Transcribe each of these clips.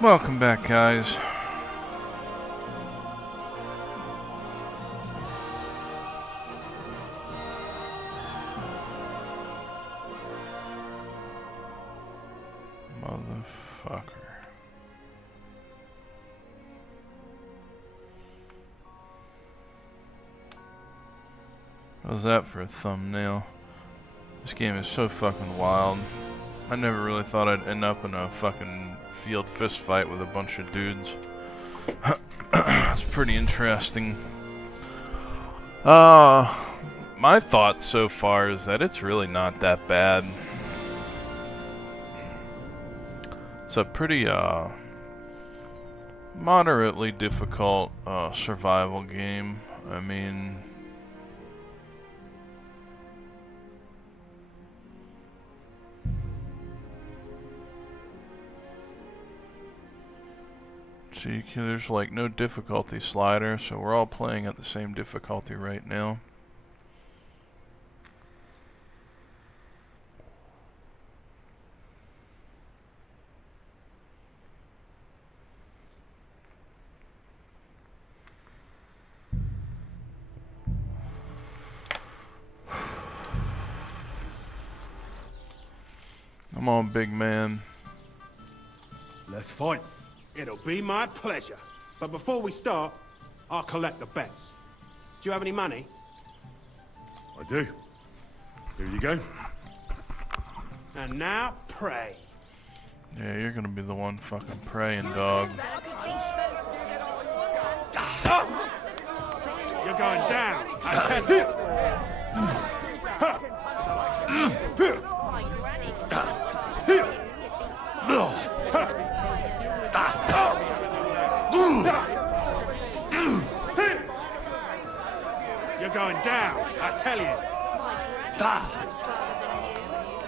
Welcome back, guys. Motherfucker. How's that for a thumbnail? This game is so fucking wild. I never really thought I'd end up in a fucking field fist fight with a bunch of dudes. It's pretty interesting. My thought so far is that it's really not that bad. It's a pretty moderately difficult survival game. I mean, see, there's like no difficulty slider, so we're all playing at the same difficulty right now. Come on, big man. Let's fight. It'll be my pleasure. But before we start, I'll collect the bets. Do you have any money? I do. Here you go. And now, pray. Yeah, you're gonna be the one fucking praying, dog. You're going down. I tell you. You're going down, I tell you.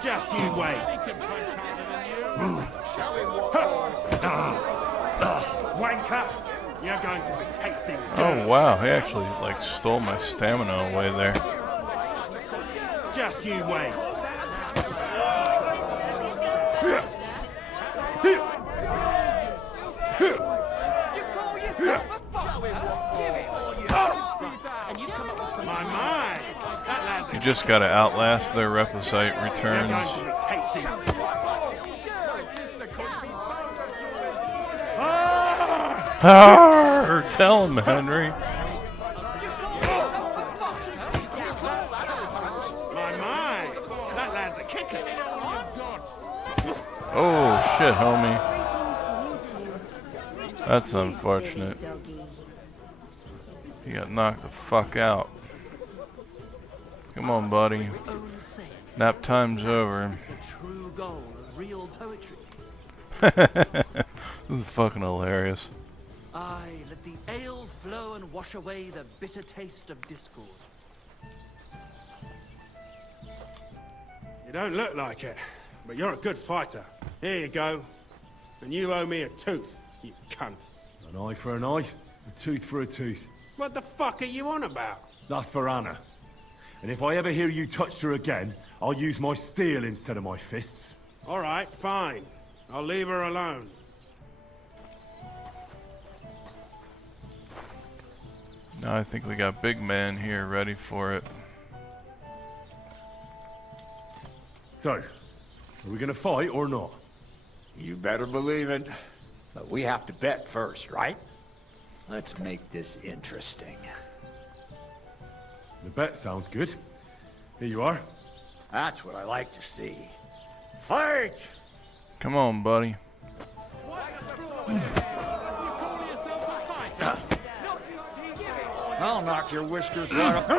Just you wait. Wanker, you're going to be tasting dirt. Oh wow, he actually like stole my stamina away there. Just you wait. My mind. That lad's You just gotta outlast their reposite returns. Arr, tell him, Henry. My mind. That lad's a kicker. Oh shit, homie. That's unfortunate. He got knocked the fuck out. Come on, buddy. Nap time's over. This is fucking hilarious. Aye, let the ale flow and wash away the bitter taste of discord. You don't look like it, but you're a good fighter. Here you go. And you owe me a tooth, you cunt. An eye for an eye, a tooth for a tooth. What the fuck are you on about? That's for Anna. And if I ever hear you touched her again, I'll use my steel instead of my fists. All right, fine. I'll leave her alone. Now I think we got Big Man here ready for it. So, are we gonna fight or not? You better believe it. But we have to bet first, right? Let's make this interesting. The bet sounds good. Here you are. That's what I like to see. Fight! Come on, buddy. I'll knock your whiskers right off.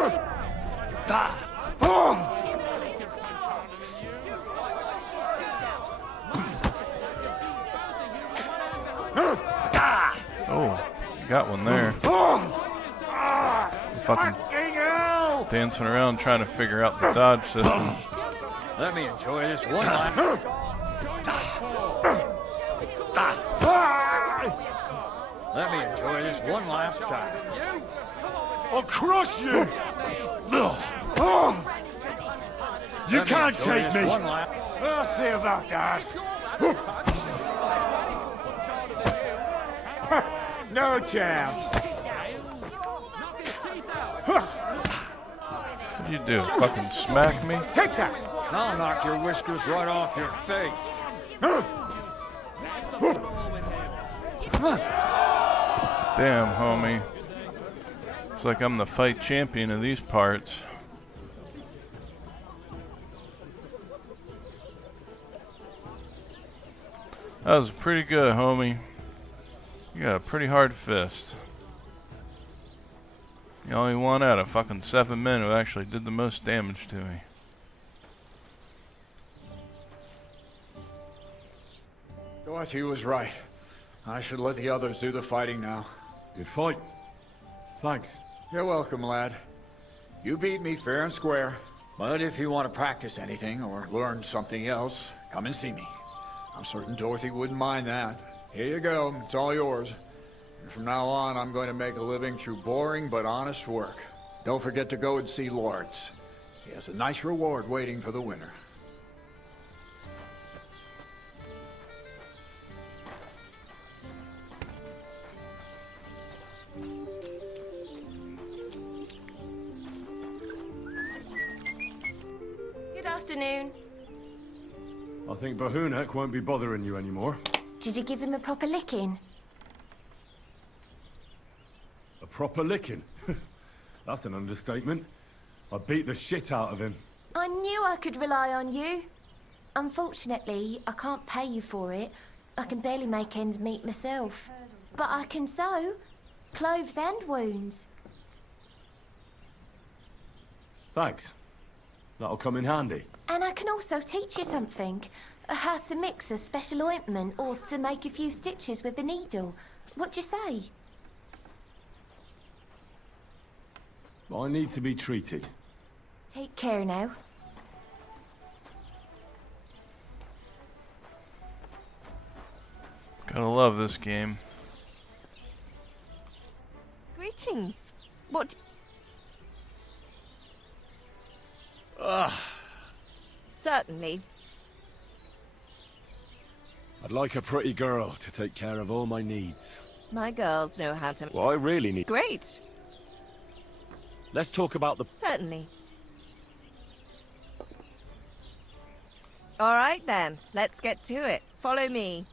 Oh, you got one there. Fucking dancing around trying to figure out the dodge system. Let me enjoy this one lap. Let me enjoy this one last time. I'll crush you! You can't take me! One lap. We'll see about that. No chance. What do you do? Fucking smack me? Take that! I'll knock your whiskers right off your face. Damn, homie. Looks like I'm the fight champion of these parts. That was pretty good, homie. You got a pretty hard fist. The only one out of fucking 7 men who actually did the most damage to me. Dorothy was right. I should let the others do the fighting now. Good fight. Thanks. You're welcome, lad. You beat me fair and square. But if you want to practice anything or learn something else, come and see me. I'm certain Dorothy wouldn't mind that. Here you go. It's all yours. And from now on, I'm going to make a living through boring but honest work. Don't forget to go and see Lawrence. He has a nice reward waiting for the winner. Good afternoon. I think Bahunek won't be bothering you anymore. Did you give him a proper licking? A proper licking? That's an understatement. I beat the shit out of him. I knew I could rely on you. Unfortunately, I can't pay you for it. I can barely make ends meet myself. But I can sew. Clothes and wounds. Thanks. That'll come in handy. And I can also teach you something. How to mix a special ointment or to make a few stitches with a needle. What do you say? I need to be treated. Take care now. Gotta love this game. Greetings. What? Certainly. I'd like a pretty girl to take care of all my needs. My girls know how to... Well, I really need... Great. Let's talk about the... Certainly. All right then, let's get to it. Follow me.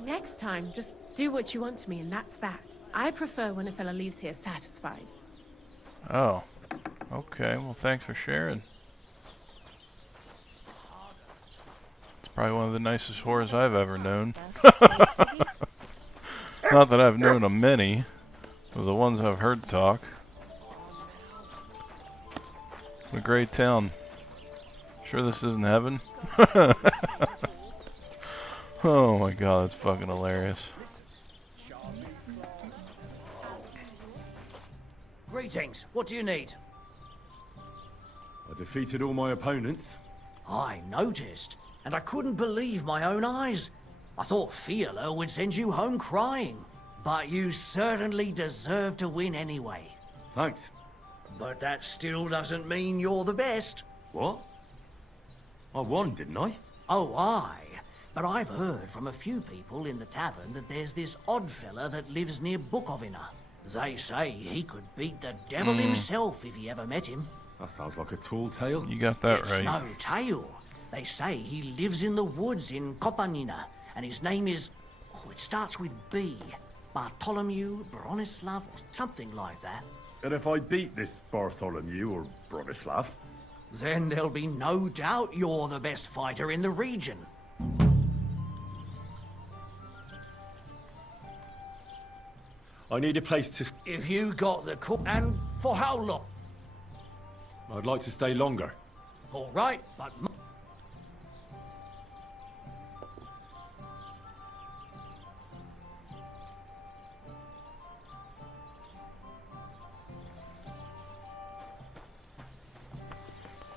Next time, just do what you want to me, and that's that. I prefer when a fella leaves here satisfied. Oh. Okay, well thanks for sharing. It's probably one of the nicest whores I've ever known. Not that I've known a many, but the ones I've heard talk. What a great town. Sure this isn't heaven? Oh my god, that's fucking hilarious. Greetings. What do you need? I defeated all my opponents. I noticed, and I couldn't believe my own eyes. I thought Fiala would send you home crying. But you certainly deserve to win anyway. Thanks. But that still doesn't mean you're the best. What? I won, didn't I? Oh, aye. But I've heard from a few people in the tavern that there's this odd fella that lives near Bukovina. They say he could beat the devil himself if he ever met him. That sounds like a tall tale. You got that It's right. no tale. They say he lives in the woods in Kopanina, and his name is... Oh, it starts with B. Bartholomew, Bronislav, or something like that. And if I beat this Bartholomew or Bronislav, Then there'll be no doubt you're the best fighter in the region. I need a place to... If you got the cook, and for how long? I'd like to stay longer. All right, but...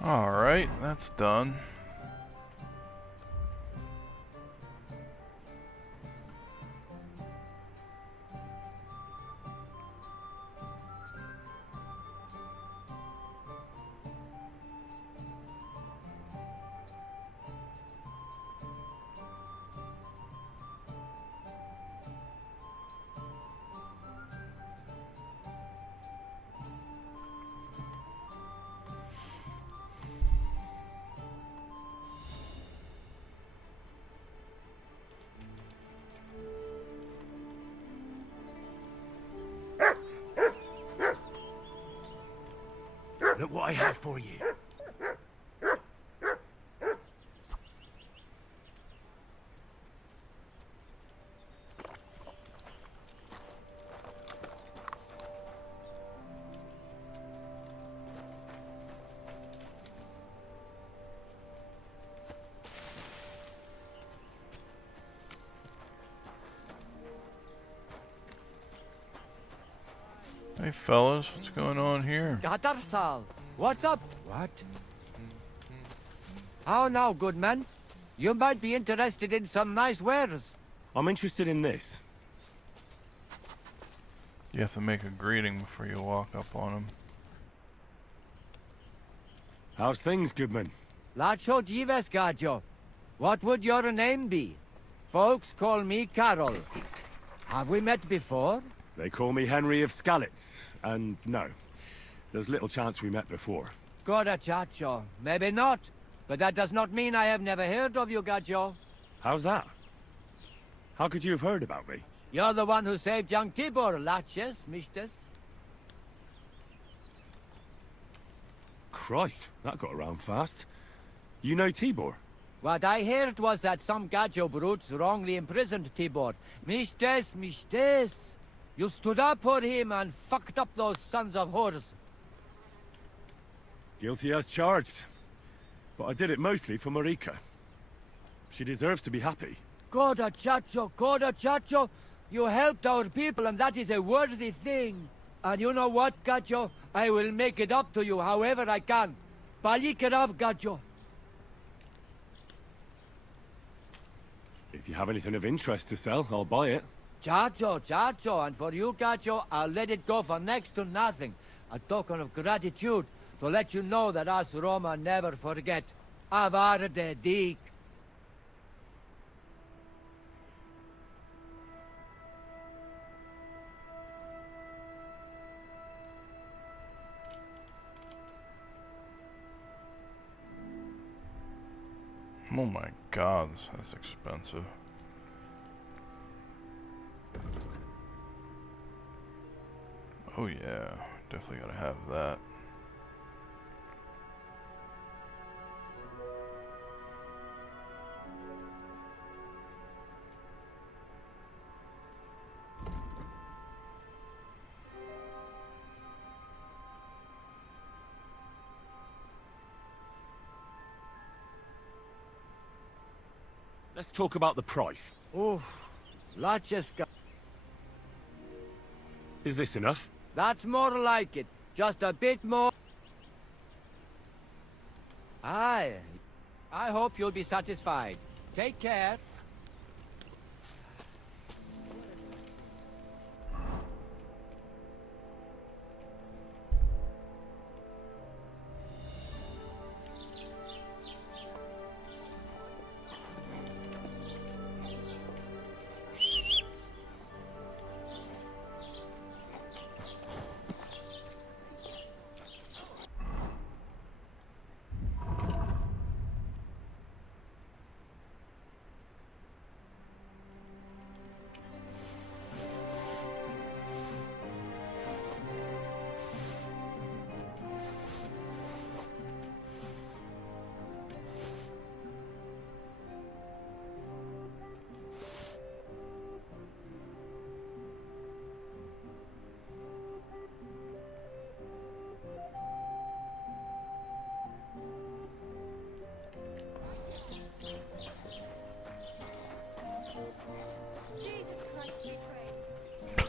Alright, that's done. Look what I have for you. Hey fellas, what's going on here? Gatarsal, what's up? What? How now, good man? You might be interested in some nice wares. I'm interested in this. You have to make a greeting before you walk up on him. How's things, Goodman? Lacho Jives Gajo. What would your name be? Folks call me Carol. Have we met before? They call me Henry of Skalitz, and no. There's little chance we met before. Goda Chacho. Maybe not. But that does not mean I have never heard of you, Gajo. How's that? How could you have heard about me? You're the one who saved young Tibor, Laches, Mishtes. Christ, that got around fast. You know Tibor? What I heard was that some Gajo brutes wrongly imprisoned Tibor. Mishtes. You stood up for him and fucked up those sons of whores. Guilty as charged. But I did it mostly for Marika. She deserves to be happy. Goda Chacho. You helped our people and that is a worthy thing. And you know what, Gajo? I will make it up to you however I can. Balikerav, Gajo. If you have anything of interest to sell, I'll buy it. Chacho, and for you, Gajo, I'll let it go for next to nothing. A token of gratitude to let you know that us Roma never forget. Avarde dik. Oh my god, that's expensive. Oh yeah, definitely gotta have that. Let's talk about the price. Oof. Laches, Is this enough? that's more like it. Just a bit more. Aye. I hope you'll be satisfied. Take care.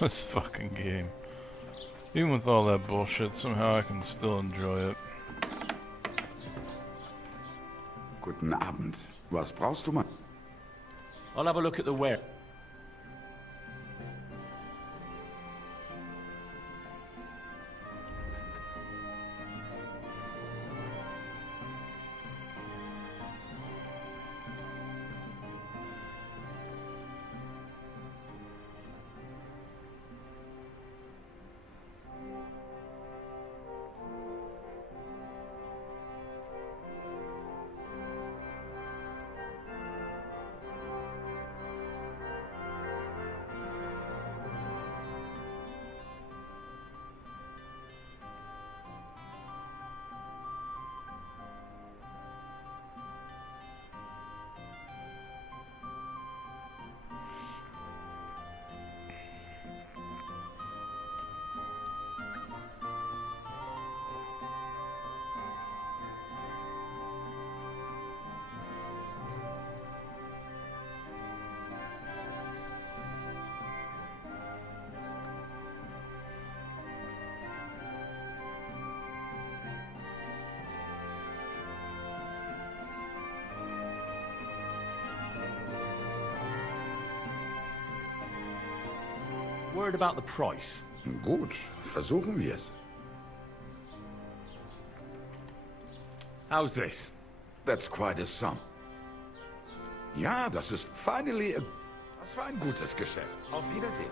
This fucking game. Even with all that bullshit, somehow I can still enjoy it. Guten Abend. Was brauchst du mal? I'll have a look at the ware. Worried about the price? Gut, versuchen wir's. How's this? That's quite a sum. Ja, das ist finally a... Das war ein gutes Geschäft. Auf Wiedersehen.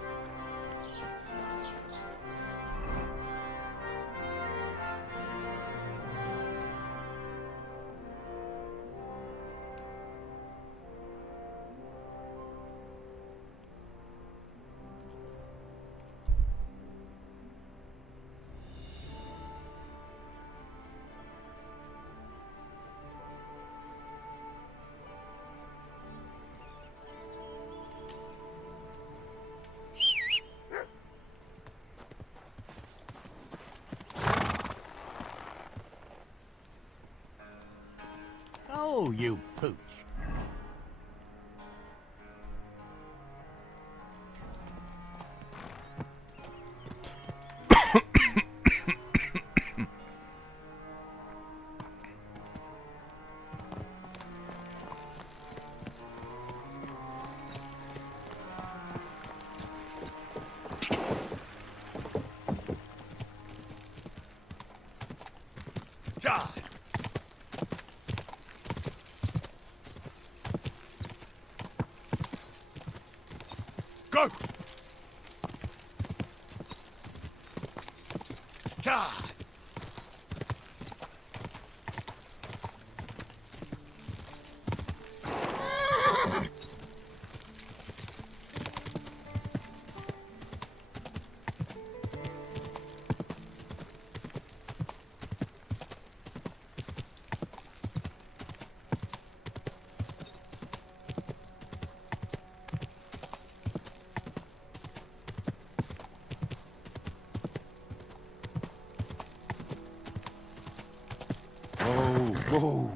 Oh, you pooch. Go! God! Whoa.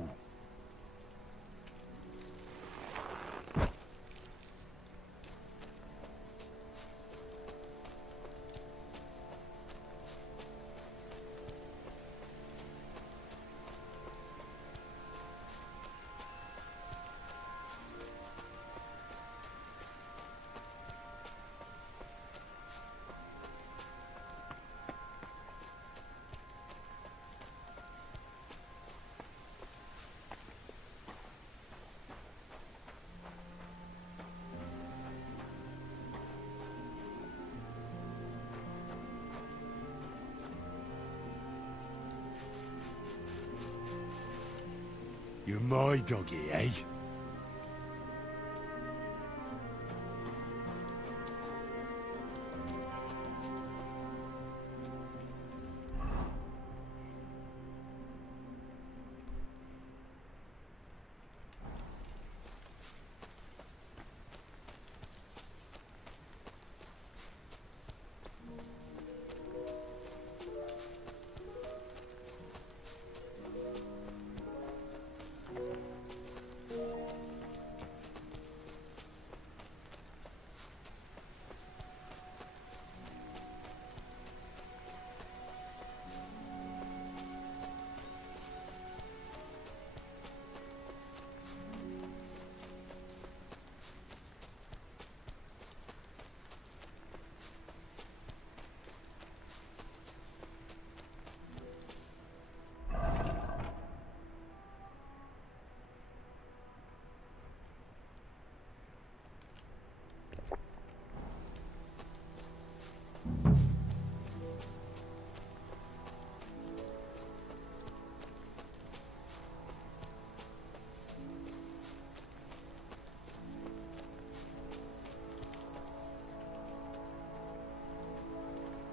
You're my doggy, eh?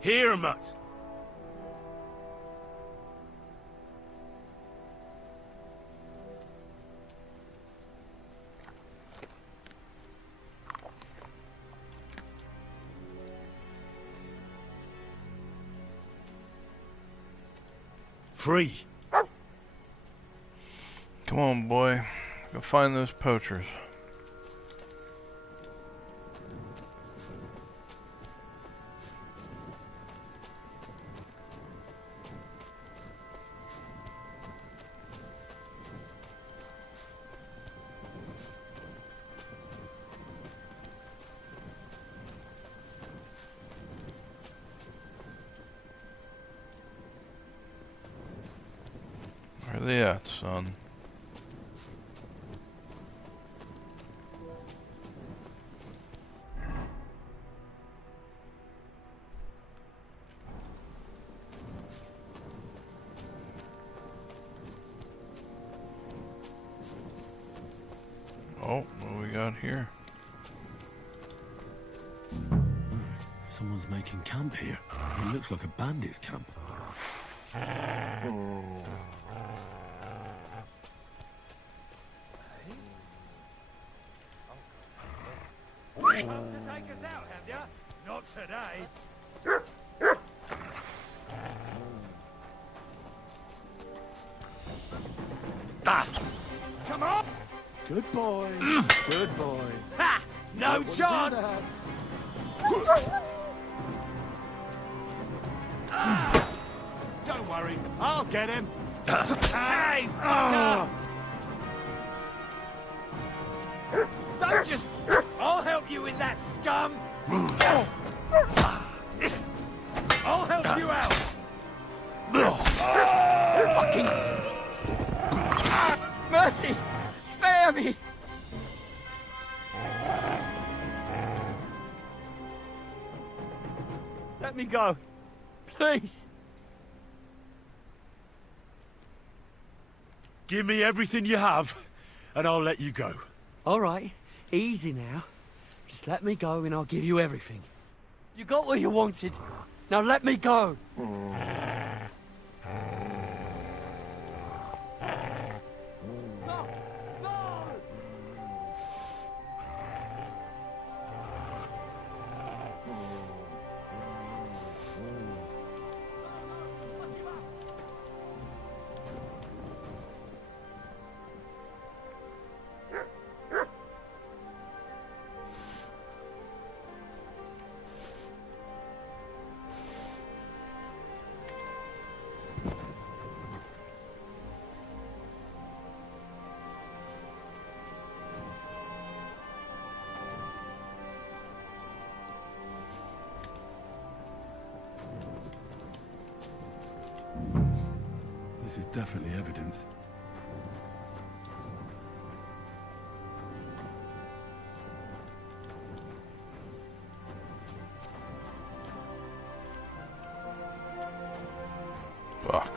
Here, mutt. Free. Come on, boy. Go find those poachers. Where are they at, son? Oh, what do we got here? Someone's making camp here. It looks like a bandit's camp. Not today. Come on! Good boy. Good boy. Ha! No Wouldn't do chance! that. Don't worry, I'll get him. Hey! fucker! Don't just... I'll help you with that, scum! I'll help you out! Fucking... Mercy! Spare me! Let me go. Please. Give me everything you have, and I'll let you go. All right, easy now. Just let me go and I'll give you everything. You got what you wanted. Now let me go. This is definitely evidence. Fuck.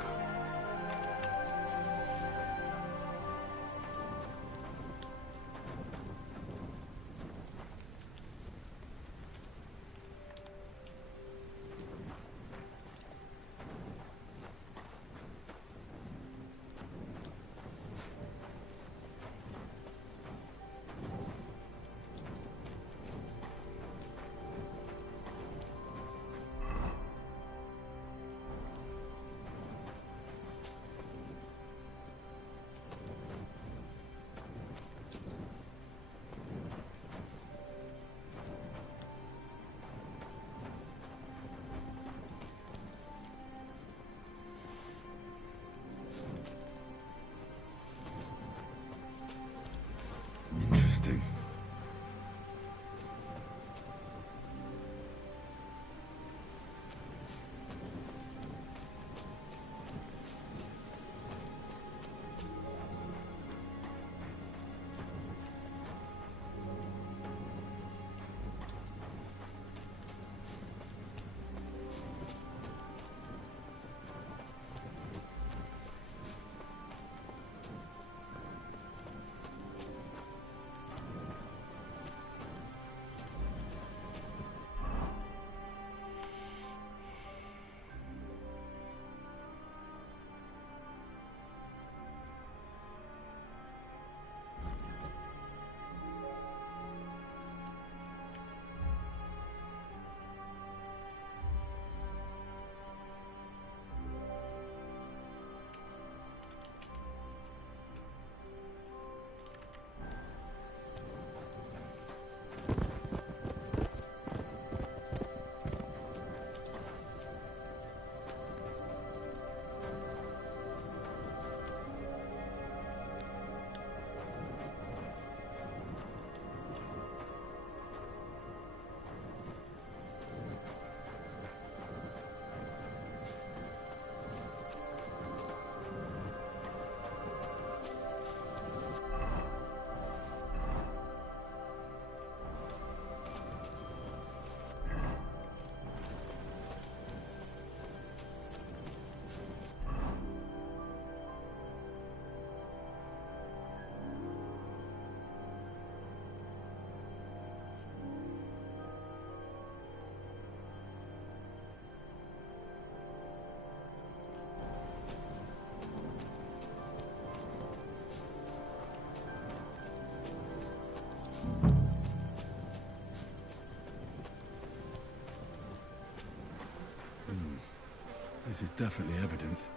This is definitely evidence.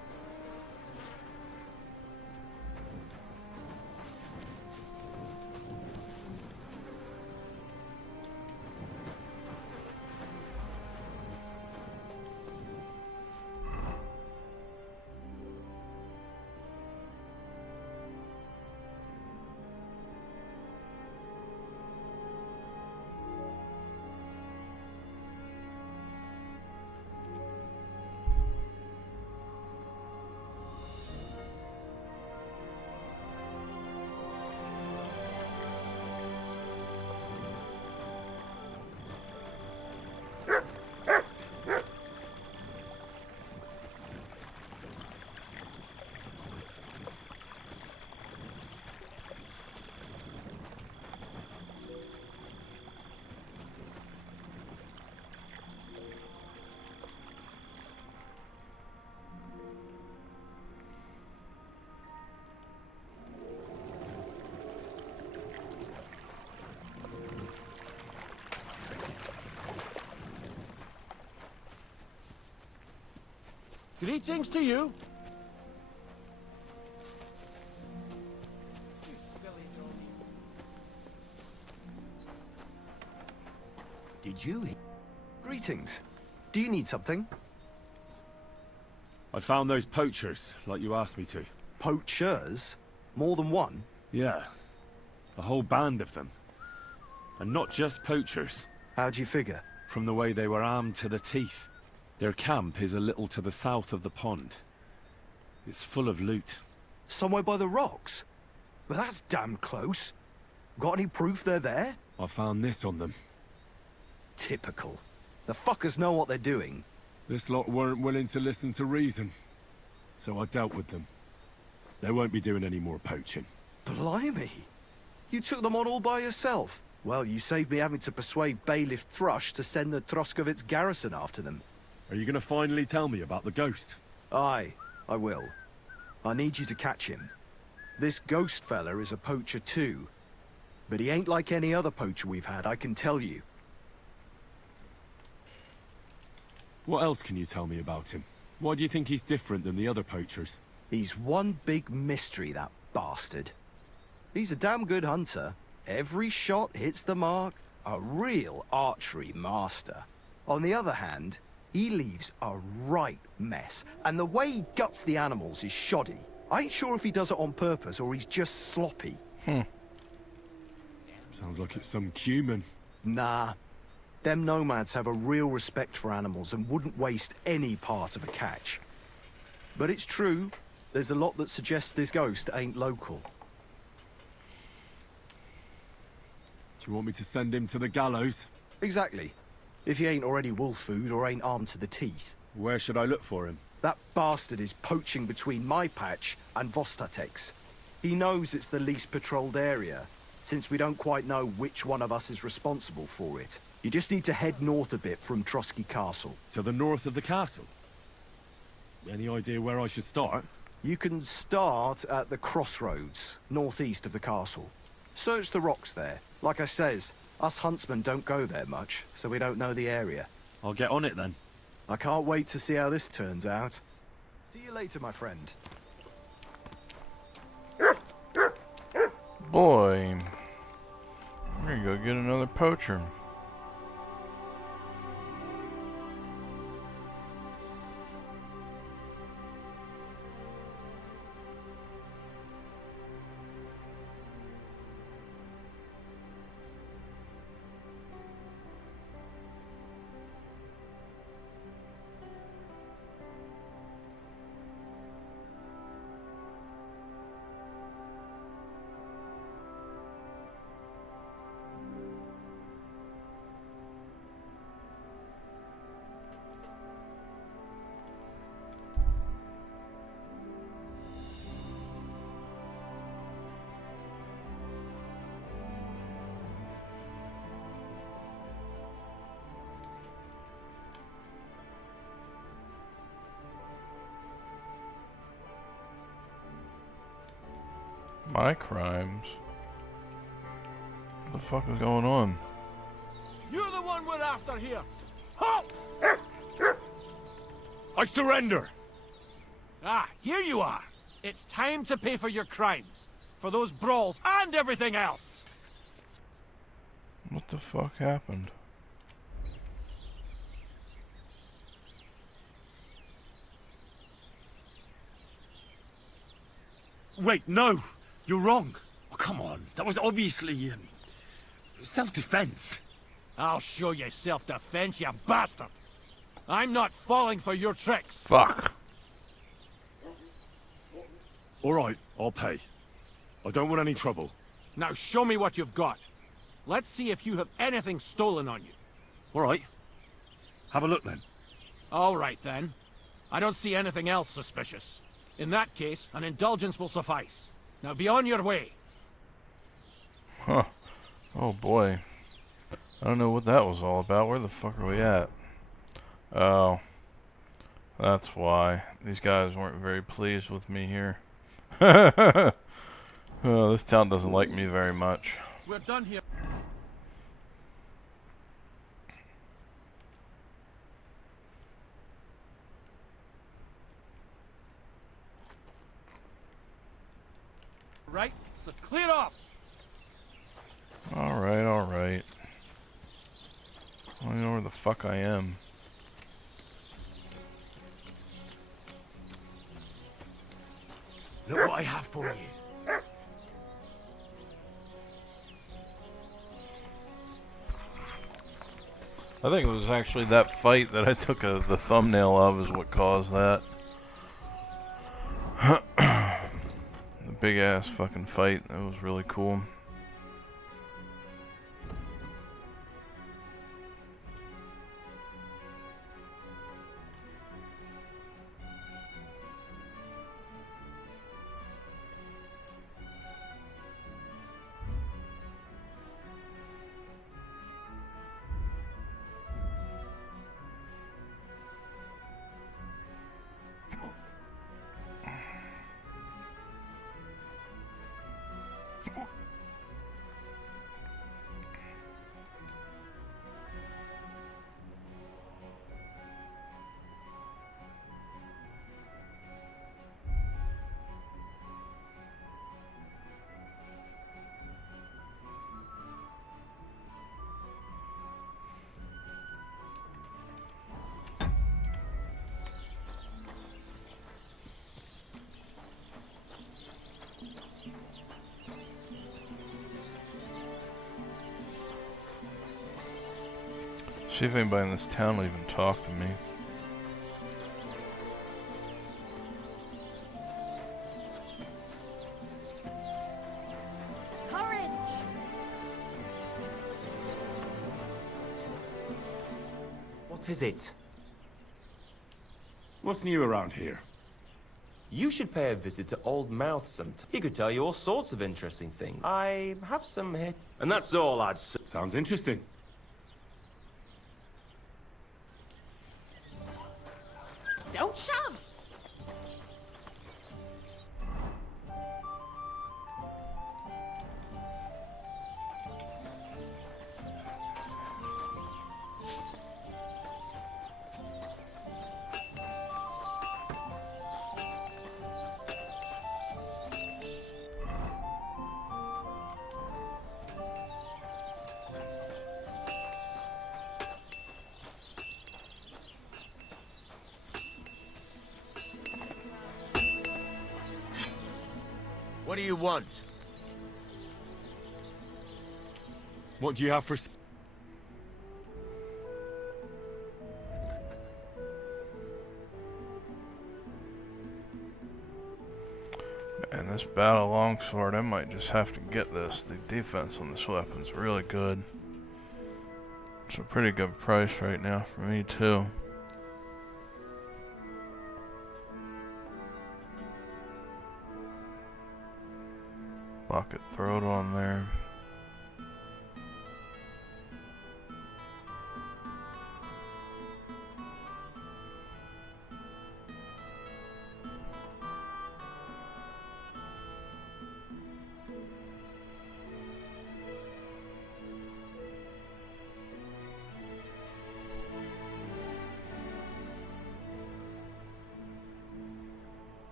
Greetings to you. Did you? Greetings. Do you need something? I found those poachers, like you asked me to. Poachers? More than one? Yeah. A whole band of them. And not just poachers. How'd you figure? From the way they were armed to the teeth. Their camp is a little to the south of the pond. It's full of loot. Somewhere by the rocks? Well, that's damn close. Got any proof they're there? I found this on them. Typical. The fuckers know what they're doing. This lot weren't willing to listen to reason. So I dealt with them. They won't be doing any more poaching. Blimey. You took them on all by yourself. Well, you saved me having to persuade Bailiff Thrush to send the Troskovitz garrison after them. Are you gonna finally tell me about the ghost? Aye, I will. I need you to catch him. This ghost fella is a poacher too. But he ain't like any other poacher we've had, I can tell you. What else can you tell me about him? Why do you think he's different than the other poachers? He's one big mystery, that bastard. He's a damn good hunter. Every shot hits the mark. A real archery master. On the other hand, he leaves a right mess. And the way he guts the animals is shoddy. I ain't sure if he does it on purpose or he's just sloppy. Sounds like it's some human. Nah. Them nomads have a real respect for animals and wouldn't waste any part of a catch. But it's true, there's a lot that suggests this ghost ain't local. Do you want me to send him to the gallows? Exactly. If he ain't already wolf food or ain't armed to the teeth. Where should I look for him? That bastard is poaching between my patch and Vostatek's. He knows it's the least patrolled area, since we don't quite know which one of us is responsible for it. You just need to head north a bit from Trotsky Castle. To the north of the castle? Any idea where I should start? You can start at the crossroads, northeast of the castle. Search the rocks there. Like I says, us huntsmen don't go there much, so we don't know the area. I'll get on it then. I can't wait to see how this turns out. See you later, my friend. Boy, we're gonna go get another poacher. My crimes? What the fuck is going on? You're the one we're after here. Halt! I surrender! Ah, here you are. It's time to pay for your crimes. For those brawls and everything else. What the fuck happened? Wait, no! You're wrong. Oh, come on, that was obviously, self-defense. I'll show you self-defense, you bastard! I'm not falling for your tricks! Fuck. Alright, I'll pay. I don't want any trouble. Now show me what you've got. Let's see if you have anything stolen on you. Alright. Have a look then. Alright then. I don't see anything else suspicious. In that case, an indulgence will suffice. Now be on your way. Huh. Oh boy. I don't know what that was all about. Where the fuck are we at? Oh. That's why. These guys weren't very pleased with me here. Oh, this town doesn't like me very much. We're done here. Right, so clear off. Alright, alright. I don't know where the fuck I am. Look what I have for you. I think it was actually that fight that I took the thumbnail of is what caused that. The big ass fucking fight. That was really cool. See if anybody in this town will even talk to me. Courage! What is it? What's new around here? You should pay a visit to Old Mouth sometime. He could tell you all sorts of interesting things. I have some here. And that's all I'd say. Sounds interesting. Don't shove! What do you want? What do you have for... Man, this battle longsword, I might just have to get this. The defense on this weapon's really good. It's a pretty good price right now for me too. Bucket, throw it on there.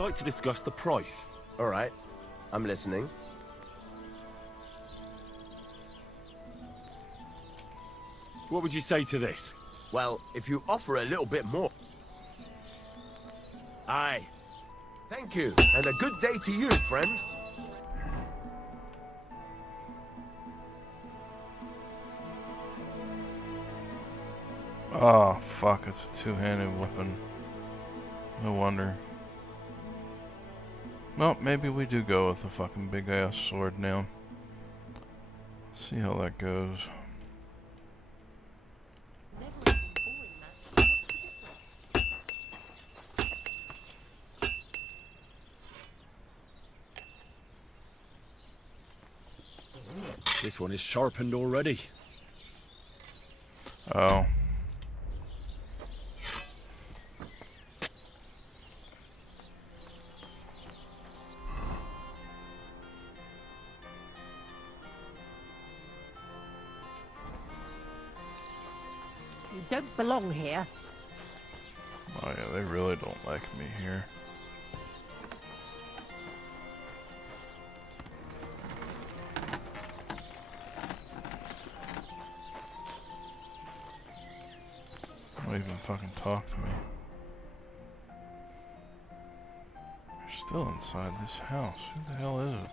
like to discuss the price. All right. I'm listening. What would you say to this? Well, if you offer a little bit more... Aye. Thank you, and a good day to you, friend. Oh, fuck, it's a two-handed weapon. No wonder. Well, maybe we do go with the fucking big-ass sword now. See how that goes. This one is sharpened already. Oh. You don't belong here. Oh yeah, they really don't like me here. Don't even fucking talk to me. They're still inside this house. Who the hell is it?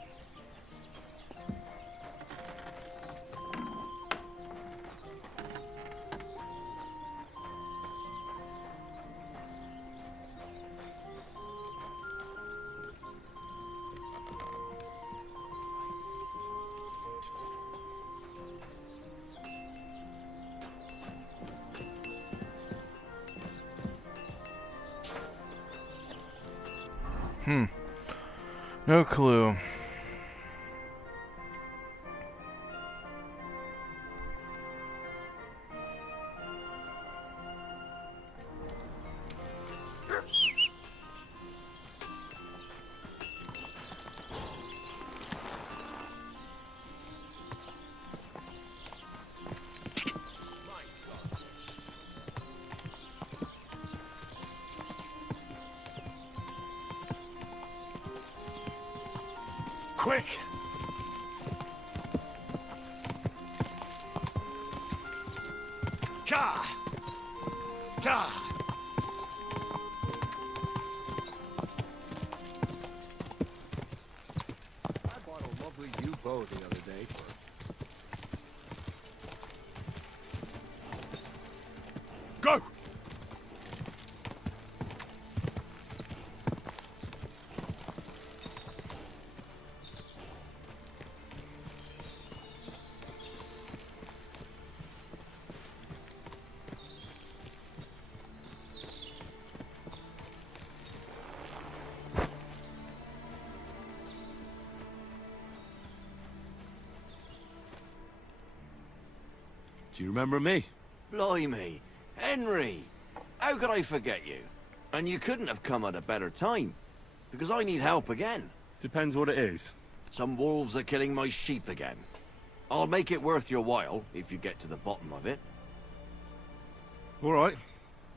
No clue. Quick! Ka! Ka! I bought a lovely new bow the other day for... Go! Do you remember me? Blimey, Henry! How could I forget you? And you couldn't have come at a better time, because I need help again. Depends what it is. Some wolves are killing my sheep again. I'll make it worth your while, if you get to the bottom of it. All right,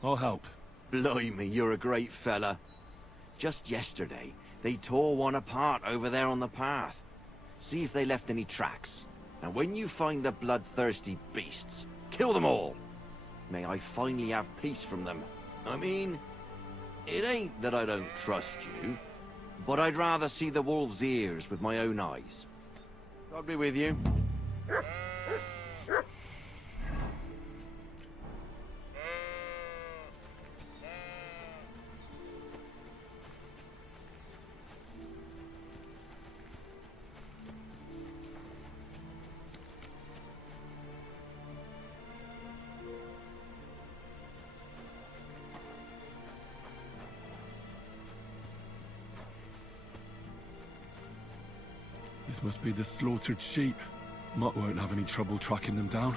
I'll help. Blimey, you're a great fella. Just yesterday, they tore one apart over there on the path. See if they left any tracks. And when you find the bloodthirsty beasts, kill them all. May I finally have peace from them. I mean, it ain't that I don't trust you, but I'd rather see the wolf's ears with my own eyes. God be with you. This must be the slaughtered sheep. Mutt won't have any trouble tracking them down.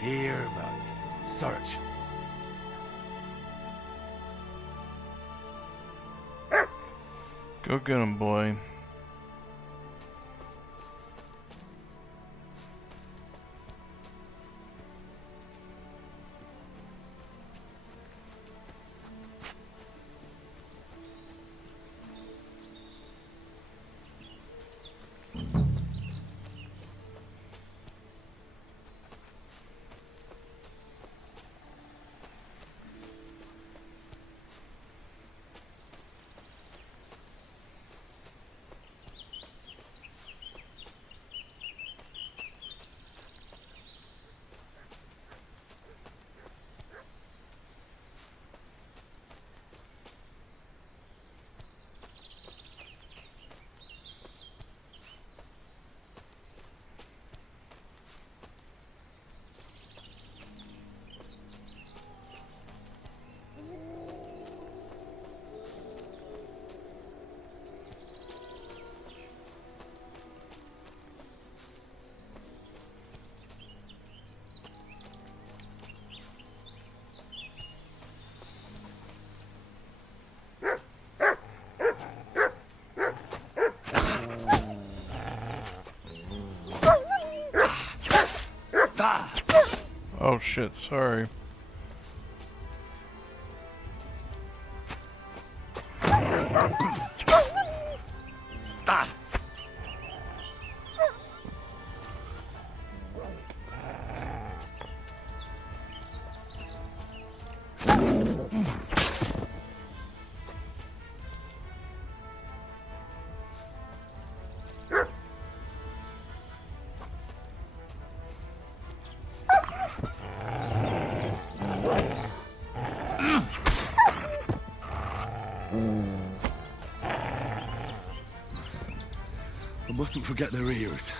Here, Mutt. Search. Go get him, boy. Oh shit, sorry. Ah. I mustn't forget their ears.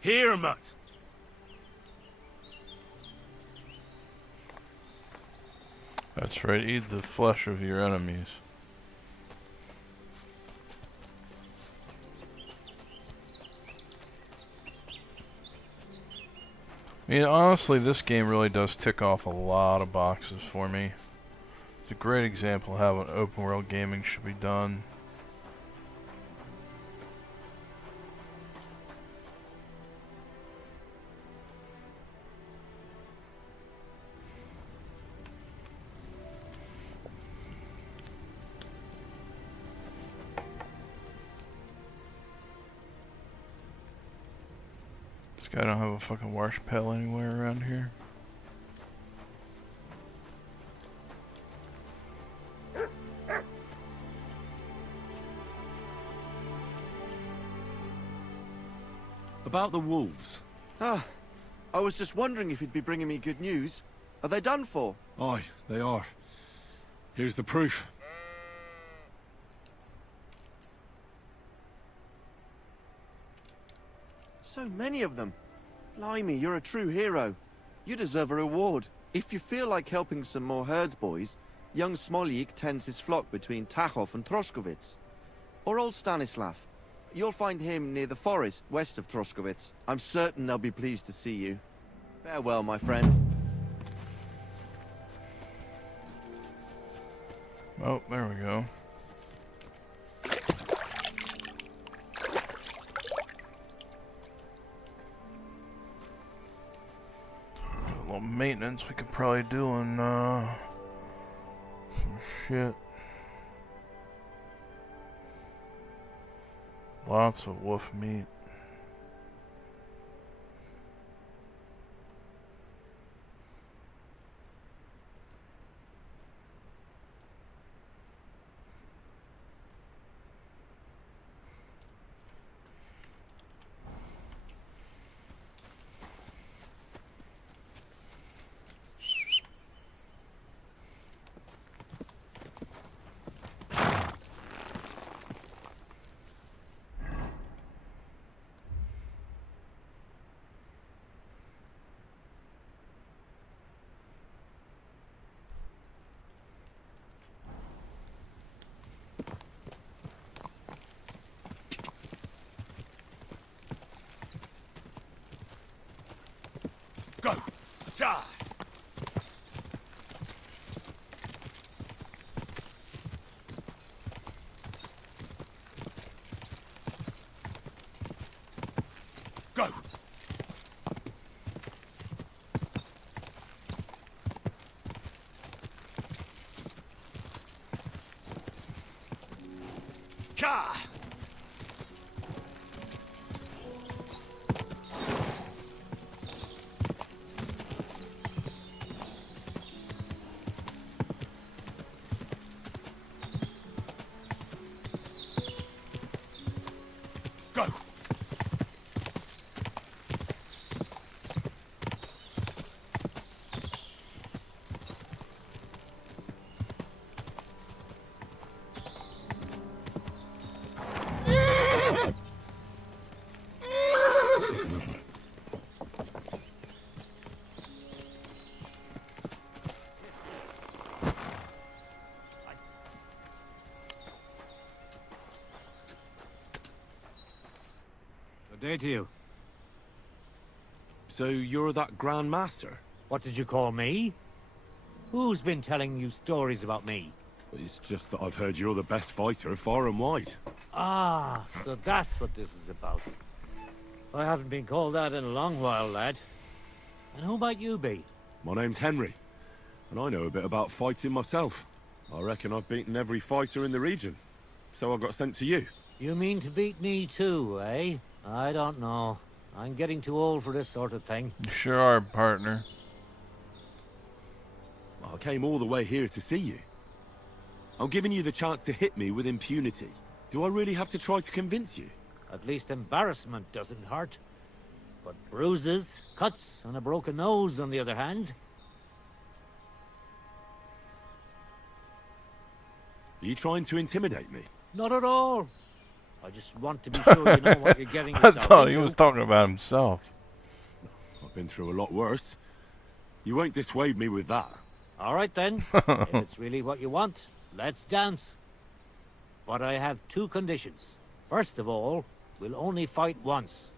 Here, mutt. That's right, eat the flesh of your enemies. I mean, honestly, this game really does tick off a lot of boxes for me. It's a great example of how an open world gaming should be done. I don't have a fucking wash pail anywhere around here. About the wolves. Ah, I was just wondering if you'd be bringing me good news. Are they done for? Aye, they are. Here's the proof. So many of them. Blimey, you're a true hero. You deserve a reward. If you feel like helping some more herds boys, young Smoljik tends his flock between Tachov and Troskowitz. Or old Stanislav. You'll find him near the forest west of Troskowitz. I'm certain they'll be pleased to see you. Farewell, my friend. Oh, there we go. A little maintenance we could probably do on some shit. Lots of wolf meat. Go! Die! Go! Ka! Go! Good day to you. So you're that Grand Master? What did you call me? Who's been telling you stories about me? It's just that I've heard you're the best fighter far and wide. Ah, so that's what this is about. I haven't been called that in a long while, lad. And who might you be? My name's Henry, and I know a bit about fighting myself. I reckon I've beaten every fighter in the region, so I got sent to you. You mean to beat me too, eh? I don't know. I'm getting too old for this sort of thing. You sure are, partner. I came all the way here to see you. I'm giving you the chance to hit me with impunity. Do I really have to try to convince you? At least embarrassment doesn't hurt. But bruises, cuts, and a broken nose, on the other hand. Are you trying to intimidate me? Not at all. I just want to be sure you know what you're getting I yourself thought into. he was talking about himself. I've been through a lot worse. You won't dissuade me with that. All right then. If it's really what you want, let's dance. But I have two conditions. First of all, we'll only fight once.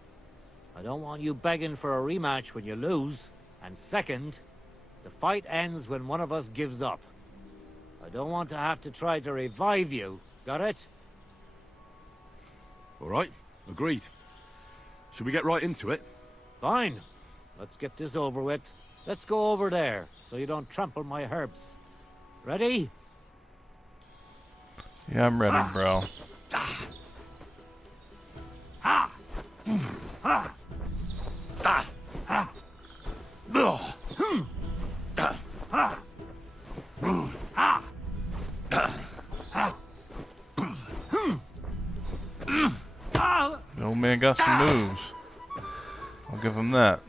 I don't want you begging for a rematch when you lose. And second, the fight ends when one of us gives up. I don't want to have to try to revive you. Got it? All right, agreed. Should we get right into it? Fine. Let's get this over with. Let's go over there, so you don't trample my herbs. Ready? Yeah, I'm ready, bro. The old man got some moves. I'll give him that.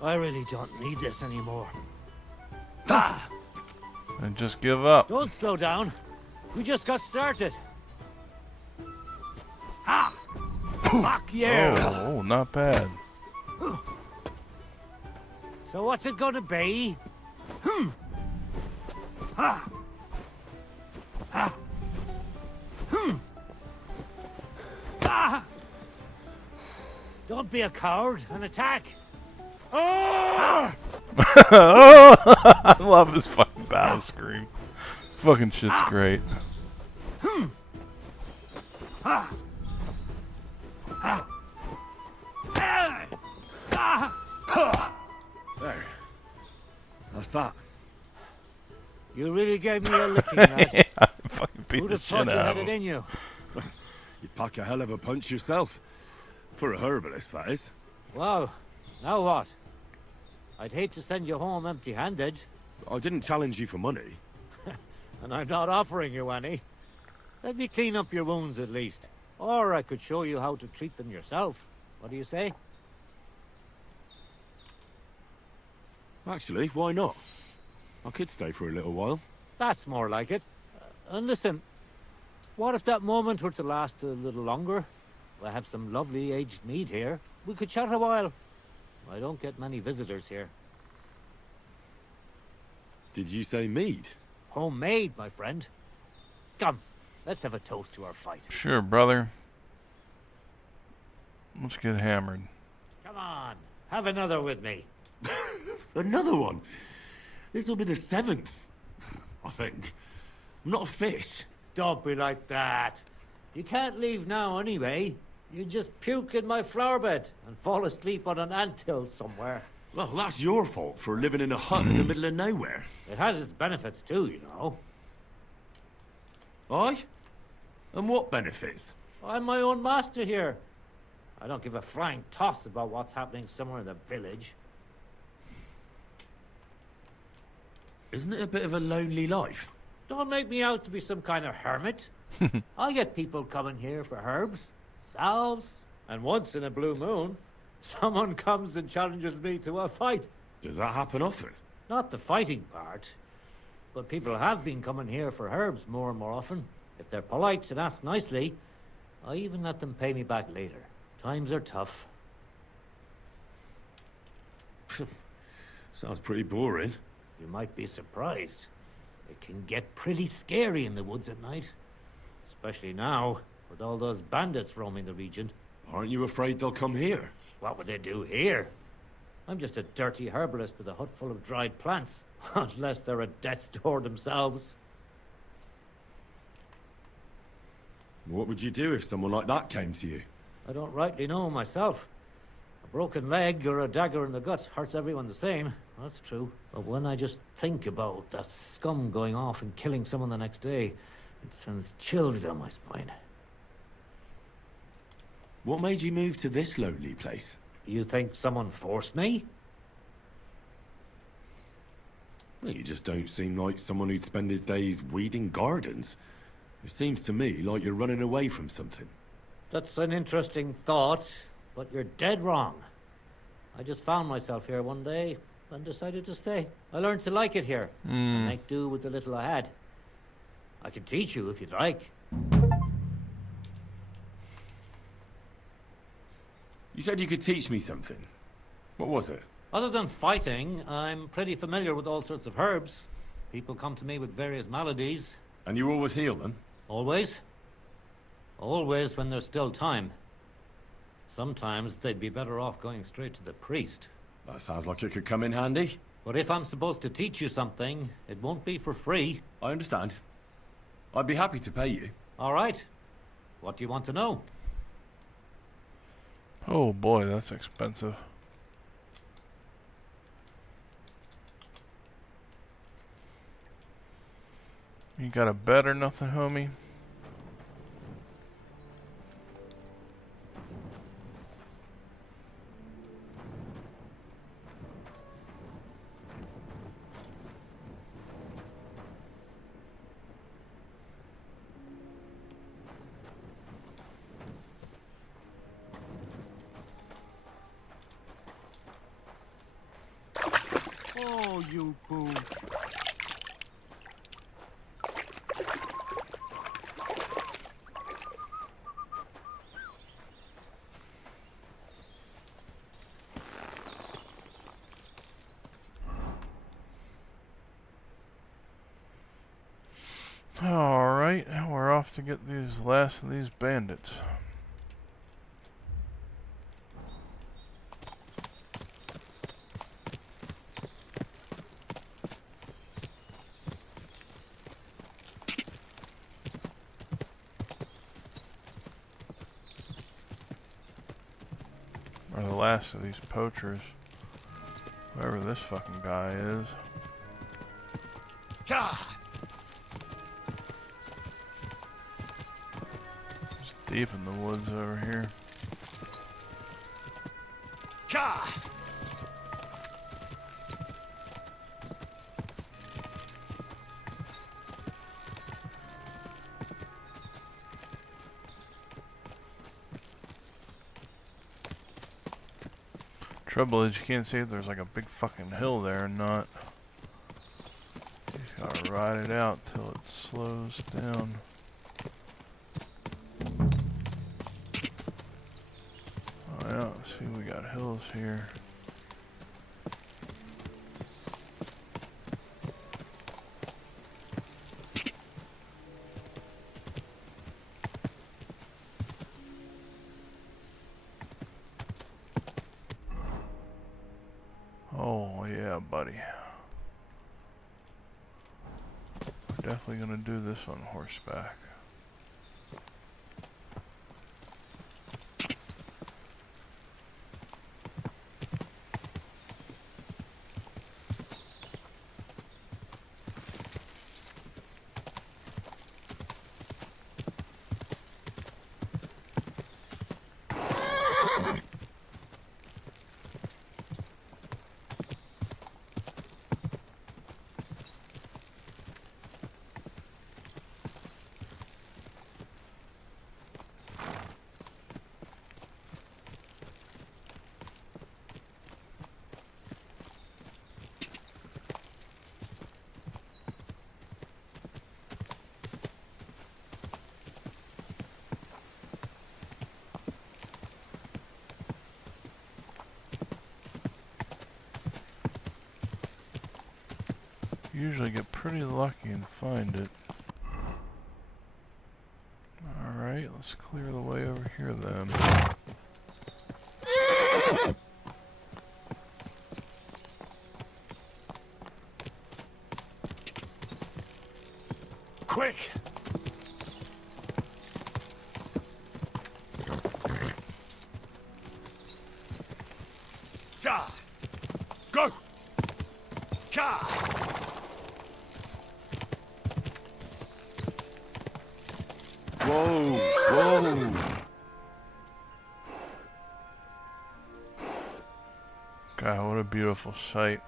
I really don't need this anymore. And just give up. Don't slow down. We just got started. Fuck you! Oh, not bad. So what's it gonna be? Don't be a coward and attack. I love his fucking battle scream. Fucking shit's great. There. That's that. You really gave me a licking, lad. Yeah, I fucking beat Who'd the have thought shit you out had of it him. in you? You pack a hell of a punch yourself. For a herbalist, that is. Well, now what? I'd hate to send you home empty-handed. I didn't challenge you for money. And I'm not offering you any. Let me clean up your wounds at least. Or I could show you how to treat them yourself. What do you say? Actually, why not? I could stay for a little while. That's more like it. And listen, what if that moment were to last a little longer? I have some lovely aged mead here. We could chat a while. I don't get many visitors here. Did you say mead? Homemade, my friend. Come, let's have a toast to our fight. Sure, brother. Let's get hammered. Come on, have another with me. Another one? This'll be the 7th, I think. I'm not a fish. Don't be like that. You can't leave now anyway. You just puke in my flower bed and fall asleep on an anthill somewhere. Well, that's your fault for living in a hut in the middle of nowhere. It has its benefits too, you know. Aye? And what benefits? I'm my own master here. I don't give a flying toss about what's happening somewhere in the village. Isn't it a bit of a lonely life? Don't make me out to be some kind of hermit. I get people coming here for herbs, salves, and once in a blue moon, someone comes and challenges me to a fight. Does that happen often? Not the fighting part, but people have been coming here for herbs more and more often. If they're polite and ask nicely, I even let them pay me back later. Times are tough. Sounds pretty boring. You might be surprised. It can get pretty scary in the woods at night. Especially now, with all those bandits roaming the region. Aren't you afraid they'll come here? What would they do here? I'm just a dirty herbalist with a hut full of dried plants. Unless they're at death's door themselves. What would you do if someone like that came to you? I don't rightly know myself. A broken leg or a dagger in the gut hurts everyone the same. That's true. But when I just think about that scum going off and killing someone the next day, it sends chills down my spine. What made you move to this lonely place? You think someone forced me? Well, you just don't seem like someone who'd spend his days weeding gardens. It seems to me like you're running away from something. That's an interesting thought, but you're dead wrong. I just found myself here one day and decided to stay. I learned to like it here, and make do with the little I had. I can teach you if you'd like. You said you could teach me something. What was it? Other than fighting, I'm pretty familiar with all sorts of herbs. People come to me with various maladies. And you always heal them? Always. Always when there's still time. Sometimes they'd be better off going straight to the priest. That sounds like it could come in handy. But if I'm supposed to teach you something, it won't be for free. I understand. I'd be happy to pay you. All right. What do you want to know? Oh boy, that's expensive. You got a bed or nothing, homie? Oh, you boo. Alright, we're off to get these last of these bandits. Or the last of these poachers. Whoever this fucking guy is. God. Deep in the woods over here. God. Trouble is you can't see if there's like a big fucking hill there or not. You just gotta ride it out till it slows down. Oh yeah, see we got hills here. Oh yeah, buddy. We're definitely gonna do this on horseback. Usually get pretty lucky and find it. Alright, let's clear the way over here then. Quick! Ja! Go! Ja! Whoa! Whoa! God, what a beautiful sight.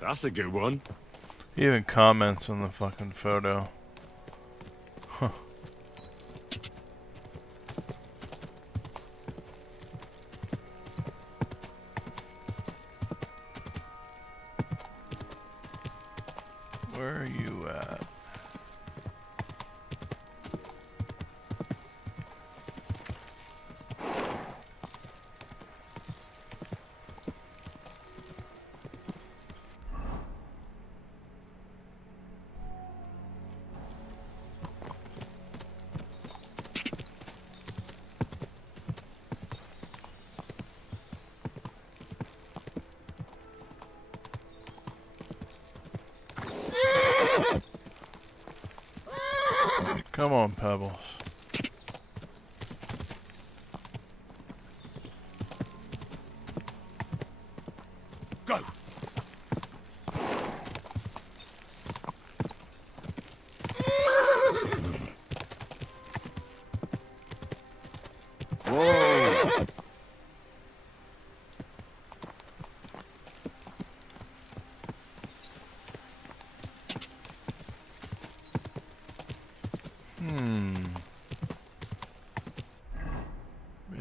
That's a good one. He even comments on the fucking photo. Huh. Where are you at? Come on, Pebbles. Go! Whoa!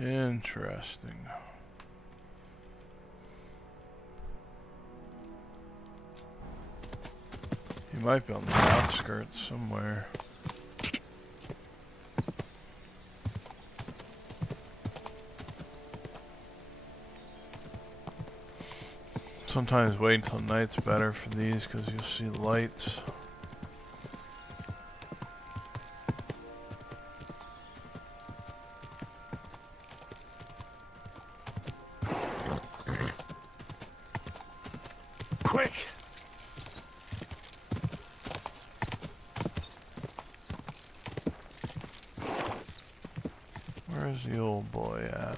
Interesting. He might be on the outskirts somewhere. Sometimes wait until night's better for these because you'll see lights. Quick! Where's the old boy at?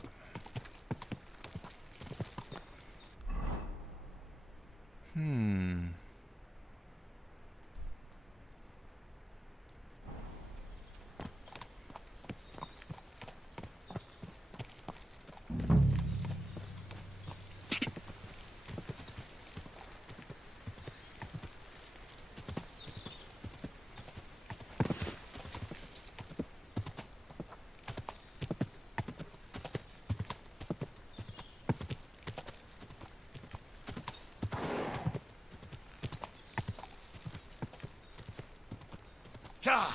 Ja!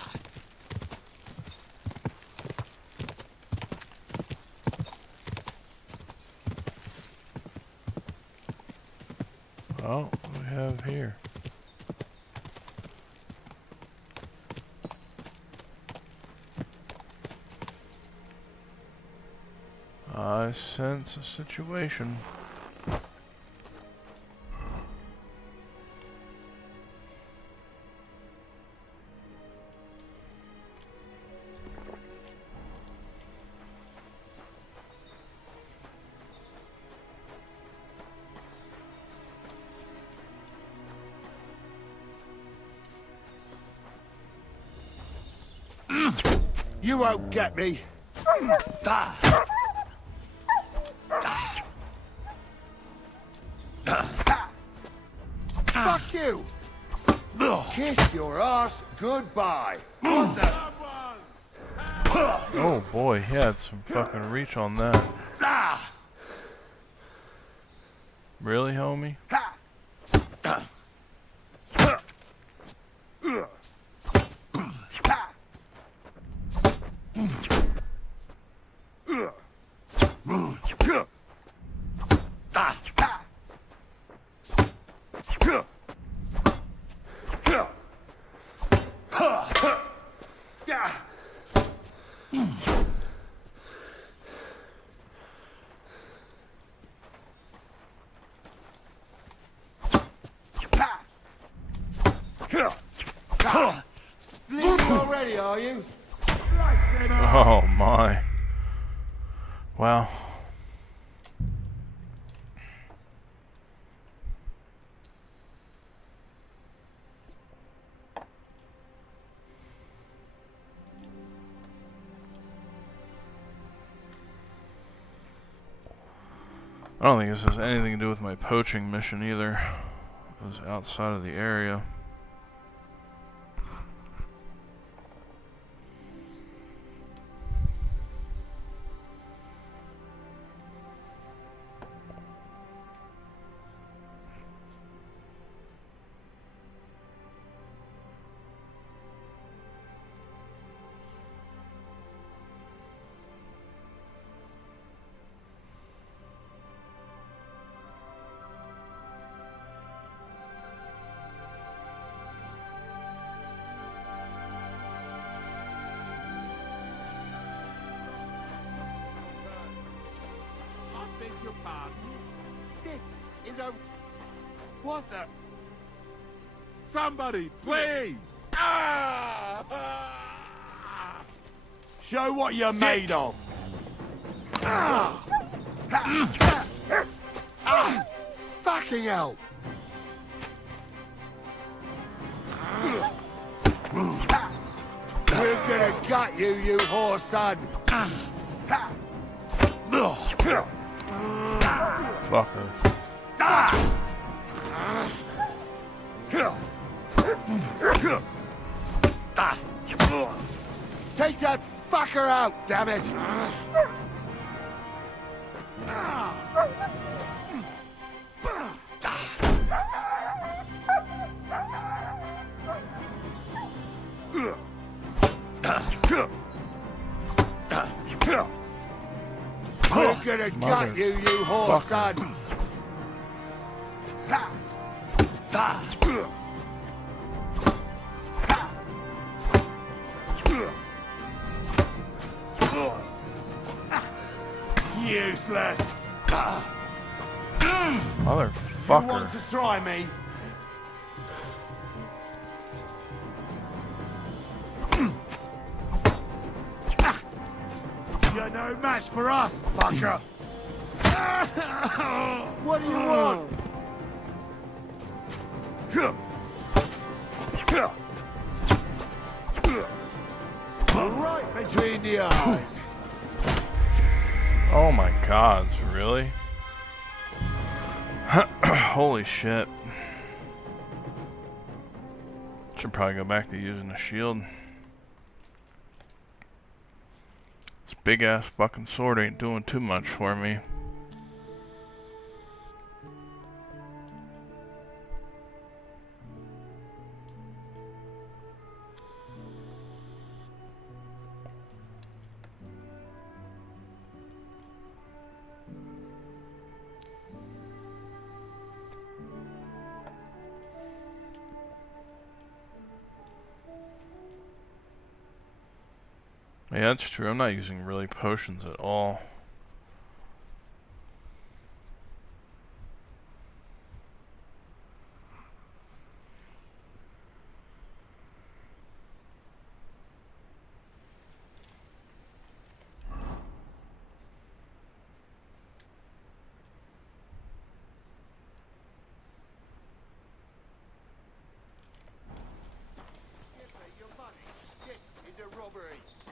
Oh, what do we have here? I sense a situation. You won't get me. Fuck you. Kiss your ass goodbye. What the? Oh boy, he had some fucking reach on that. Really, homie? Already, are you? Oh my. Wow. I don't think this has anything to do with my poaching mission either. It was outside of the area. This is a... What the... Somebody, please! Show what you're made of. Fucking hell! We're gonna gut you, you whore son! Fucker. Take that fucker out, damn it! We're gonna gut you, you whore son! Useless! Motherfucker. You want to try me? You're no match for us, fucker! What do you want? Right between the eyes. Oh my god, really? Holy shit. Should probably go back to using a shield. This big ass fucking sword ain't doing too much for me. Yeah, that's true. I'm not using really potions at all.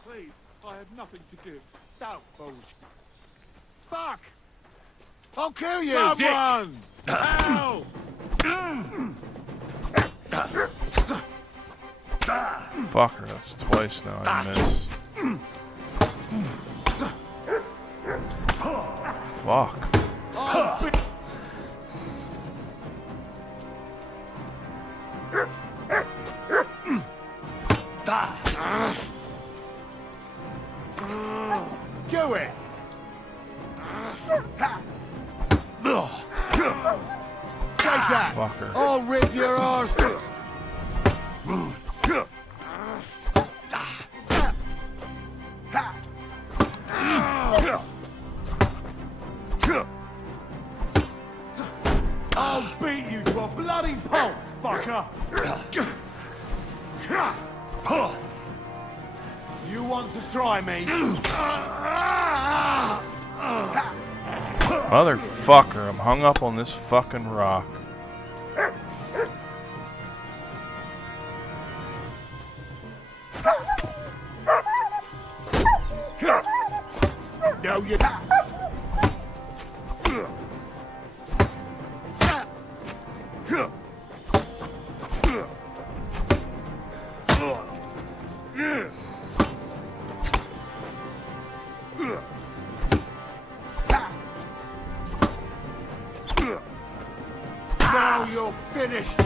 Please, I have nothing to give. Don't bullshit. Fuck! I'll kill you, Someone! Help! Fucker, that's twice now I missed. Fuck. Do it! Take that! Fucker. I'll rip your arse! I'll beat you to a bloody pulp, fucker! You want to try me? Motherfucker, I'm hung up on this fucking rock. No, you. Now you're finished.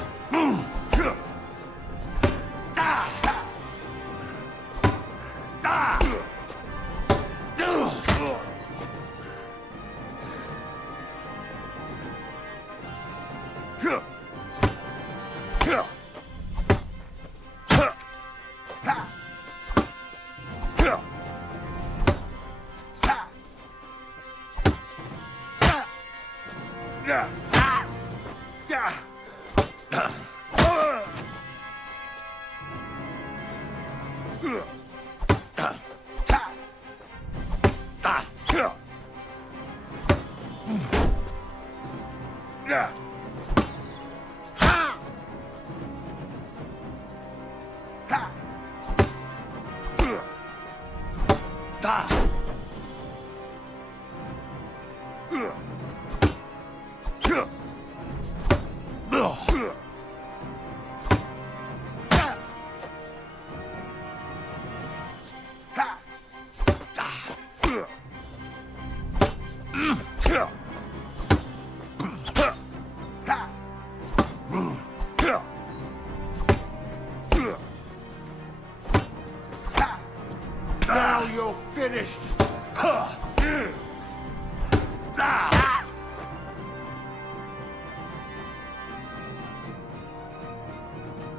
Now you're finished.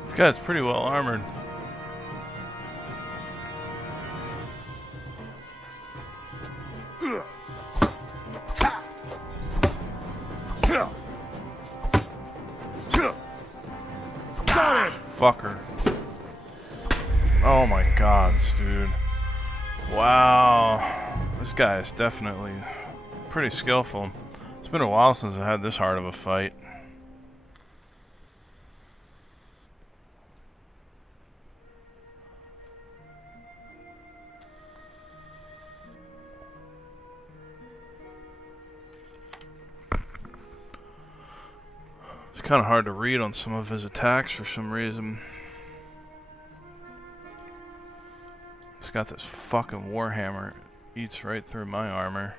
This guy's pretty well armored. Fucker. Oh my god, dude. Wow. This guy is definitely pretty skillful. It's been a while since I had this hard of a fight. It's kind of hard to read on some of his attacks for some reason. He's got this fucking warhammer. Eats right through my armor.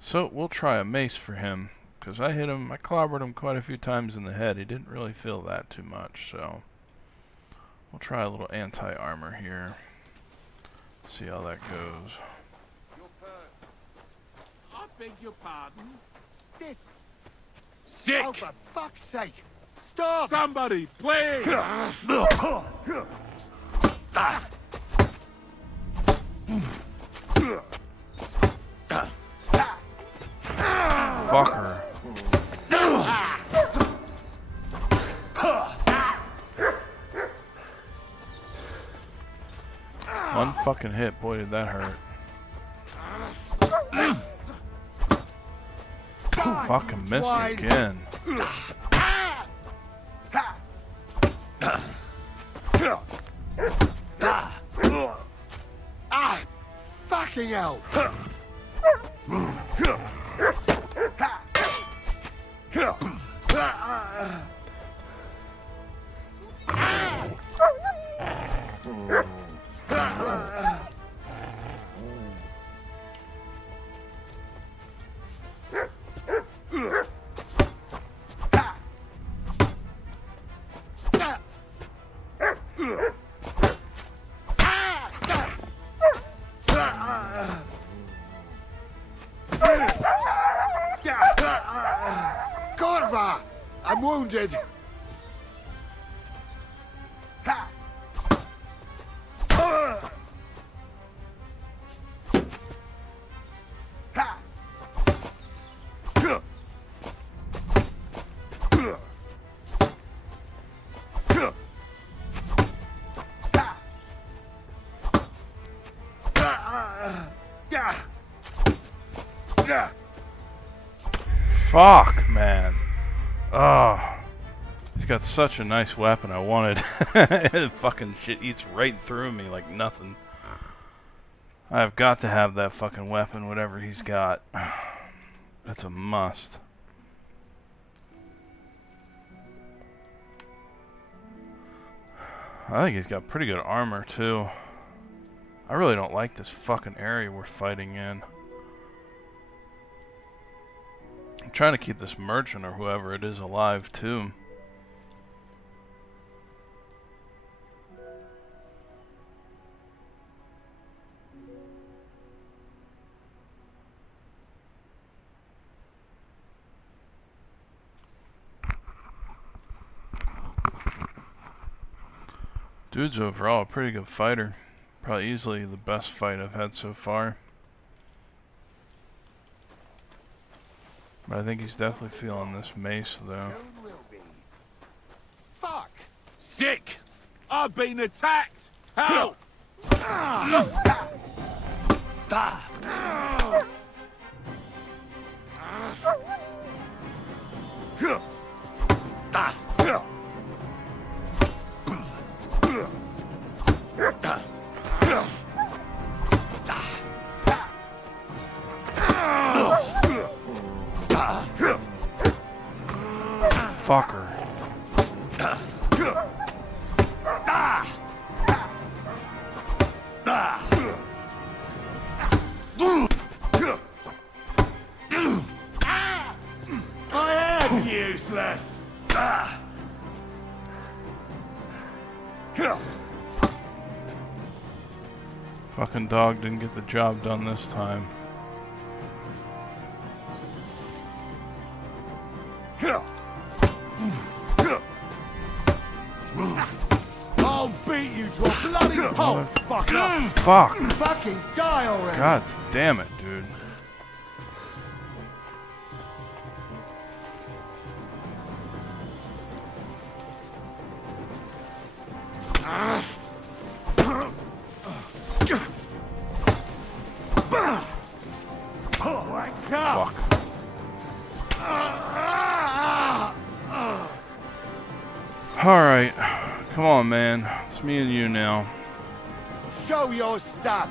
So we'll try a mace for him, because I hit him, I clobbered him quite a few times in the head. He didn't really feel that too much, so we'll try a little anti-armor here. See how that goes. I beg your pardon. This. Sick! Oh, for fuck's sake! Stop! Somebody, please! Fucker. One fucking hit, boy did that hurt. Fucking missed again. Fucking hell! Corva! I'm wounded! Fuck, man. Oh, he's got such a nice weapon. I wanted. Fucking shit eats right through me like nothing. I've got to have that fucking weapon, whatever he's got. That's a must. I think he's got pretty good armor too. I really don't like this fucking area we're fighting in. I'm trying to keep this merchant or whoever it is alive too. Dude's overall a pretty good fighter. Probably easily the best fight I've had so far. But I think he's definitely feeling this mace though. Fuck! Sick! I've been attacked! Help! Fucker. I am useless! Fucking dog didn't get the job done this time. I'll beat you to a bloody pulp, fucker! Fuck. Fucking die already! God damn it, dude. Fuck. Alright. Come on, man. It's me and you now. Show your stuff!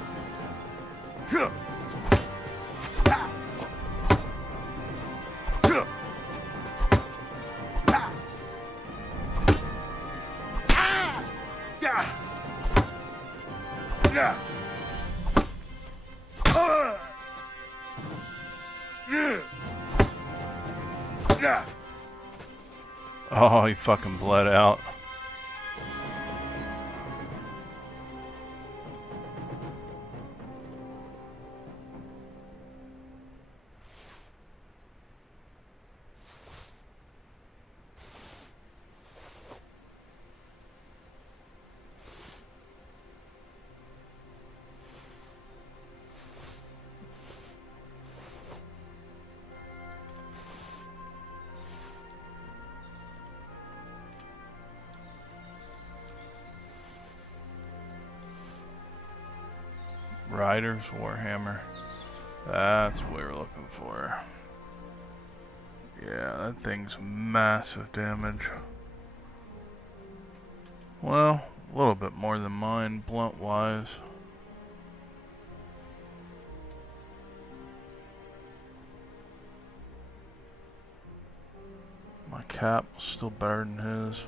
Oh, he fucking bled out. Rider's Warhammer. That's what we're looking for. Yeah, that thing's massive damage. Well, a little bit more than mine, blunt-wise. My cap was still better than his.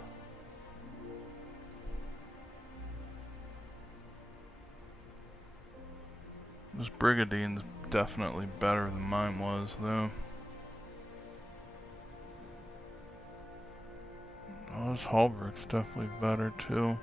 This Brigadine's definitely better than mine was, though. Oh, this Halberg's definitely better, too.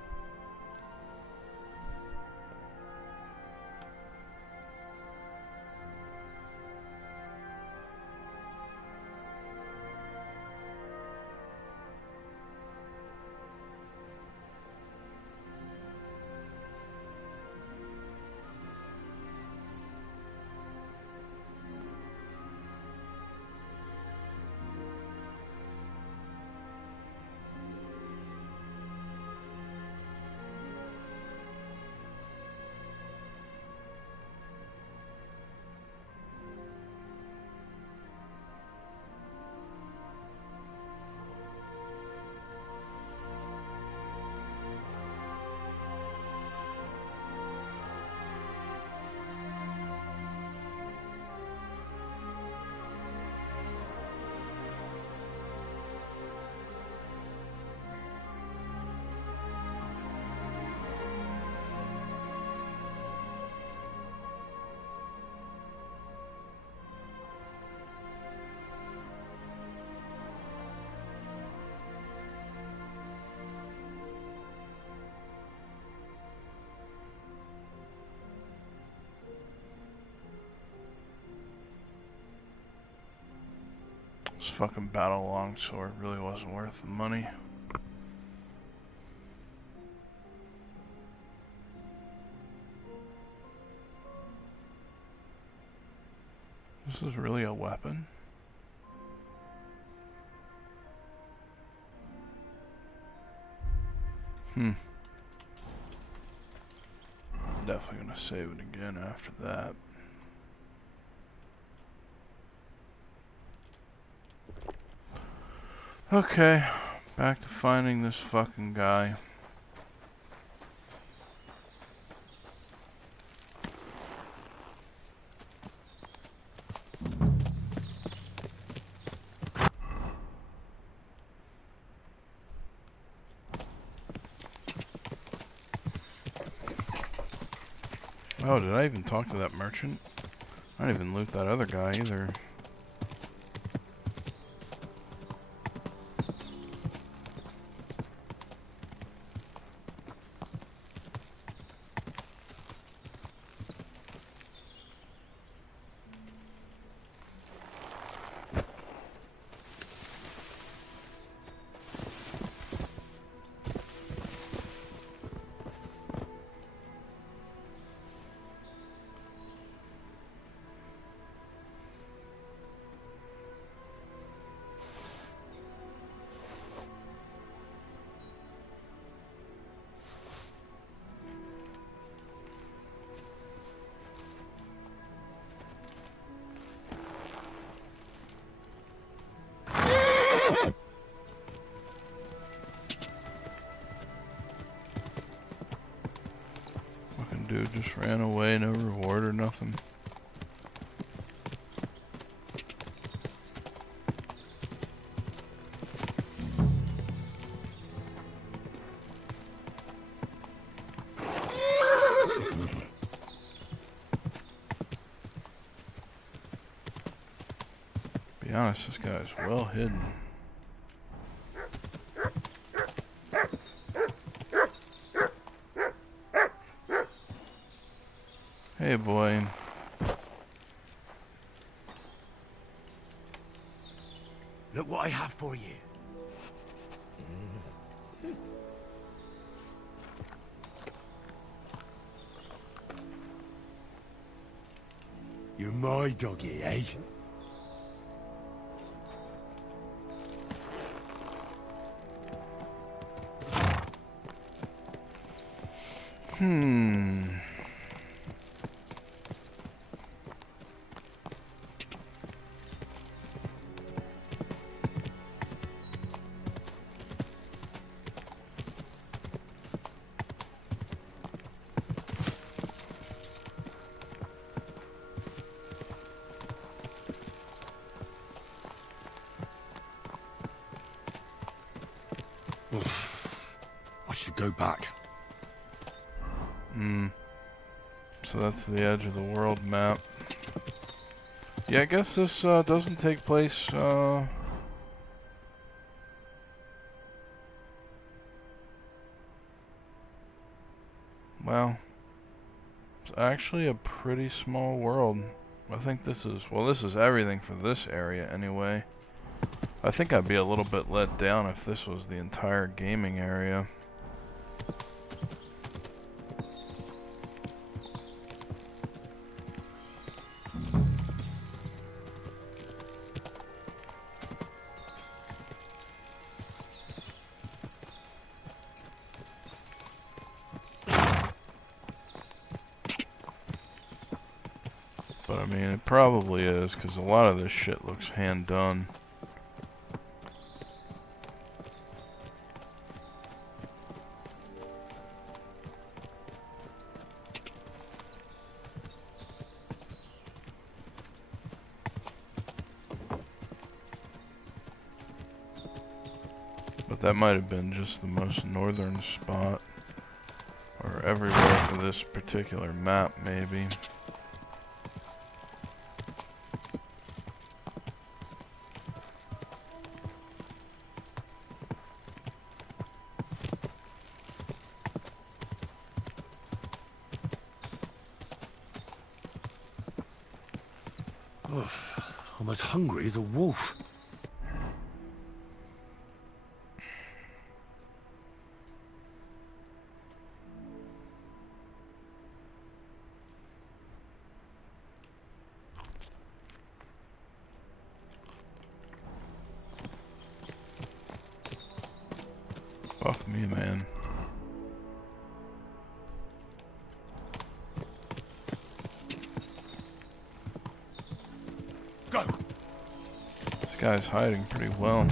This fucking battle longsword really wasn't worth the money. This is really a weapon? Definitely gonna save it again after that. Okay, back to finding this fucking guy. Oh, did I even talk to that merchant? I didn't even loot that other guy either. Fucking dude just ran away, no reward or nothing. Be honest, this guy's well hidden. Hey boy. Look what I have for you. You're my doggy, eh? I should go back. so that's the edge of the world map. Yeah, I guess this doesn't take place, well, it's actually a pretty small world. I think this is, well, this is everything for this area anyway. I think I'd be a little bit let down if this was the entire gaming area. But I mean, it probably is, because a lot of this shit looks hand done. But that might have been just the most northern spot. Or everywhere for this particular map, maybe. Oof, I'm as hungry as a wolf. Fuck me, man. Go. This guy's hiding pretty well.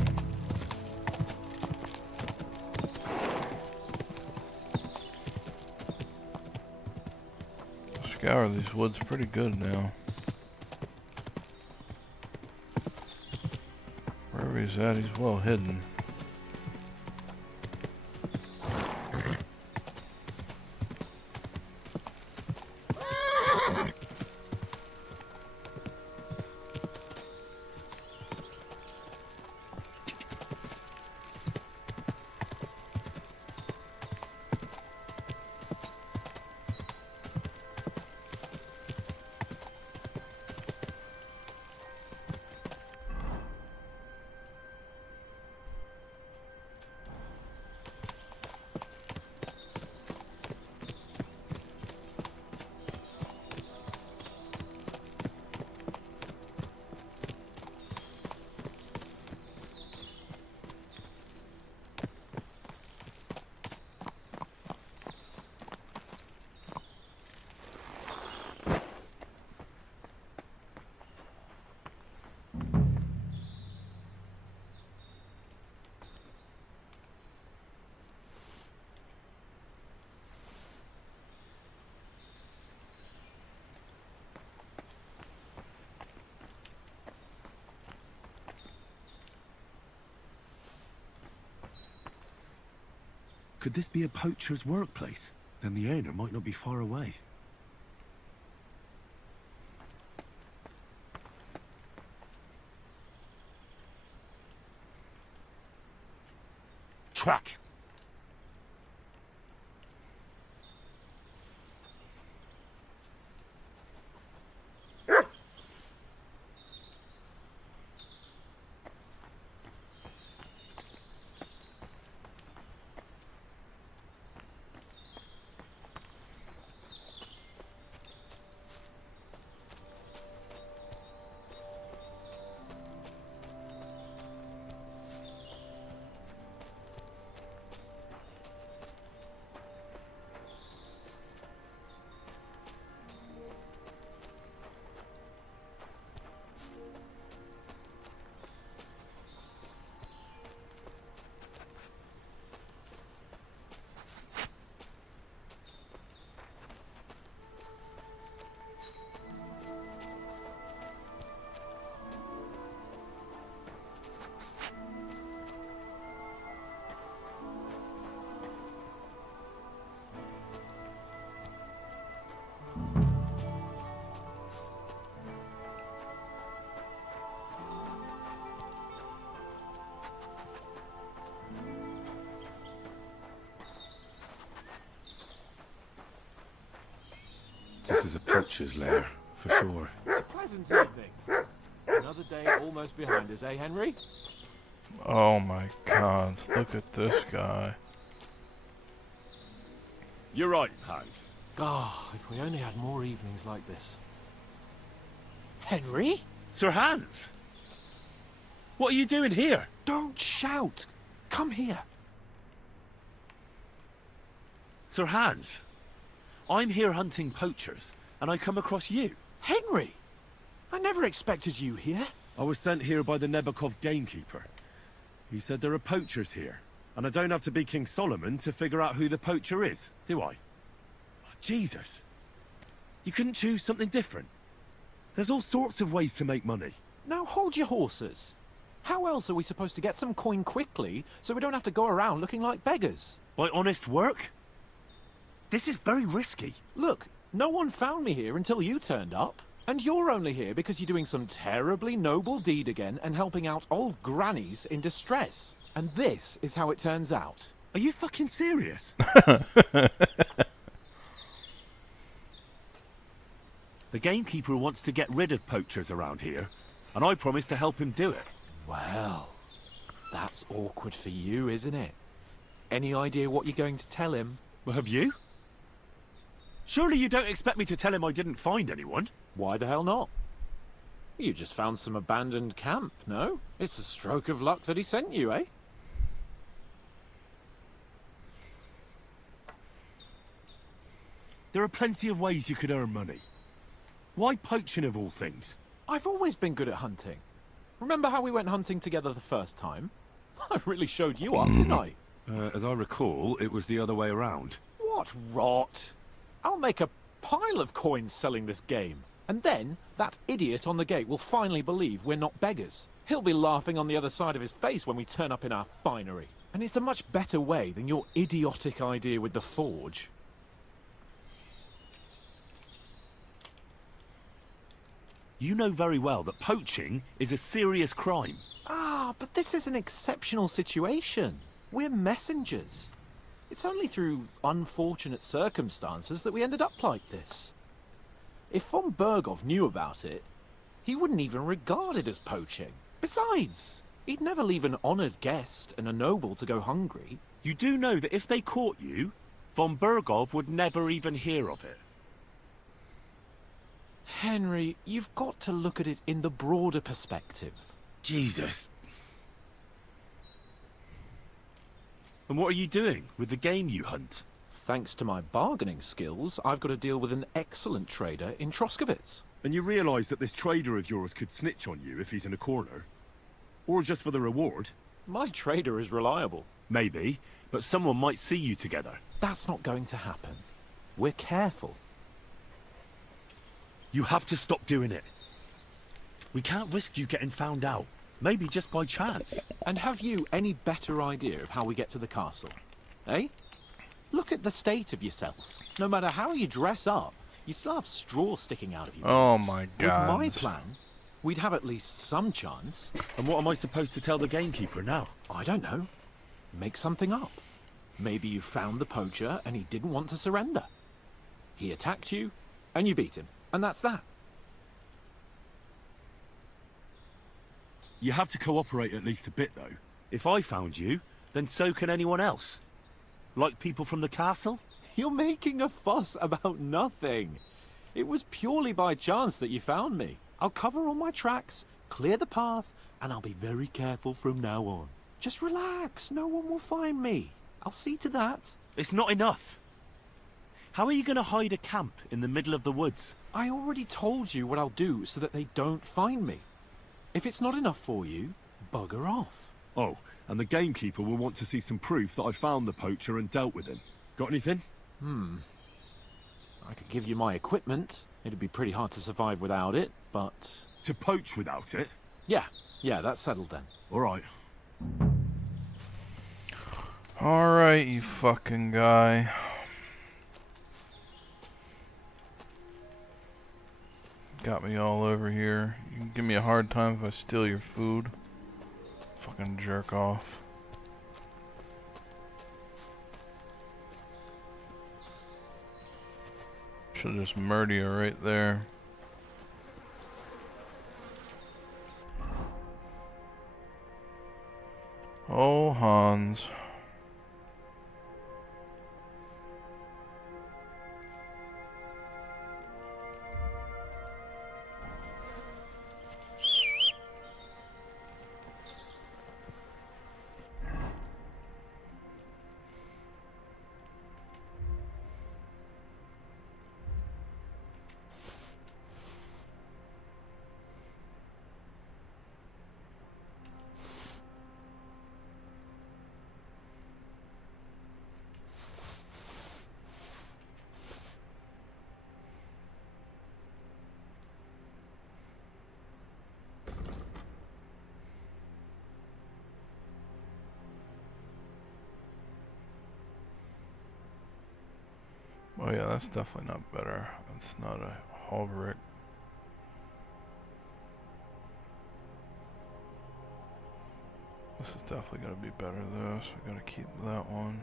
Scour these woods pretty good now. Wherever he's at, he's well hidden. Could this be a poacher's workplace? Then the owner might not be far away. Track. This is a poacher's lair, for sure. It's a pleasant evening. Another day almost behind us, eh, Henry? Oh my god, look at this guy. You're right, Hans. Oh, if we only had more evenings like this. Henry? Sir Hans! What are you doing here? Don't shout! Come here. Sir Hans, I'm here hunting poachers, and I come across you. Henry! I never expected you here. I was sent here by the Nebukov gamekeeper. He said there are poachers here, and I don't have to be King Solomon to figure out who the poacher is, do I? Oh, Jesus! You couldn't choose something different? There's all sorts of ways to make money. Now hold your horses. How else are we supposed to get some coin quickly so we don't have to go around looking like beggars? By honest work? This is very risky. Look, no one found me here until you turned up. And you're only here because you're doing some terribly noble deed again and helping out old grannies in distress. And this is how it turns out. Are you fucking serious? The gamekeeper wants to get rid of poachers around here, and I promise to help him do it. Well, that's awkward for you, isn't it? Any idea what you're going to tell him? Well, have you? Surely you don't expect me to tell him I didn't find anyone? Why the hell not? You just found some abandoned camp, no? It's a stroke of luck that he sent you, eh? There are plenty of ways you could earn money. Why poaching of all things? I've always been good at hunting. Remember how we went hunting together the first time? I really showed you up, didn't I? As I recall, it was the other way around. What rot! I'll make a pile of coins selling this game. And then, that idiot on the gate will finally believe we're not beggars. He'll be laughing on the other side of his face when we turn up in our finery. And it's a much better way than your idiotic idea with the forge. You know very well that poaching is a serious crime. Ah, but this is an exceptional situation. We're messengers. It's only through unfortunate circumstances that we ended up like this. If von Berghoff knew about it, he wouldn't even regard it as poaching. Besides, he'd never leave an honoured guest and a noble to go hungry. You do know that if they caught you, von Berghoff would never even hear of it. Henry, you've got to look at it in the broader perspective. Jesus. And what are you doing with the game you hunt? Thanks to my bargaining skills, I've got to deal with an excellent trader in Troskowitz. And you realise that this trader of yours could snitch on you if he's in a corner? Or just for the reward? My trader is reliable. Maybe, but someone might see you together. That's not going to happen. We're careful. You have to stop doing it. We can't risk you getting found out. Maybe just by chance. And have you any better idea of how we get to the castle? Eh? Look at the state of yourself. No matter how you dress up, you still have straw sticking out of you. Oh my god. With my plan, we'd have at least some chance. And what am I supposed to tell the gamekeeper now? I don't know. Make something up. Maybe you found the poacher and he didn't want to surrender. He attacked you and you beat him. And that's that. You have to cooperate at least a bit, though. If I found you, then so can anyone else. Like people from the castle? You're making a fuss about nothing. It was purely by chance that you found me. I'll cover all my tracks, clear the path, and I'll be very careful from now on. Just relax, no one will find me. I'll see to that. It's not enough. How are you going to hide a camp in the middle of the woods? I already told you what I'll do so that they don't find me. If it's not enough for you, bugger off. Oh, and the gamekeeper will want to see some proof that I found the poacher and dealt with him. Got anything? I could give you my equipment. It'd be pretty hard to survive without it, but... To poach without it? Yeah, that's settled then. Alright. Alright, you fucking guy. Got me all over here. You can give me a hard time if I steal your food. Fucking jerk off. Should just murder you right there. Oh, Hans. Oh yeah, that's definitely not better. That's not a Halberick. This is definitely gonna be better though, so we gotta keep that one.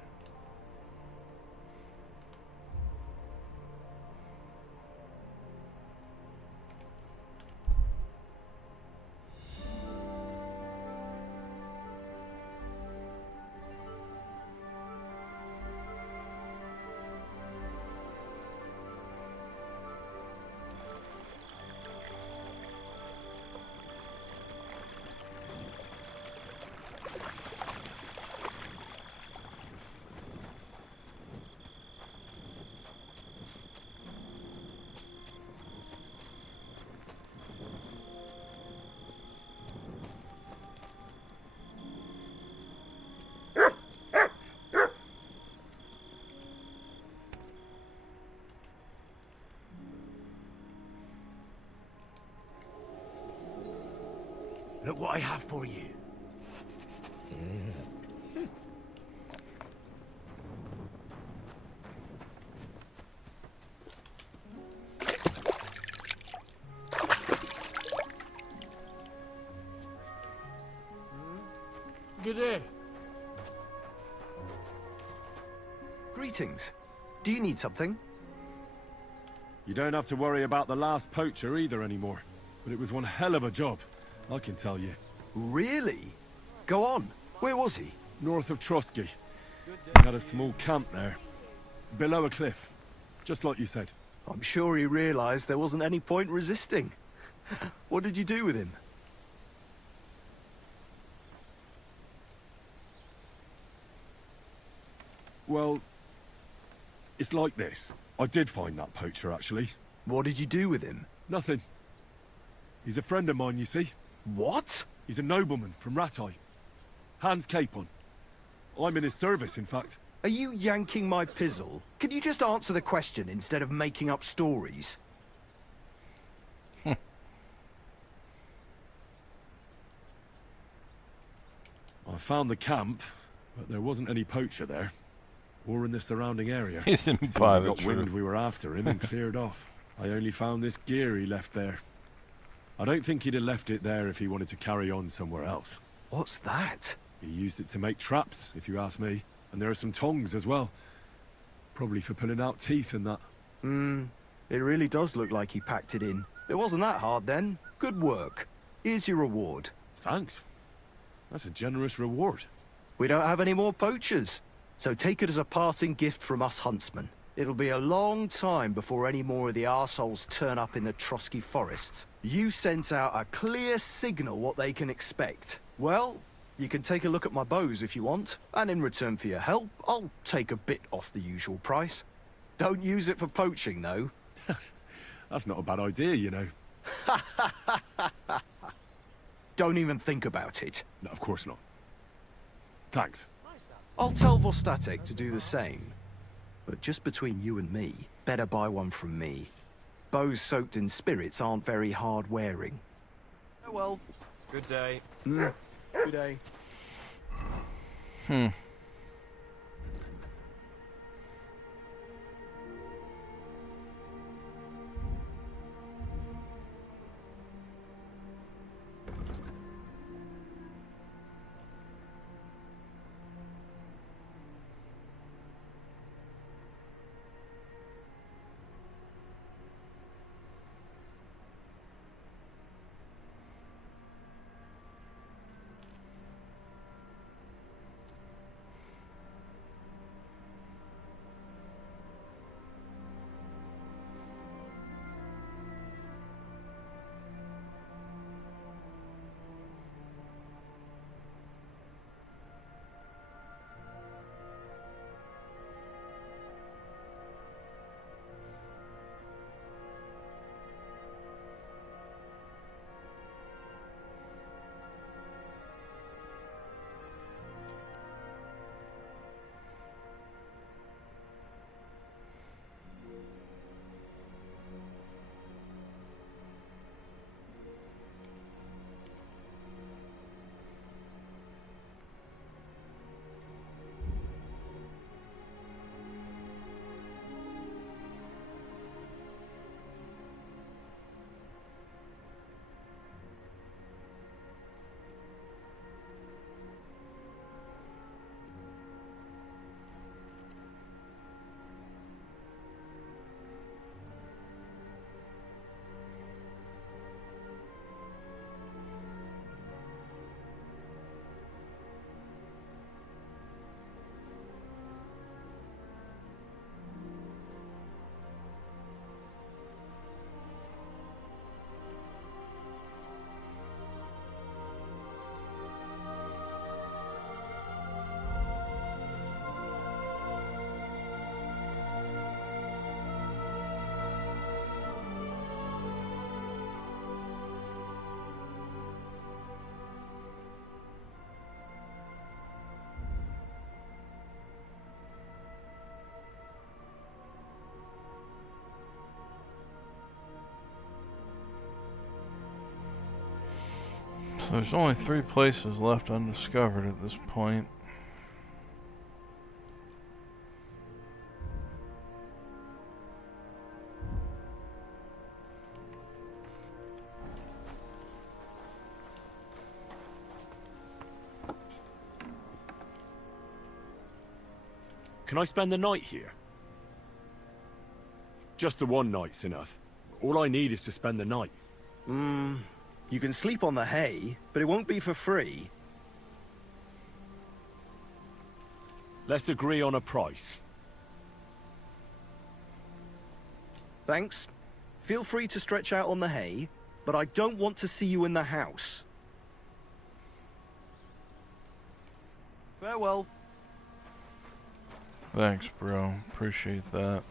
Look what I have for you. Good day. Greetings. Do you need something? You don't have to worry about the last poacher either anymore. But it was one hell of a job, I can tell you. Really? Go on. Where was he? North of Trotsky. He had a small camp there. Below a cliff. Just like you said. I'm sure he realized there wasn't any point resisting. What did you do with him? Well, it's like this. I did find that poacher, actually. What did you do with him? Nothing. He's a friend of mine, you see. What? He's a nobleman from Ratai. Hans Capon. I'm in his service, in fact. Are you yanking my pizzle? Can you just answer the question instead of making up stories? I found the camp, but there wasn't any poacher there. Or in the surrounding area. He's in Seems he private got wind truth. we were after him and cleared off. I only found this gear he left there. I don't think he'd have left it there if he wanted to carry on somewhere else. What's that? He used it to make traps, if you ask me. And there are some tongs as well. Probably for pulling out teeth and that. It really does look like he packed it in. It wasn't that hard then. Good work. Here's your reward. Thanks. That's a generous reward. We don't have any more poachers, so take it as a parting gift from us huntsmen. It'll be a long time before any more of the arseholes turn up in the Trotsky forests. You sent out a clear signal what they can expect. Well, you can take a look at my bows if you want, and in return for your help, I'll take a bit off the usual price. Don't use it for poaching, though. That's not a bad idea, you know. Don't even think about it. No, of course not. Thanks. I'll tell Vostatek to do the same. But just between you and me, better buy one from me. Bows soaked in spirits aren't very hard wearing. Oh well. Good day. Good day. There's only 3 places left undiscovered at this point. Can I spend the night here? Just the one night's enough. All I need is to spend the night. You can sleep on the hay, but it won't be for free. Let's agree on a price. Thanks. Feel free to stretch out on the hay, but I don't want to see you in the house. Farewell. Thanks, bro. Appreciate that.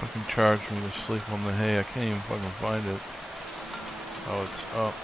Fucking charge me to sleep on the hay. I can't even fucking find it. Oh, it's up.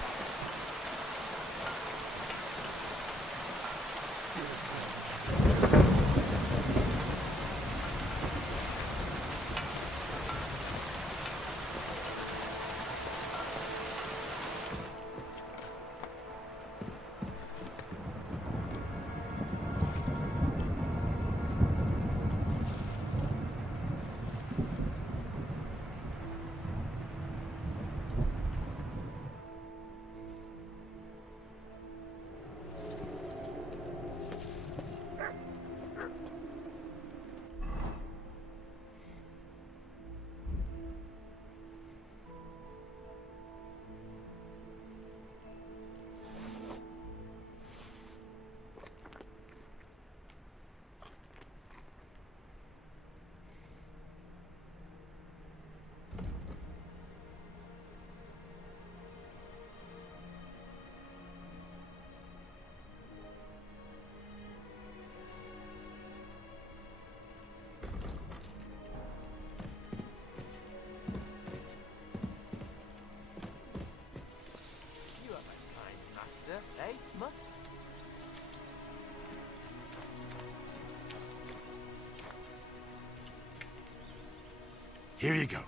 Here you go.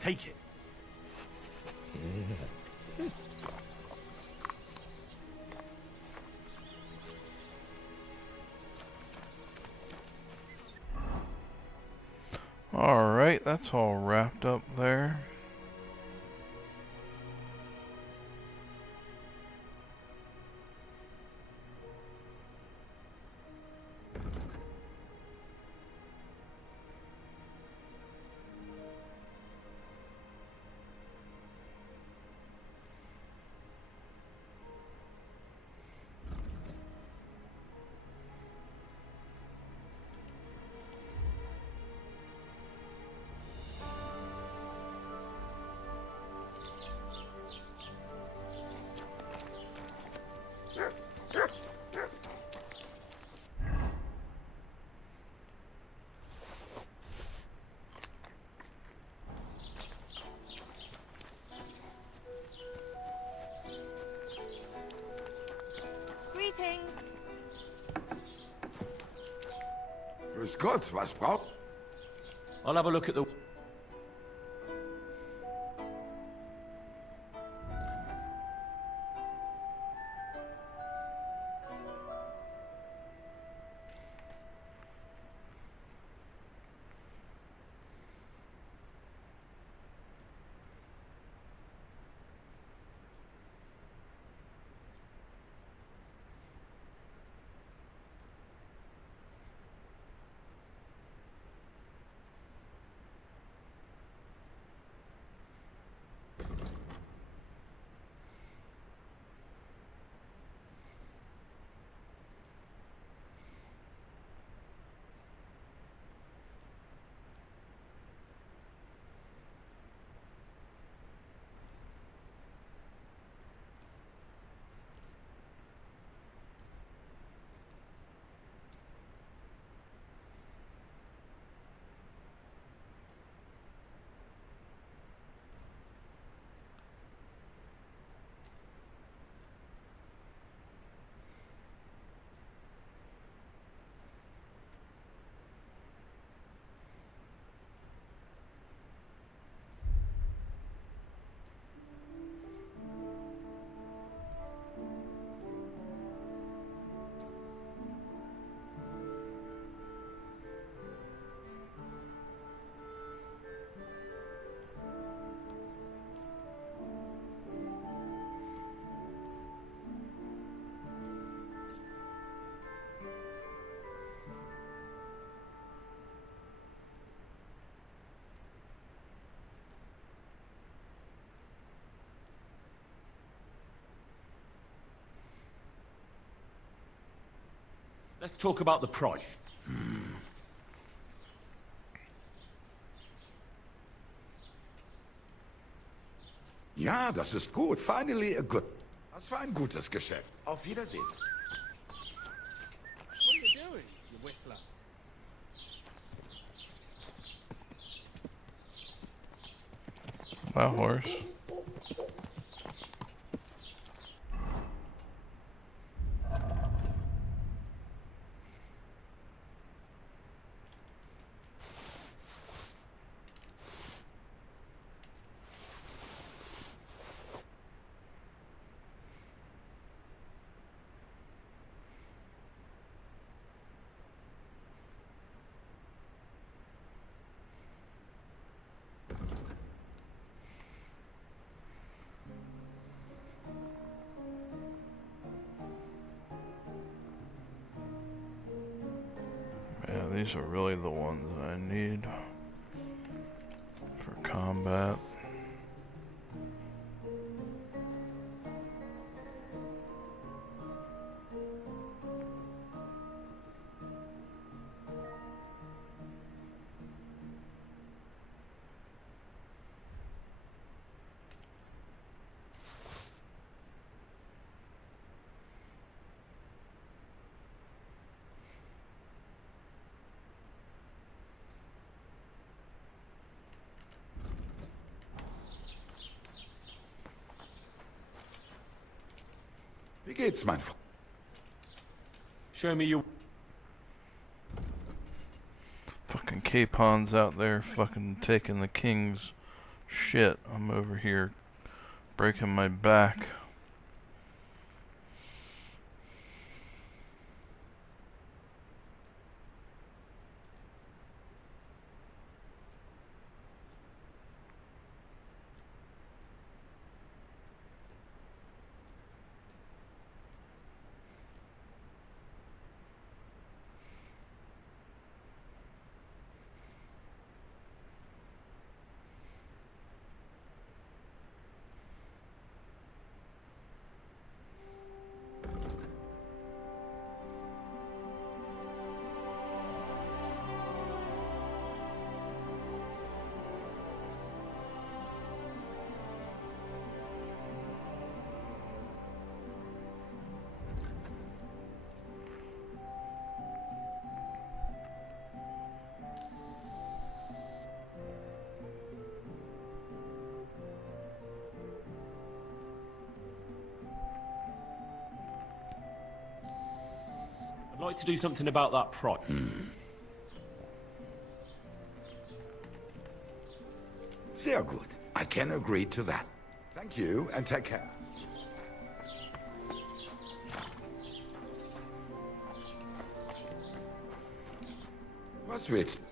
Take it. Alright, that's all wrapped up there. Greetings. Grüß Gott, was braucht? I'll have a look at the... Let's talk about the price. Ja, das ist gut. Finally a good. Das war ein gutes Geschäft. Auf Wiedersehen. What are you doing, you whistler? That horse. Yeah, these are really the ones that I need for combat. Wie geht's, mein Freund? Show me your... Fucking Capon's out there fucking taking the king's shit. I'm over here breaking my back. I'd like to do something about that price. Sehr gut. I can agree to that. Thank you, and take care. Was willst du?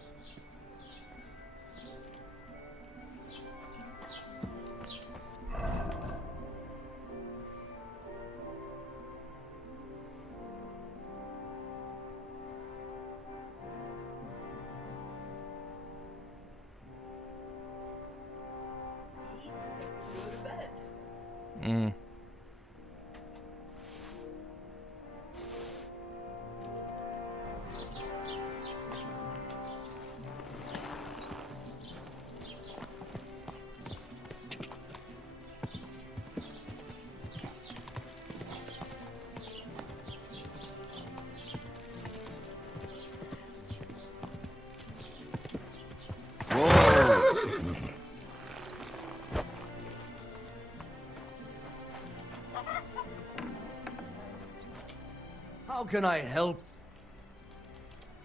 How can I help?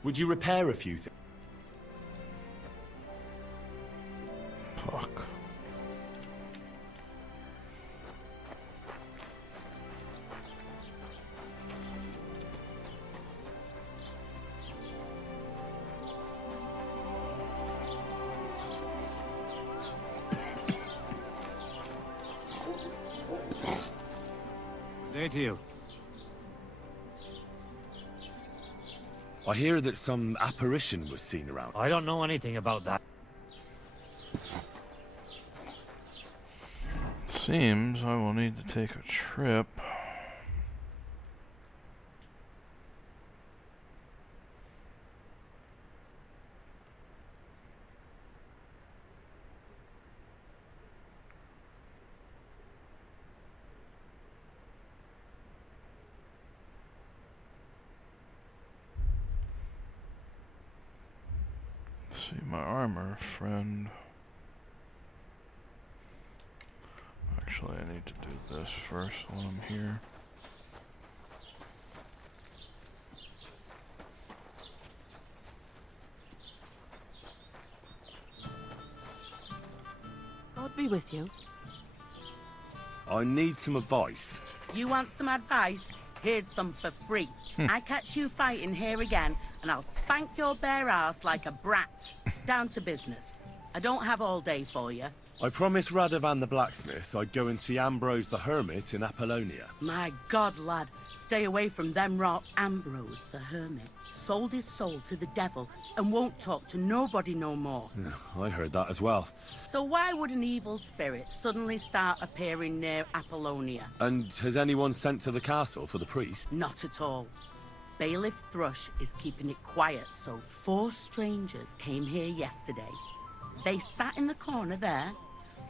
Would you repair a few things? Fuck. There to you. I hear that some apparition was seen around. I don't know anything about that. Seems I will need to take a trip. See my armor friend. Actually, I need to do this first while I'm here. God be with you. I need some advice. You want some advice? Here's some for free. I catch you fighting here again, and I'll spank your bare ass like a brat. Down to business. I don't have all day for you. I promised Radovan the blacksmith I'd go and see Ambrose the hermit in Apollonia. My God, lad, stay away from them rot. Ambrose the hermit sold his soul to the devil and won't talk to nobody no more. Yeah, I heard that as well. So why would an evil spirit suddenly start appearing near Apollonia? And has anyone sent to the castle for the priest? Not at all. Bailiff Thrush is keeping it quiet, so 4 strangers came here yesterday. They sat in the corner there,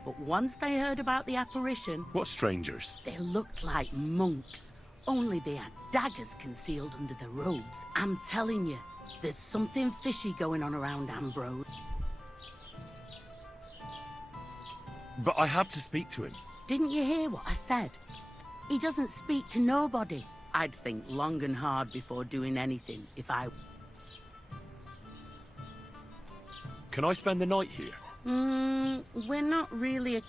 but once they heard about the apparition... What strangers? They looked like monks, only they had daggers concealed under their robes. I'm telling you, there's something fishy going on around Ambrose. But I have to speak to him. Didn't you hear what I said? He doesn't speak to nobody. I'd think long and hard before doing anything if I... Can I spend the night here? We're not really...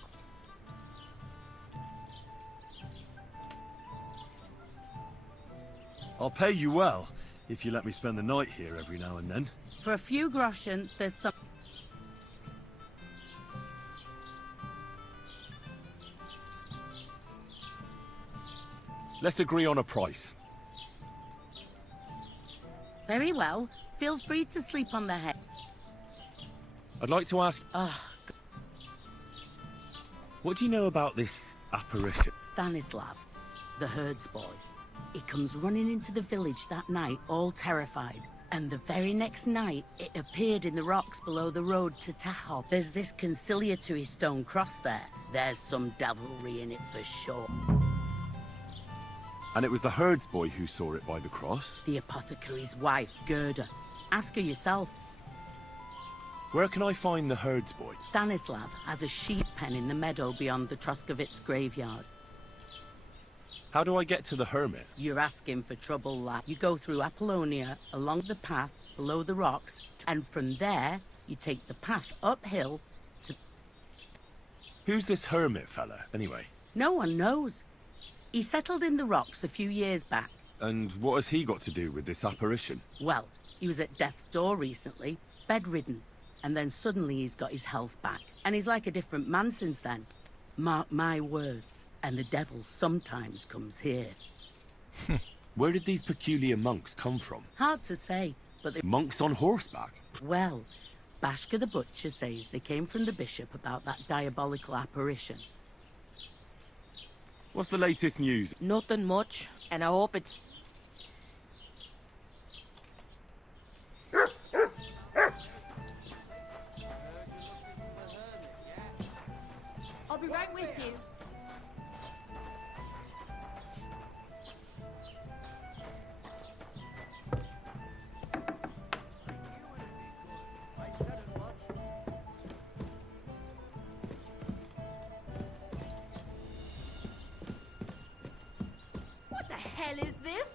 I'll pay you well, if you let me spend the night here every now and then. For a few groschen, there's some... Let's agree on a price. Very well. Feel free to sleep on the head. I'd like to ask... Ah, what do you know about this apparition? Stanislav, the herds boy. He comes running into the village that night, all terrified. And the very next night, it appeared in the rocks below the road to Tahoe. There's this conciliatory stone cross there. There's some devilry in it for sure. And it was the herds boy who saw it by the cross? The apothecary's wife, Gerda. Ask her yourself. Where can I find the herds boy? Stanislav has a sheep pen in the meadow beyond the Troskovitz graveyard. How do I get to the hermit? You're asking for trouble, lad. You go through Apollonia, along the path, below the rocks, and from there, you take the path uphill to... Who's this hermit fella, anyway? No one knows. He settled in the rocks a few years back. And what has he got to do with this apparition? Well, he was at death's door recently, bedridden, and then suddenly he's got his health back. And he's like a different man since then. Mark my words. And the devil sometimes comes here. Where did these peculiar monks come from? Hard to say, but they... Monks on horseback? Well, Bashka the Butcher says they came from the bishop about that diabolical apparition. What's the latest news? Nothing much, and I hope it's... I'll be right with you. What the hell is this?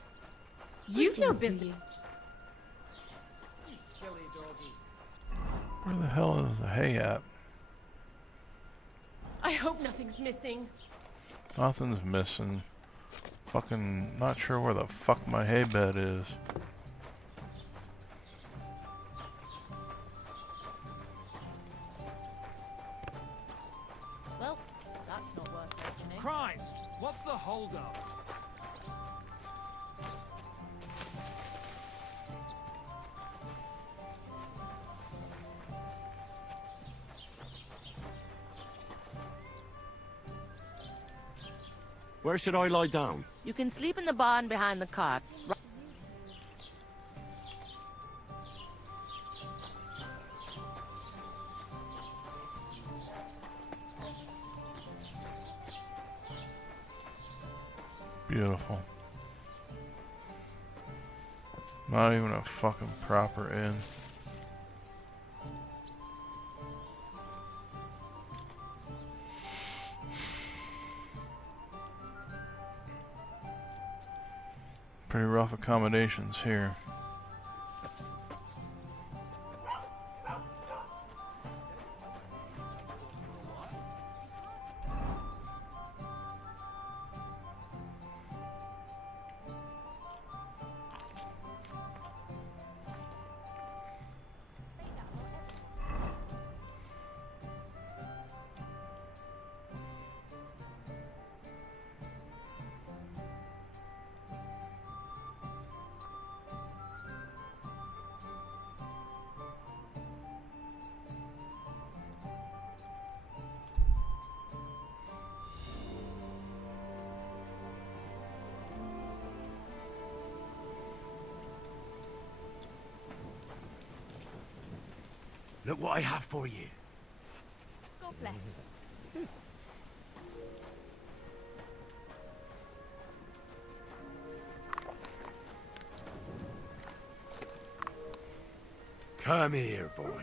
You've no business. Where the hell is the hay at? I hope nothing's missing. Nothing's missing. Fucking not sure where the fuck my hay bed is. Well, that's not worth mentioning. Christ! What's the holdup? Where should I lie down? You can sleep in the barn behind the cart. Beautiful. Not even a fucking proper inn. rough accommodations here. Look what I have for you. God bless. Come here, boy.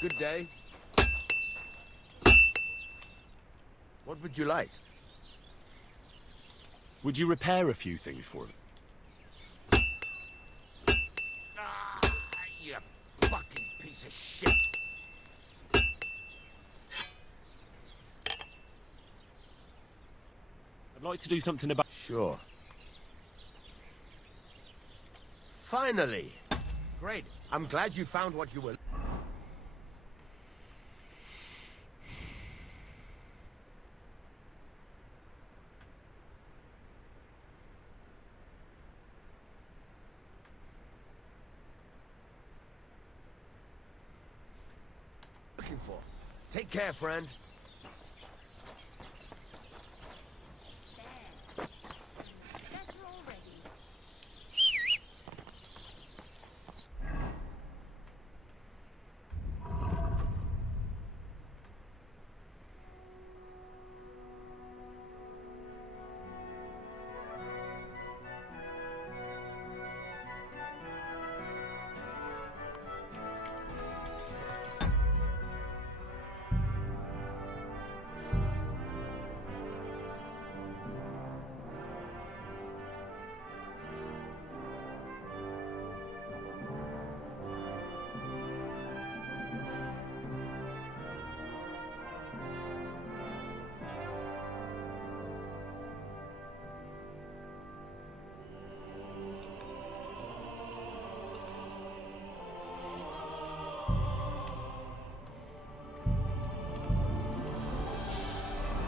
Good day. What would you like? Would you repair a few things for me? Ah, you fucking piece of shit. I'd like to do something about... Sure. Finally! Great. I'm glad you found what you were... looking for. Take care, friend.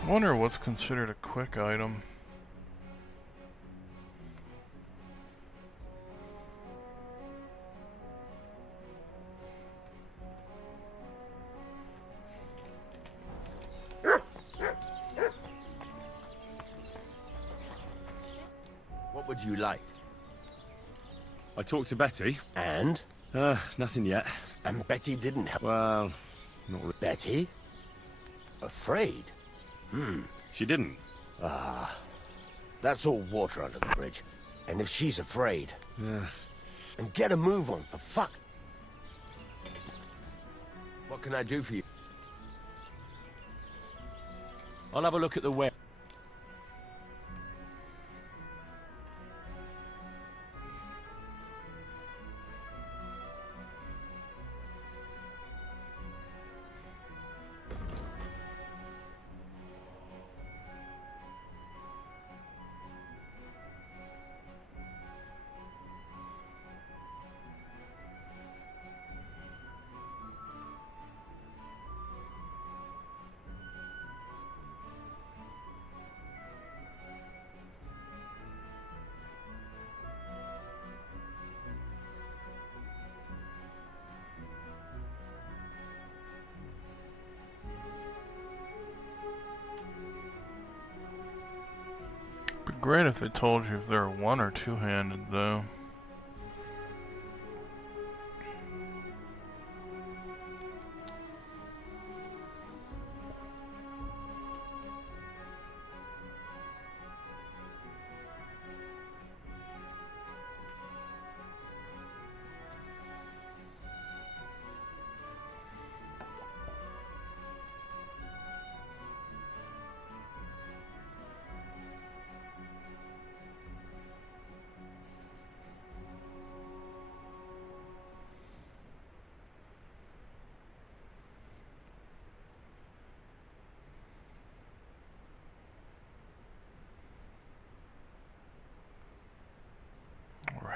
I wonder what's considered a quick item. What would you like? I talked to Betty. And? Nothing yet. And Betty didn't help? Well, not really. Betty? Afraid? She didn't. Ah. That's all water under the bridge. And if she's afraid... Yeah. And get a move on, for fuck. What can I do for you? I'll have a look at the web. Be great if they told you if they're one or two-handed, though.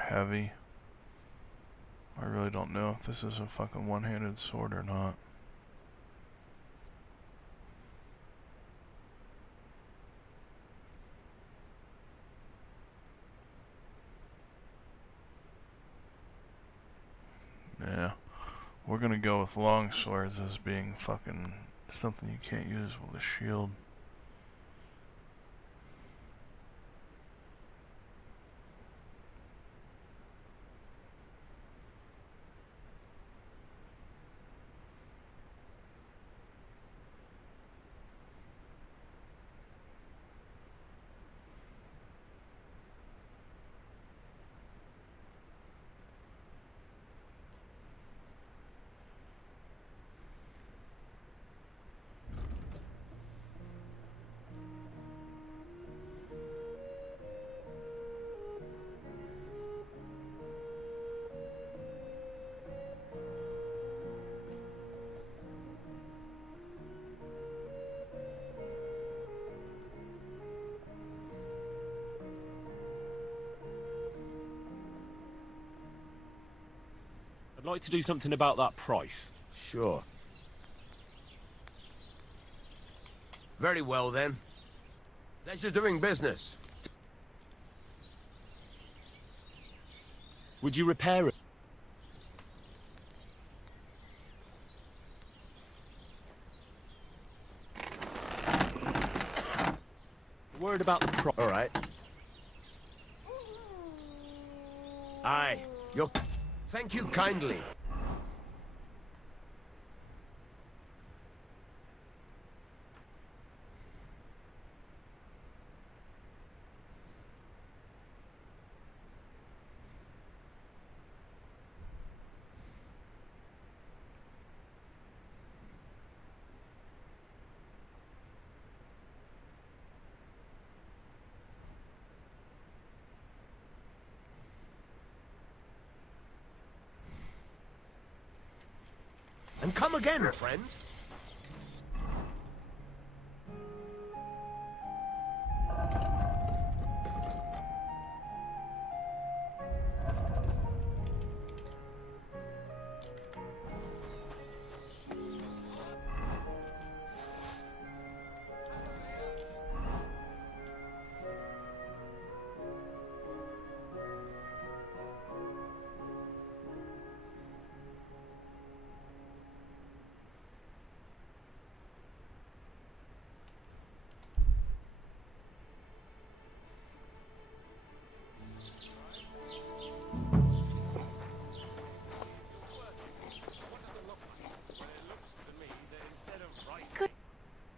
Heavy. I really don't know if this is a fucking one-handed sword or not. Yeah, we're gonna go with long swords as being fucking something you can't use with a shield. I'd like to do something about that price. Sure. Very well, then. Pleasure doing business. Would you repair it? Word about the price. All right. Aye. You're... Thank you kindly. And come again, friend.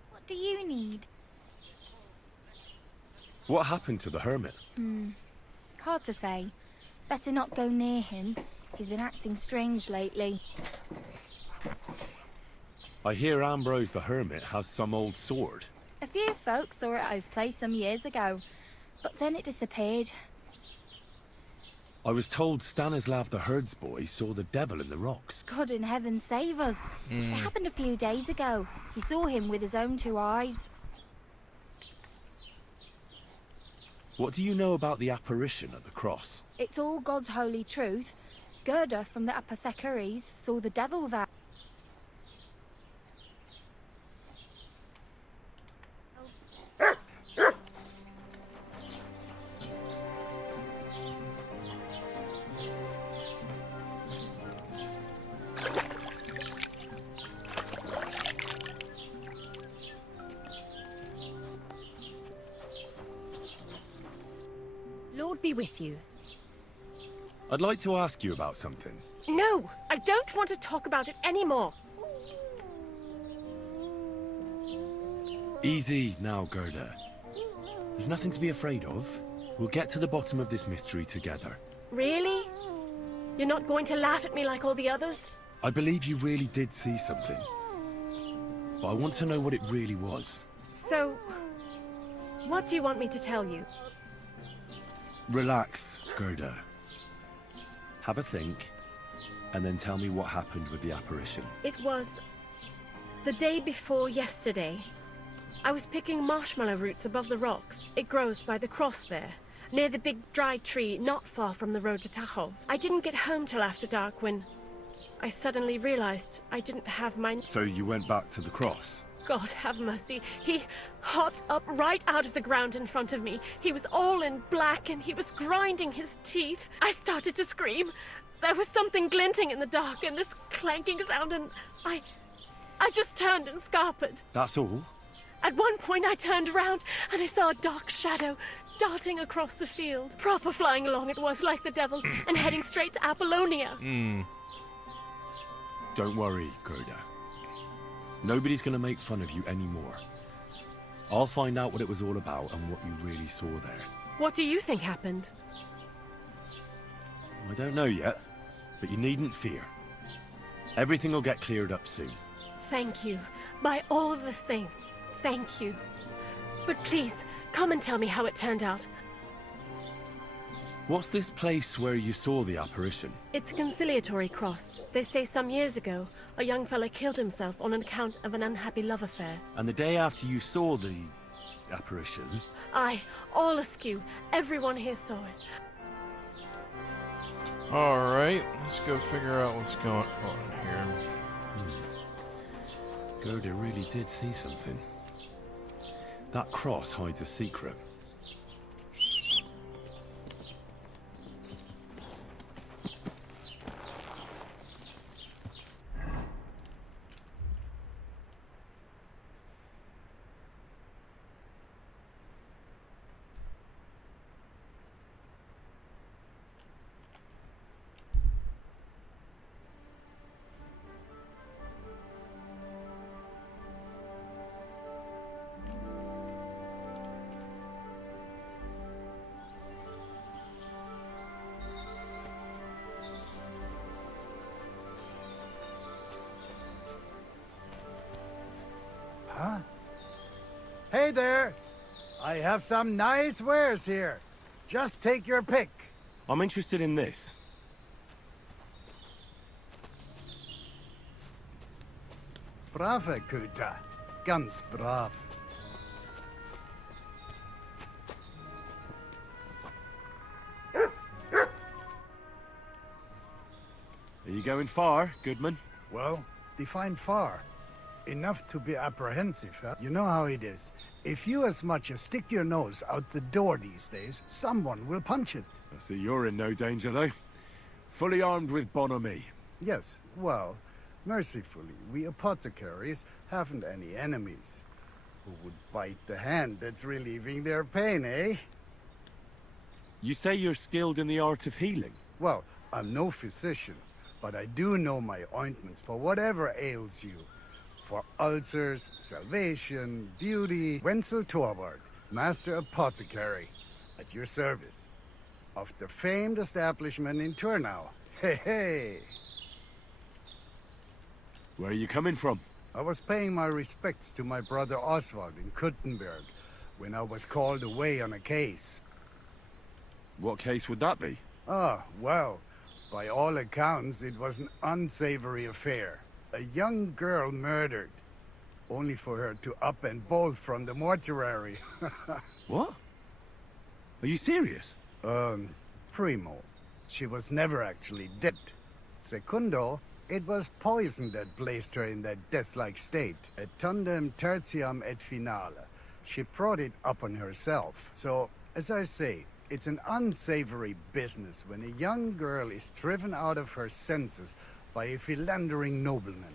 What do you need? What happened to the hermit? Hard to say. Better not go near him. He's been acting strange lately. I hear Ambrose the hermit has some old sword. A few few folks saw it at his place some years ago, but then it disappeared. I was told Stanislav the herdsboy saw the devil in the rocks. God in heaven save us. It happened a few days ago. He saw him with his own 2 eyes. What do you know about the apparition at the cross? It's all God's holy truth. Gerda from the apothecaries saw the devil there. Lord be with you. I'd like to ask you about something. No, I don't want to talk about it anymore. Easy now, Gerda. There's nothing to be afraid of. We'll get to the bottom of this mystery together. Really? You're not going to laugh at me like all the others? I believe you really did see something. But I want to know what it really was. So, what do you want me to tell you? Relax, Gerda. Have a think, and then tell me what happened with the apparition. It was the day before yesterday. I was picking marshmallow roots above the rocks. It grows by the cross there, near the big dry tree not far from the road to Tachov. I didn't get home till after dark when I suddenly realized I didn't have my... So you went back to the cross? God have mercy. He hopped up right out of the ground in front of me. He was all in black and he was grinding his teeth. I started to scream. There was something glinting in the dark and this clanking sound and I just turned and scarpered. That's all? At one point I turned around and I saw a dark shadow darting across the field. Proper flying along it was like the devil and heading straight to Apollonia. Don't worry, Gerda. Nobody's gonna make fun of you anymore. I'll find out what it was all about and what you really saw there. What do you think happened? I don't know yet, but you needn't fear. Everything will get cleared up soon. Thank you. By all the saints, thank you. But please, come and tell me how it turned out. What's this place where you saw the apparition? It's a conciliatory cross. They say some years ago, a young fella killed himself on account of an unhappy love affair. And the day after you saw the apparition... Aye, all askew. Everyone here saw it. Alright, let's go figure out what's going on here. Gerda really did see something. That cross hides a secret. Huh? Hey there! I have some nice wares here. Just take your pick. I'm interested in this. Brave Kuta. Ganz brav. Are you going far, Goodman? Well, define far. Enough to be apprehensive, huh? You know how it is. If you as much as stick your nose out the door these days, someone will punch it. I see you're in no danger, though. Fully armed with bonhomie. Yes, well, mercifully, we apothecaries haven't any enemies. Who would bite the hand that's relieving their pain, eh? You say you're skilled in the art of healing? Well, I'm no physician, but I do know my ointments for whatever ails you. For ulcers, salvation, beauty, Wenzel Torvald, Master Apothecary, at your service. Of the famed establishment in Turnau. Hey, hey! Where are you coming from? I was paying my respects to my brother Oswald in Kuttenberg when I was called away on a case. What case would that be? Ah, well, by all accounts, it was an unsavory affair. A young girl murdered, only for her to up and bolt from the mortuary. What? Are you serious? Primo, she was never actually dead. Secundo, it was poison that placed her in that death-like state. Et tandem tertiam et finale. She brought it upon herself. So, as I say, it's an unsavory business when a young girl is driven out of her senses by a philandering nobleman.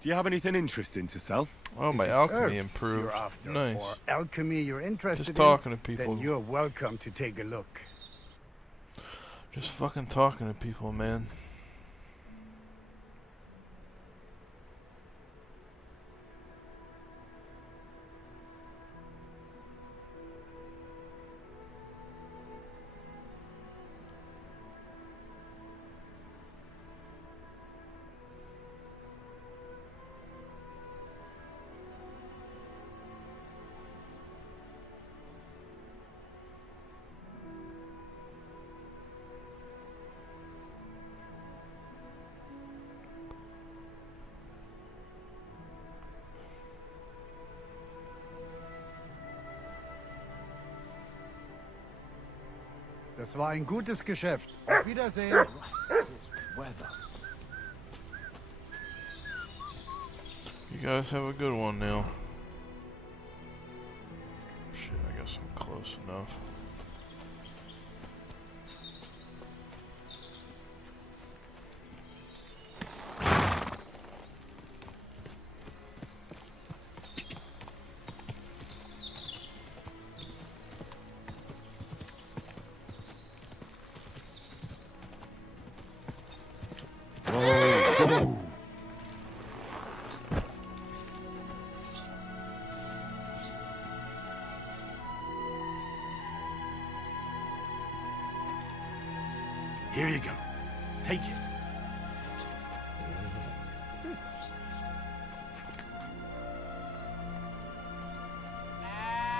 Do you have anything interesting to sell? Oh, my If it's alchemy herbs improved. you're after, Nice. or alchemy you're interested Just talking in, to people. then you're welcome to take a look. Just fucking talking to people, man. Das war ein gutes Geschäft. Auf Wiedersehen. Weather. You guys have a good one now. Shit, I guess I'm close enough. Here you go. Take it.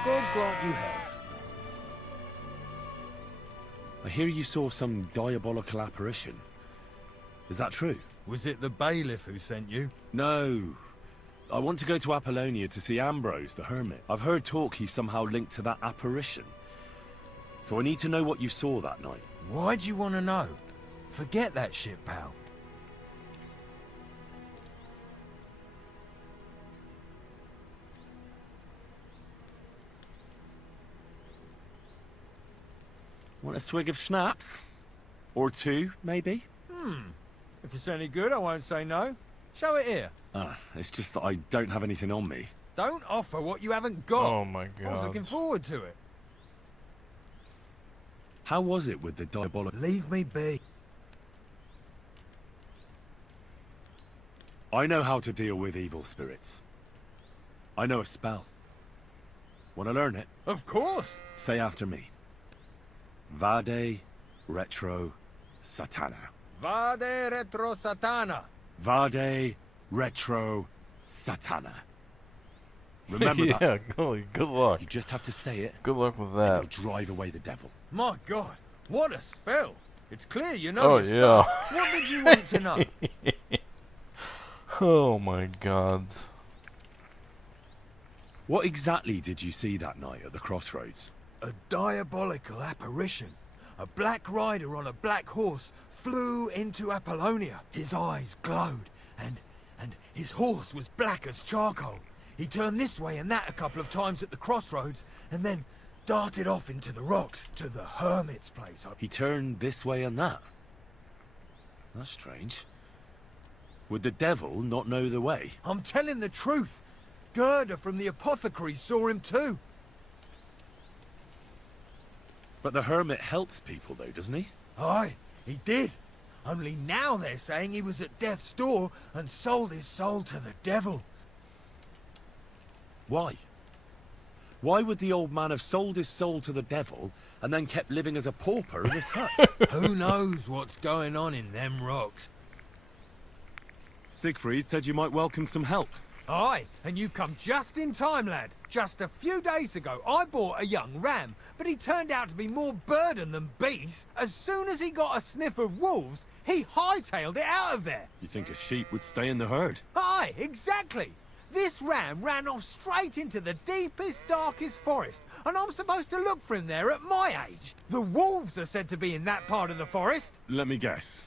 God grant you health. I hear you saw some diabolical apparition. Is that true? Was it the bailiff who sent you? No. I want to go to Apollonia to see Ambrose, the hermit. I've heard talk he's somehow linked to that apparition. So I need to know what you saw that night. Why do you want to know? Forget that shit, pal. Want a swig of schnapps? Or two, maybe? If it's any good, I won't say no. Show it here. It's just that I don't have anything on me. Don't offer what you haven't got. Oh my I was god. looking forward to it. How was it with the diabolical... Leave me be. I know how to deal with evil spirits. I know a spell. Want to learn it? Of course. Say after me. Vade retro satana. Vade retro satana. Vade retro satana. Remember yeah, that. good luck. You just have to say it. Good luck with and that. it'll drive away the devil. My God, what a spell. It's clear you know Oh, your yeah. stuff. What did you want to know? Oh my god. What exactly did you see that night at the crossroads? A diabolical apparition. A black rider on a black horse flew into Apollonia. His eyes glowed, and his horse was black as charcoal. He turned this way and that a couple of times at the crossroads, and then darted off into the rocks to the hermit's place. He turned this way and that. That's strange. Would the devil not know the way? I'm telling the truth. Gerda from the apothecary saw him too. But the hermit helps people though, doesn't he? Aye, he did. Only now they're saying he was at death's door and sold his soul to the devil. Why? Why would the old man have sold his soul to the devil and then kept living as a pauper in his hut? Who knows what's going on in them rocks? Siegfried said you might welcome some help. Aye, and you've come just in time, lad. Just a few days ago, I bought a young ram, but he turned out to be more burden than beast. As soon as he got a sniff of wolves, he hightailed it out of there. You think a sheep would stay in the herd? Aye, exactly. This ram ran off straight into the deepest, darkest forest, and I'm supposed to look for him there at my age. The wolves are said to be in that part of the forest. Let me guess.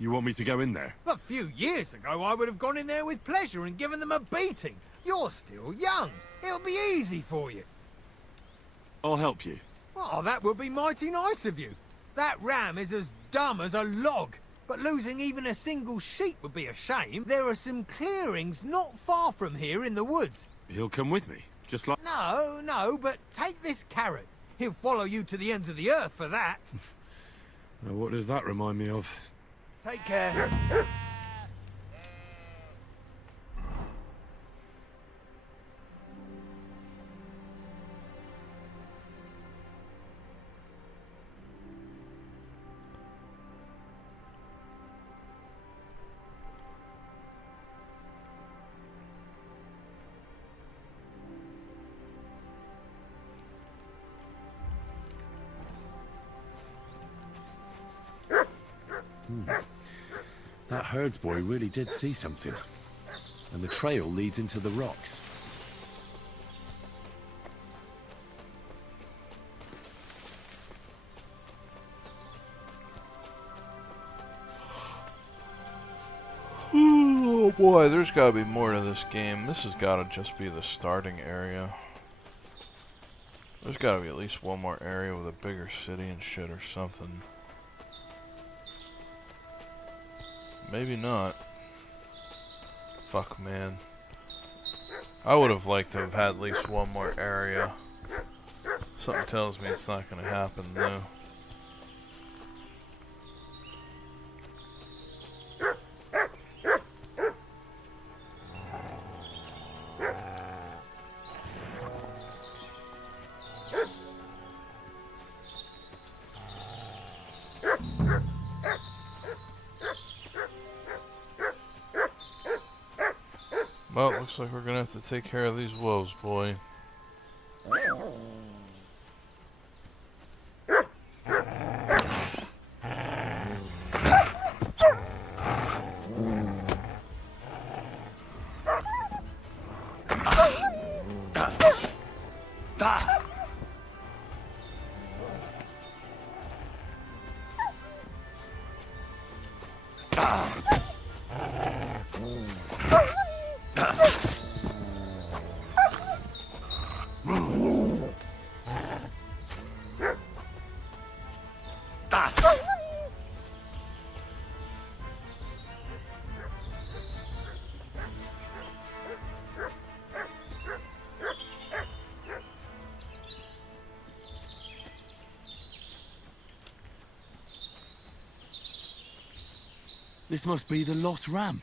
You want me to go in there? A few years ago, I would have gone in there with pleasure and given them a beating. You're still young. It'll be easy for you. I'll help you. Oh, that would be mighty nice of you. That ram is as dumb as a log. But losing even a single sheep would be a shame. There are some clearings not far from here in the woods. He'll come with me, just like... No, but take this carrot. He'll follow you to the ends of the earth for that. Now, what does that remind me of? Take care. That herdsboy really did see something. And the trail leads into the rocks. Oh boy, there's gotta be more to this game. This has gotta just be the starting area. There's gotta be at least one more area with a bigger city and shit or something. Maybe not. Fuck, man. I would have liked to have had at least one more area. Something tells me it's not gonna happen though. Well, looks like we're gonna have to take care of these wolves, boy. This must be the lost ram.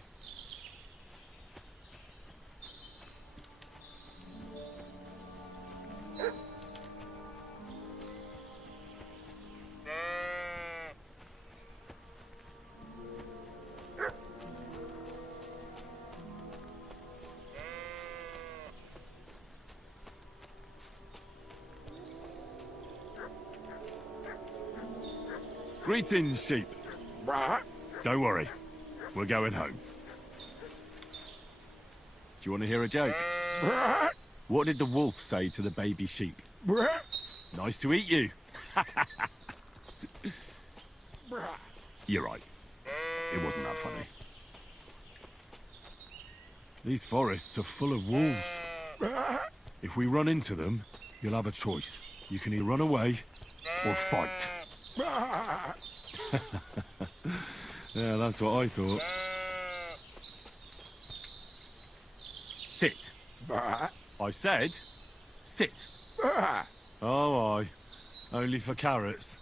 Greetings, sheep. Don't worry. We're going home. Do you want to hear a joke? What did the wolf say to the baby sheep? Nice to eat you. You're right. It wasn't that funny. These forests are full of wolves. If we run into them, you'll have a choice. You can either run away or fight. Yeah, that's what I thought. Sit. I said, sit. Oh, aye. Only for carrots.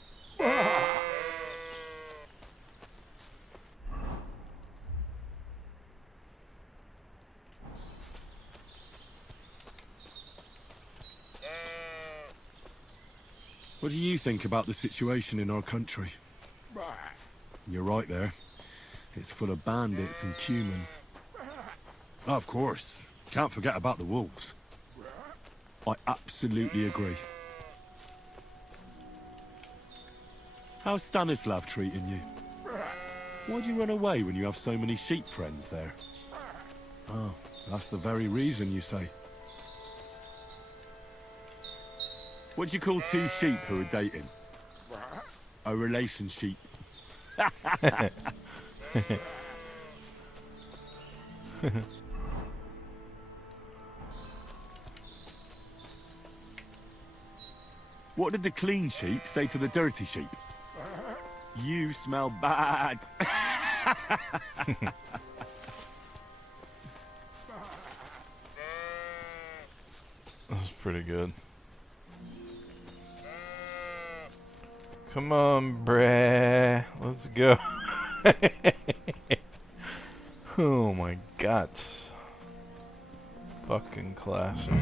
What do you think about the situation in our country? You're right there. It's full of bandits and humans. Of course, can't forget about the wolves. I absolutely agree. How's Stanislav treating you? Why'd you run away when you have so many sheep friends there? Oh, that's the very reason, you say. What do you call two sheep who are dating? A relationship. What did the clean sheep say to the dirty sheep? You smell bad. That's pretty good. Come on, bruh. Let's go. Oh my god. Fucking classic.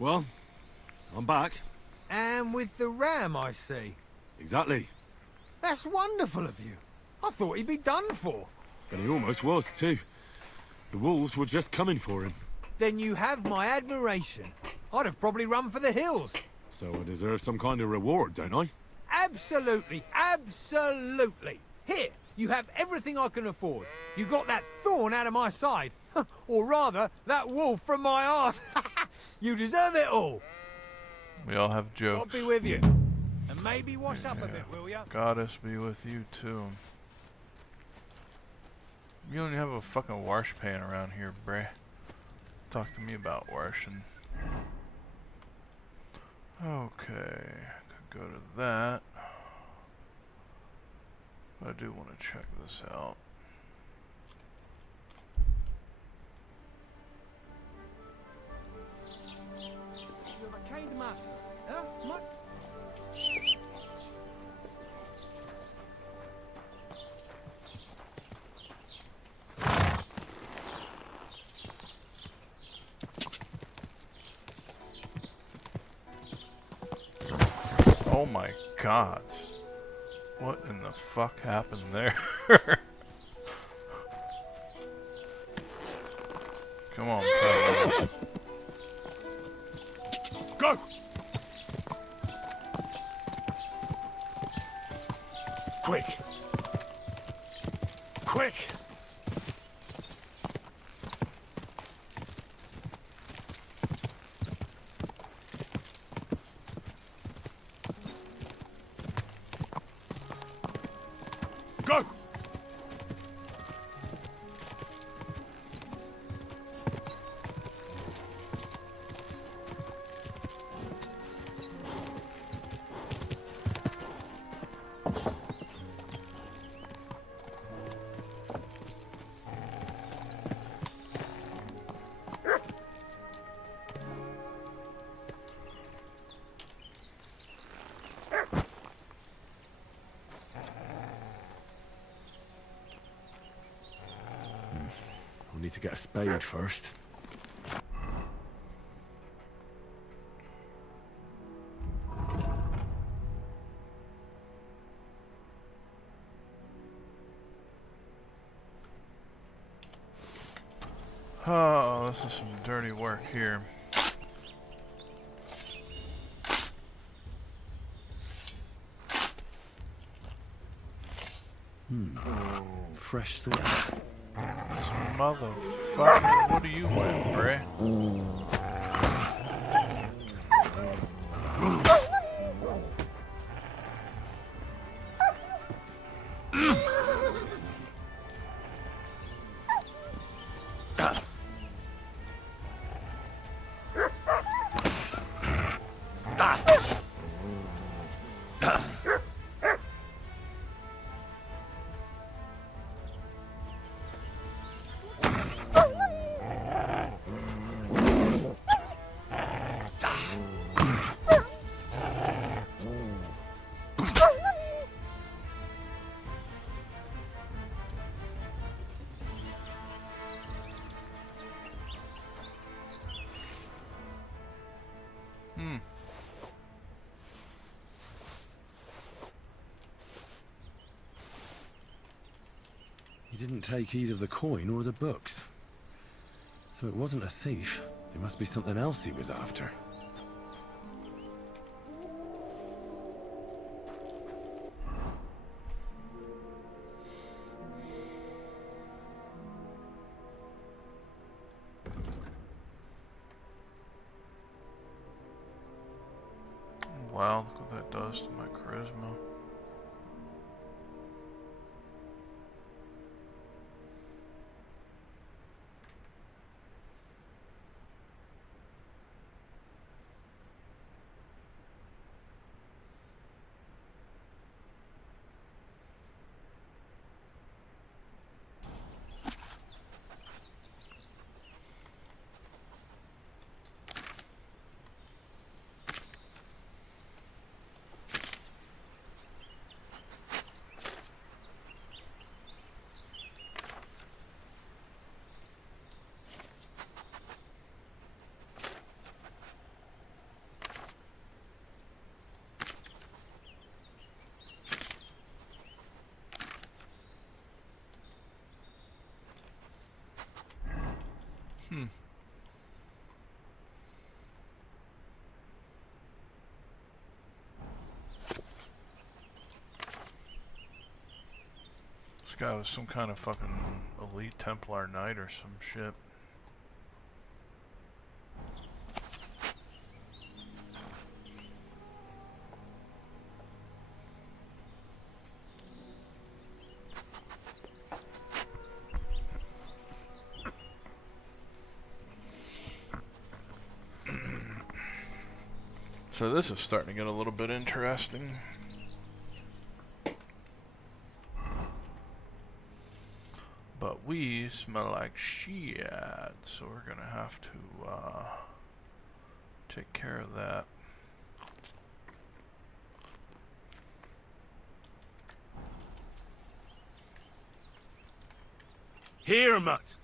Well, I'm back. And with the ram, I see. Exactly. That's wonderful of you. I thought he'd be done for. And he almost was, too. The wolves were just coming for him. Then you have my admiration. I'd have probably run for the hills. So I deserve some kind of reward, don't I? Absolutely, absolutely. Here, you have everything I can afford. You got that thorn out of my side. Or rather, that wolf from my heart. You deserve it all. We all have jokes. I'll be with you. And maybe wash up a bit, will ya? Goddess be with you too. You don't even have a fucking wash pan around here, bruh. Talk to me about washing. Okay, could go to that. But I do want to check this out. You have a kind master, huh? Much? Oh my god. What in the fuck happened there? Come on, fellas. Go! Quick! Quick! Go! We'll need to get a spade first. Oh, this is some dirty work here. Fresh sauce. This motherfucker, what are you wearing, bruh? didn't take either the coin or the books. So it wasn't a thief. It must be something else he was after. Wow, look what that does to my charisma. This guy was some kind of fucking elite Templar knight or some shit. So this is starting to get a little bit interesting. But we smell like shit, so we're gonna have to take care of that. Here, Mutt!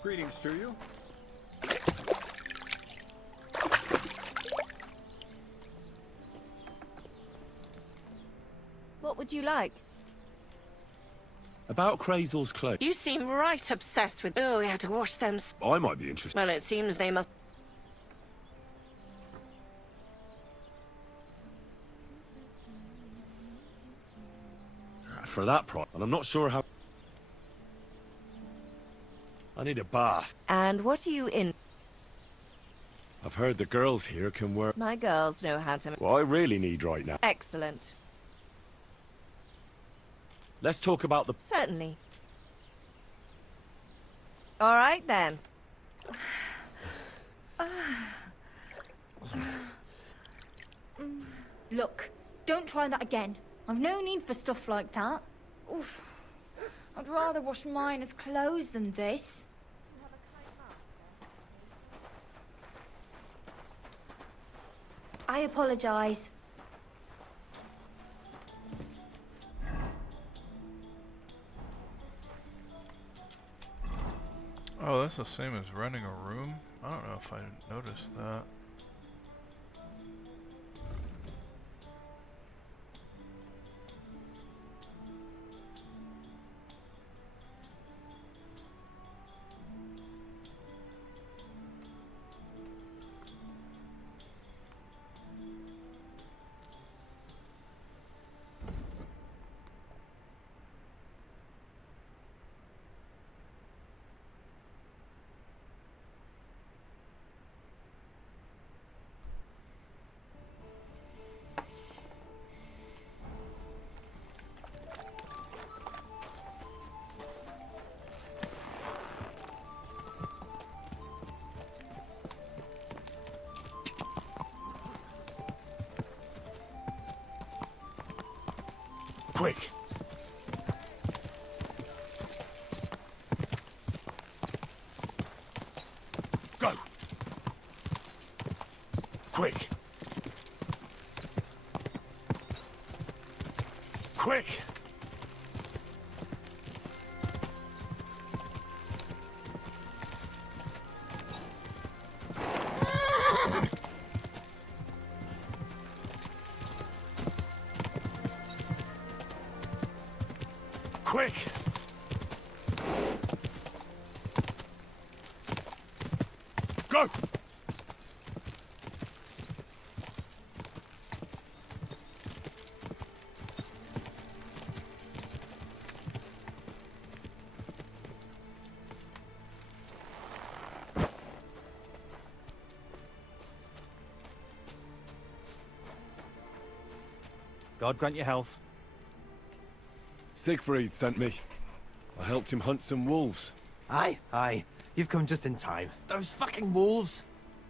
Greetings to you. What would you like? About Crazel's clothes. You seem right obsessed with... Oh, we had to wash them. I might be interested. Well, it seems they must... For that price, and I'm not sure how... I need a bath. And what are you in? I've heard the girls here can work... My girls know how to... What I really need right now. Excellent. Let's talk about the... Certainly. All right, then. Look, don't try that again. I've no need for stuff like that. Oof. I'd rather wash mine as clothes than this. I apologize. Oh, that's the same as renting a room? I don't know if I noticed that. Go! God grant you health. Siegfried sent me. I helped him hunt some wolves. Aye. You've come just in time. Those fucking wolves.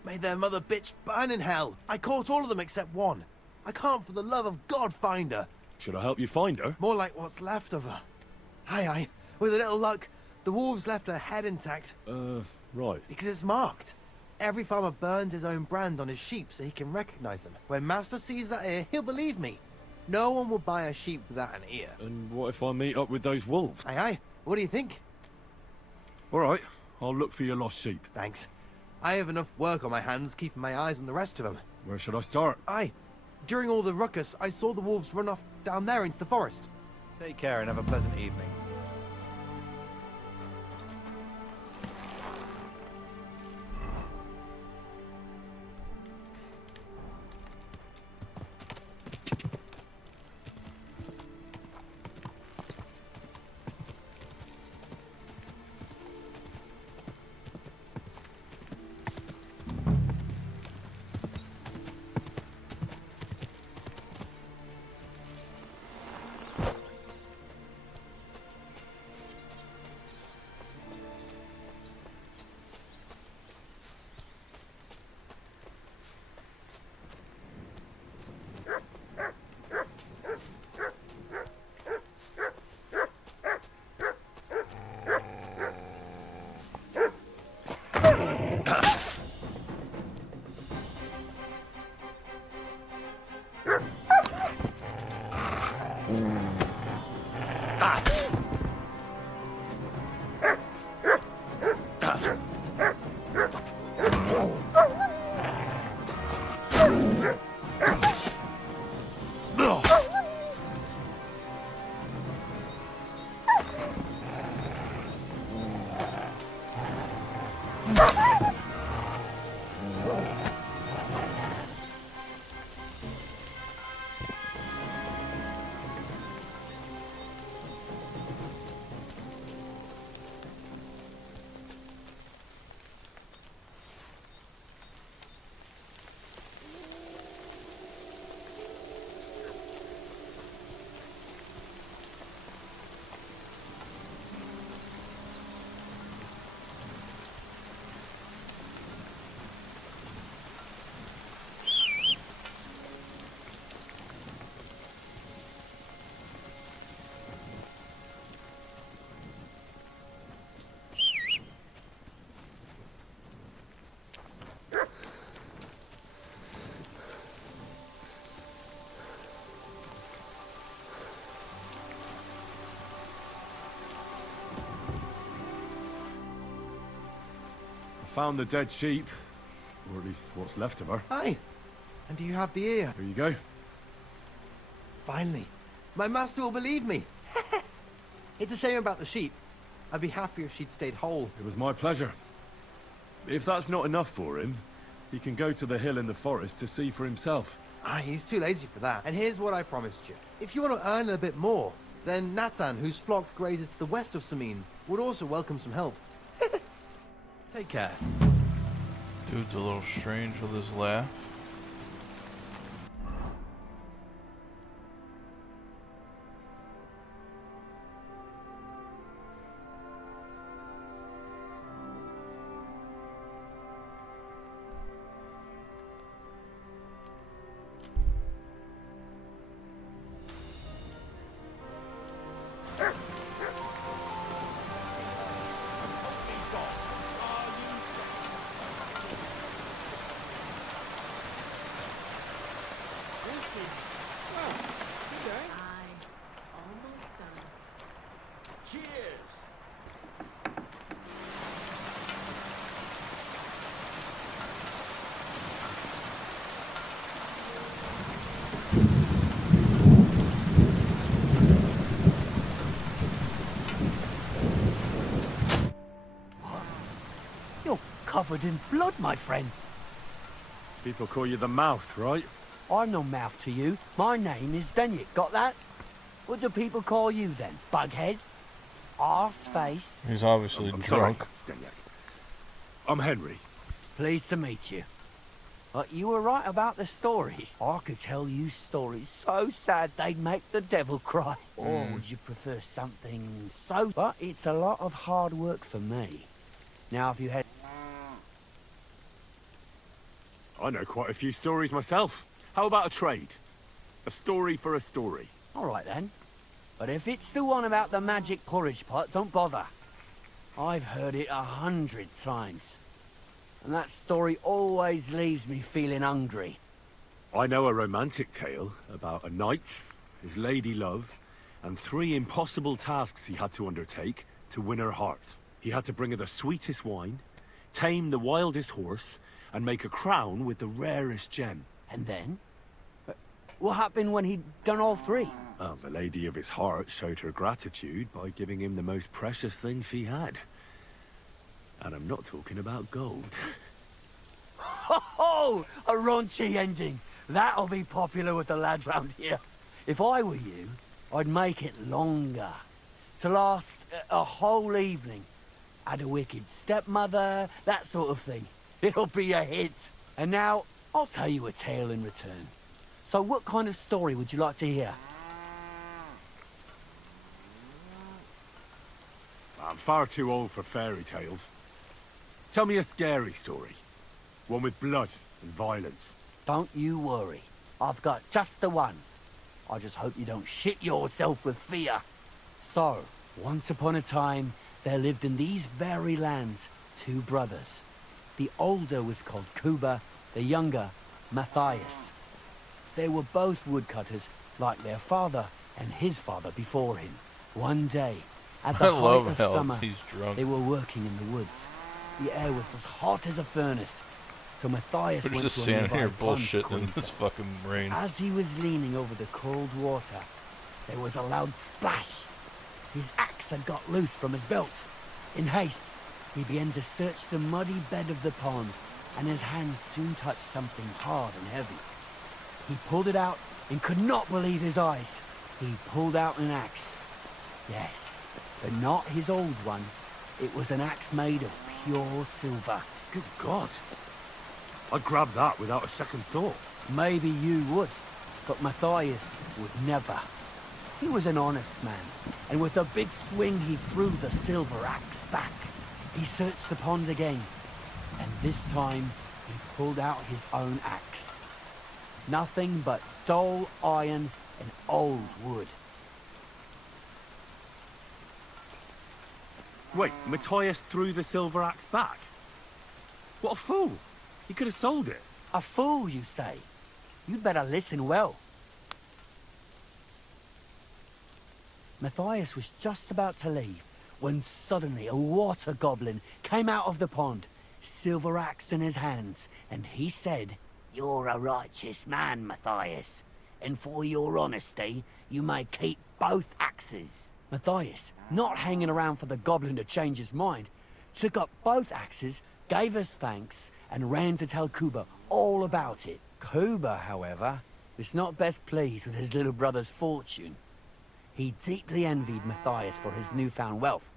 Made their mother bitch burn in hell. I caught all of them except one. I can't for the love of God find her. Should I help you find her? More like what's left of her. Aye. With a little luck, the wolves left her head intact. Right. Because it's marked. Every farmer burned his own brand on his sheep so he can recognize them. When Master sees that ear, he'll believe me. No one will buy a sheep without an ear. And what if I meet up with those wolves? Aye. What do you think? All right. I'll look for your lost sheep. Thanks. I have enough work on my hands keeping my eyes on the rest of them. Where should I start? Aye. During all the ruckus, I saw the wolves run off down there into the forest. Take care and have a pleasant evening. Found the dead sheep, or at least what's left of her. Aye. And do you have the ear? Here you go. Finally. My master will believe me. It's a shame about the sheep. I'd be happier if she'd stayed whole. It was my pleasure. If that's not enough for him, he can go to the hill in the forest to see for himself. Aye, he's too lazy for that. And here's what I promised you. If you want to earn a bit more, then Natan, whose flock grazes to the west of Samin, would also welcome some help. Take care. Dude's a little strange with his laugh. covered in blood, my friend. People call you the Mouth, right? I'm no mouth to you. My name is Denyek, got that? What do people call you then? Bughead? Arseface? He's obviously drunk. Sorry, I'm Henry. Pleased to meet you. You were right about the stories. I could tell you stories so sad they'd make the devil cry. Or would you prefer something so... But it's a lot of hard work for me. Now, if you had... I know quite a few stories myself. How about a trade? A story for a story. All right, then. But if it's the one about the magic porridge pot, don't bother. I've heard it 100 times. And that story always leaves me feeling hungry. I know a romantic tale about a knight, his lady love, and 3 impossible tasks he had to undertake to win her heart. He had to bring her the sweetest wine, tame the wildest horse, and make a crown with the rarest gem. And then? What happened when he'd done all 3? Well, the lady of his heart showed her gratitude by giving him the most precious thing she had. And I'm not talking about gold. Ho ho! A raunchy ending. That'll be popular with the lads round here. If I were you, I'd make it longer. To last a whole evening. Add a wicked stepmother, that sort of thing. It'll be a hit. And now, I'll tell you a tale in return. So what kind of story would you like to hear? I'm far too old for fairy tales. Tell me a scary story. One with blood and violence. Don't you worry. I've got just the one. I just hope you don't shit yourself with fear. So, once upon a time, there lived in these very lands 2 brothers. The older was called Kuba, the younger, Matthias. They were both woodcutters, like their father and his father before him. One day, at the height of summer, they were working in the woods. The air was as hot as a furnace, so Matthias went just to a standing nearby here pond to bullshitting cool in this himself. fucking rain. As he was leaning over the cold water, there was a loud splash. His axe had got loose from his belt. In haste, he began to search the muddy bed of the pond, and his hands soon touched something hard and heavy. He pulled it out and could not believe his eyes. He pulled out an axe. Yes, but not his old one. It was an axe made of pure silver. Good God. I'd grab that without a second thought. Maybe you would, but Matthias would never. He was an honest man, and with a big swing he threw the silver axe back. He searched the pond again, and this time he pulled out his own axe. Nothing but dull iron and old wood. Wait, Matthias threw the silver axe back? What a fool! He could have sold it. A fool, you say? You'd better listen well. Matthias was just about to leave when suddenly a water goblin came out of the pond, silver axe in his hands, and he said, "You're a righteous man, Matthias, and for your honesty, you may keep both axes." Matthias, not hanging around for the goblin to change his mind, took up both axes, gave us thanks, and ran to tell Kuba all about it. Kuba, however, was not best pleased with his little brother's fortune. He deeply envied Matthias for his newfound wealth.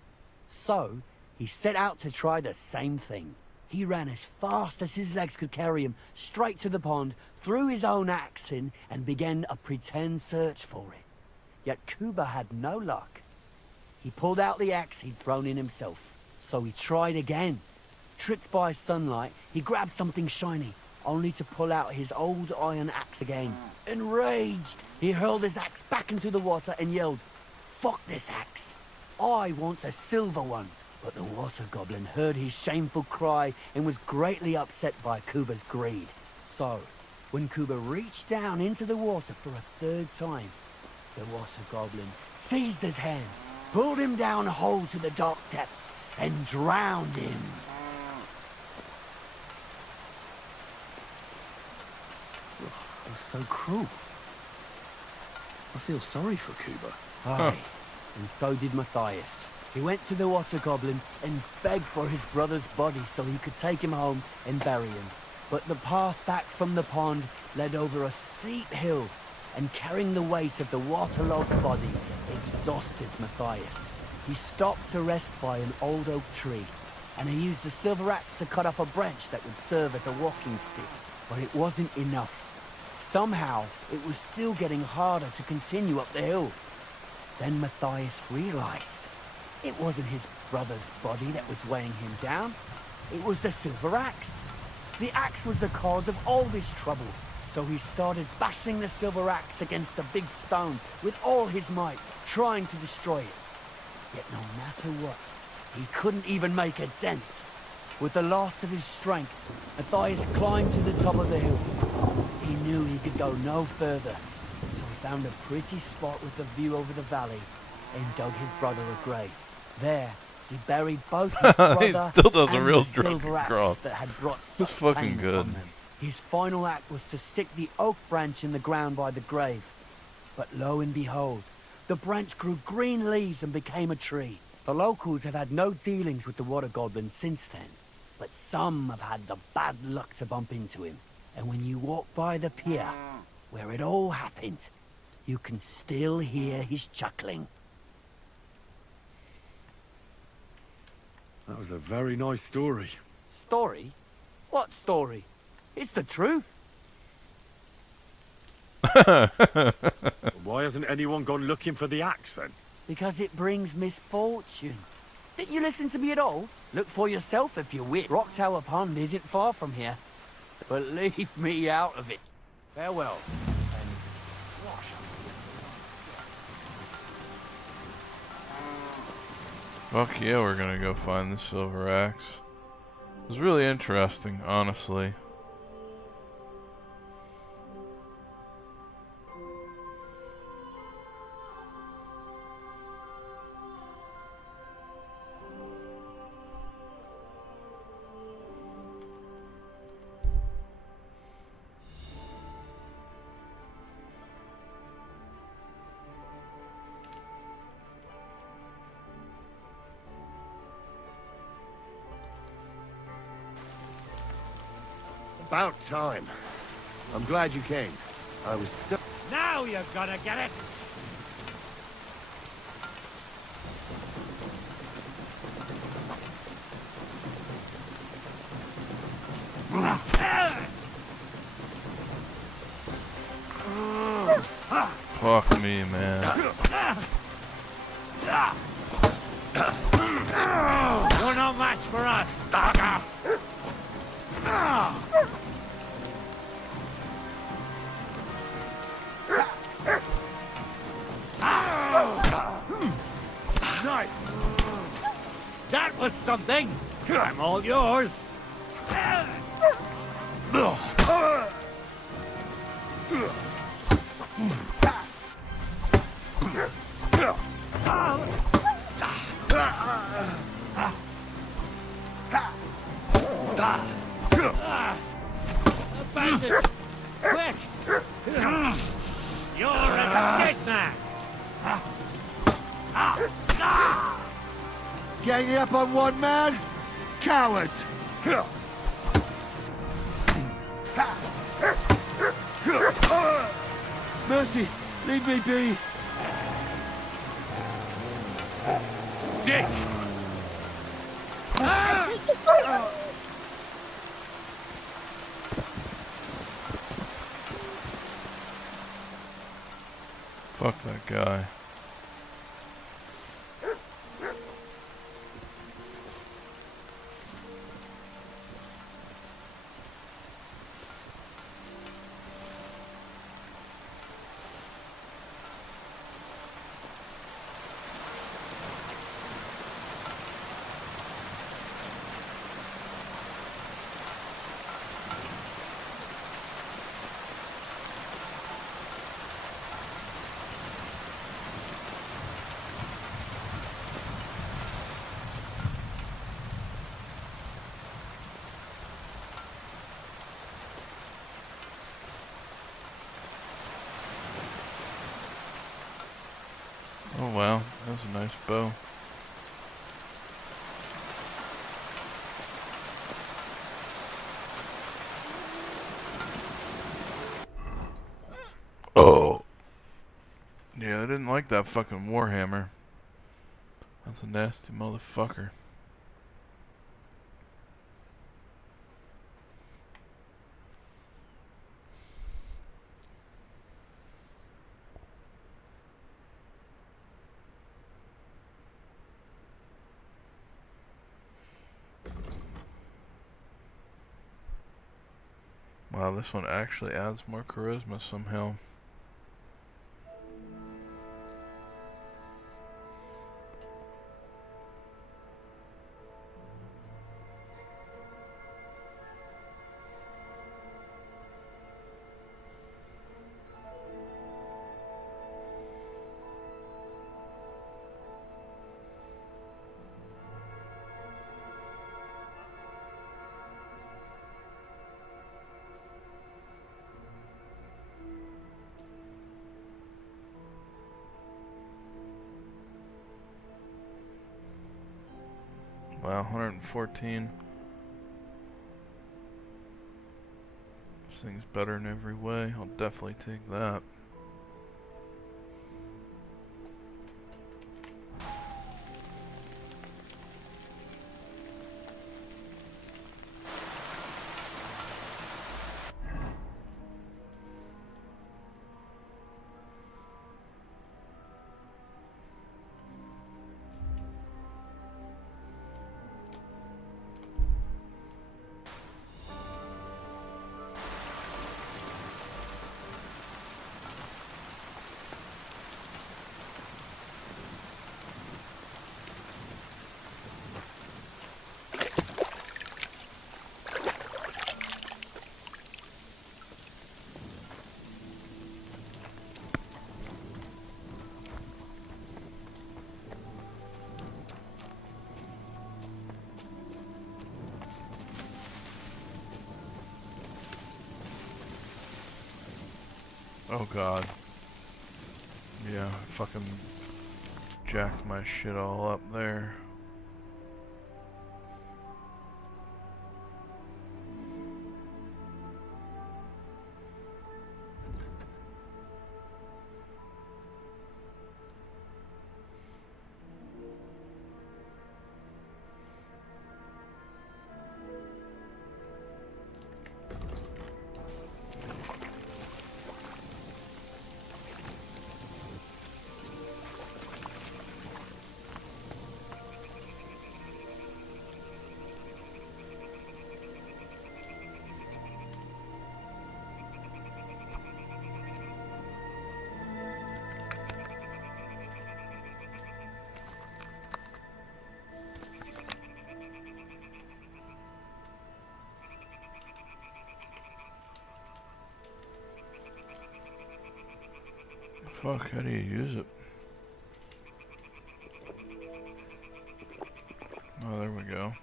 So, he set out to try the same thing. He ran as fast as his legs could carry him straight to the pond, threw his own axe in, and began a pretend search for it. Yet Kuba had no luck. He pulled out the axe he'd thrown in himself. So he tried again. Tricked by sunlight, he grabbed something shiny, only to pull out his old iron axe again. Enraged, he hurled his axe back into the water and yelled, "Fuck this axe! I want a silver one!" But the water goblin heard his shameful cry and was greatly upset by Kuba's greed. So, when Kuba reached down into the water for a 3rd time, the water goblin seized his hand, pulled him down whole to the dark depths, and drowned him. That was so cruel. I feel sorry for Kuba. Aye, and so did Matthias. He went to the water goblin and begged for his brother's body so he could take him home and bury him. But the path back from the pond led over a steep hill, and carrying the weight of the waterlogged body exhausted Matthias. He stopped to rest by an old oak tree, and he used a silver axe to cut off a branch that would serve as a walking stick. But it wasn't enough. Somehow, it was still getting harder to continue up the hill. Then Matthias realized it wasn't his brother's body that was weighing him down. It was the silver axe. The axe was the cause of all this trouble. So he started bashing the silver axe against the big stone with all his might, trying to destroy it. Yet no matter what, he couldn't even make a dent. With the last of his strength, Matthias climbed to the top of the hill. He knew he could go no further, so he found a pretty spot with a view over the valley and dug his brother a grave. There, he buried both his brother He still does a and real the silver axe cross. that had brought That's such fucking pain good. upon them. His final act was to stick the oak branch in the ground by the grave. But lo and behold, the branch grew green leaves and became a tree. The locals have had no dealings with the water goblin since then, but some have had the bad luck to bump into him. And when you walk by the pier, where it all happened, you can still hear his chuckling. That was a very nice story. Story? What story? It's the truth. Why hasn't anyone gone looking for the axe then? Because it brings misfortune. Didn't you listen to me at all? Look for yourself if you wish. Rock Tower Pond isn't far from here. But leave me out of it. Farewell. And wash. Fuck yeah, we're gonna go find the silver axe. It was really interesting, honestly. About time. I'm glad you came. I was stuck. Now you're gonna get it! Fuck me, man. You're no match for us, dogger! Nice. That was something! I'm all yours! Bandit! Quick! You're a dead man! Ganging up on one man? Cowards! Mercy, leave me be! Sick! Fuck that guy. Oh wow, that's a nice bow. didn't like that fucking Warhammer. That's a nasty motherfucker. Wow, this one actually adds more charisma somehow. Wow, 114. This thing's better in every way. I'll definitely take that. Oh god. Yeah, fucking jacked my shit all up there. Fuck, how do you use it? Oh, there we go.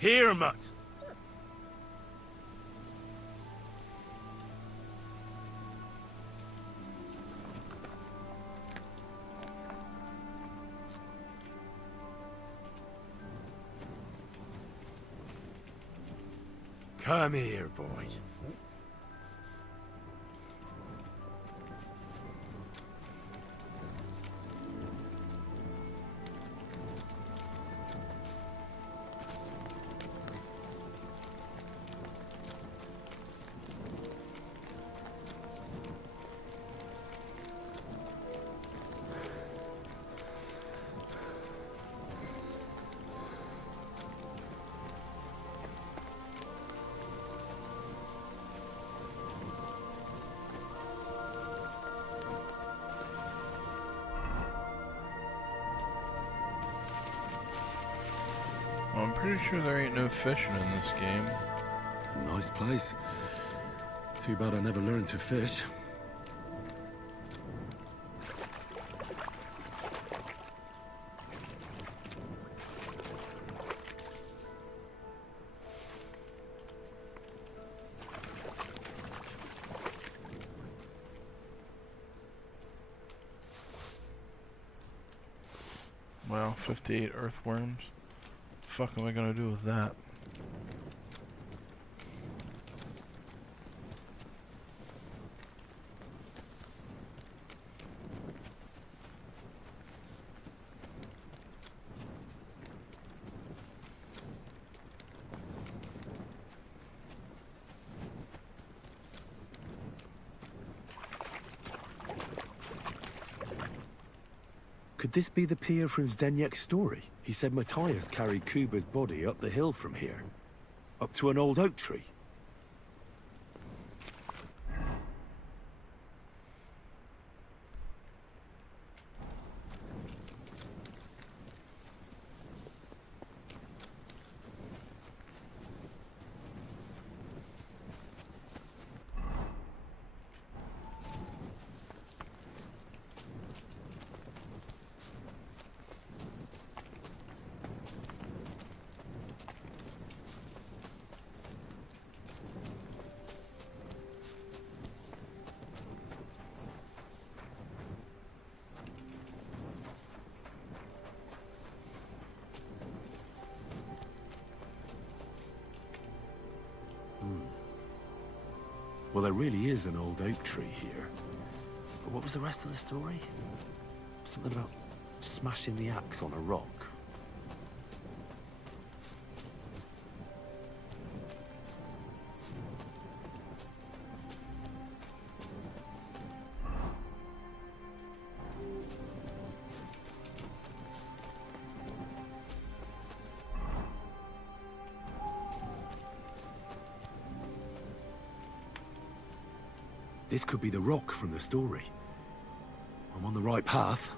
Here, Mutt. Come here, boy. Pretty sure there ain't no fishing in this game. A nice place. Too bad I never learned to fish. Wow, 58 earthworms. Fuck am I gonna do with that? Could this be the pier from Zdeněk's story? He said Matthias carried Kuba's body up the hill from here. Up to an old oak tree. Well, there really is an old oak tree here. But what was the rest of the story? Something about smashing the axe on a rock. This could be the rock from the story. I'm on the right path.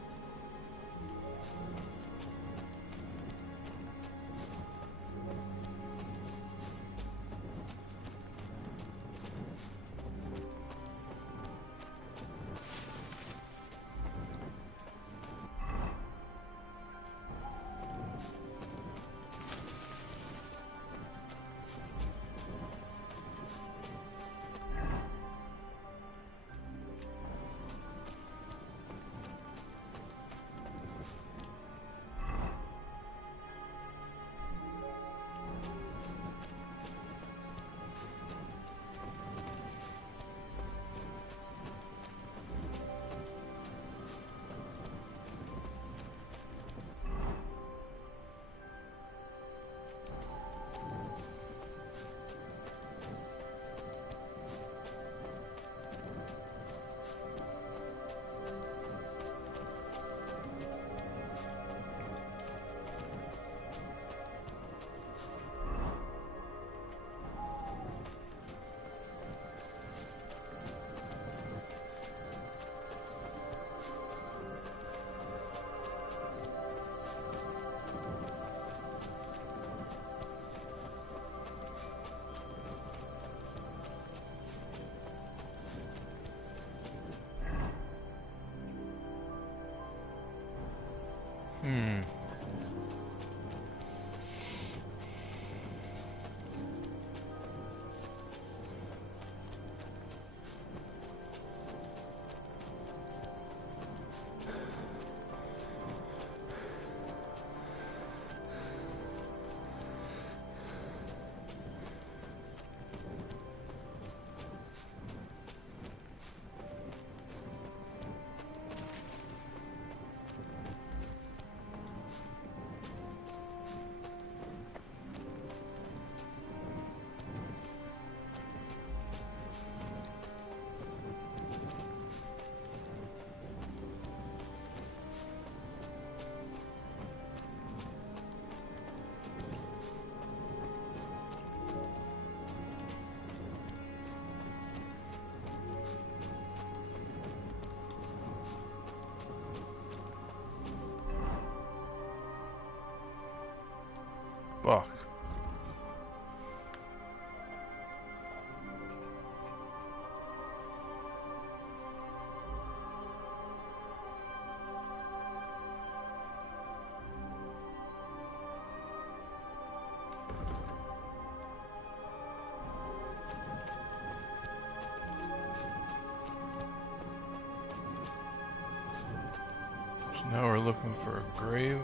Now we're looking for a grave.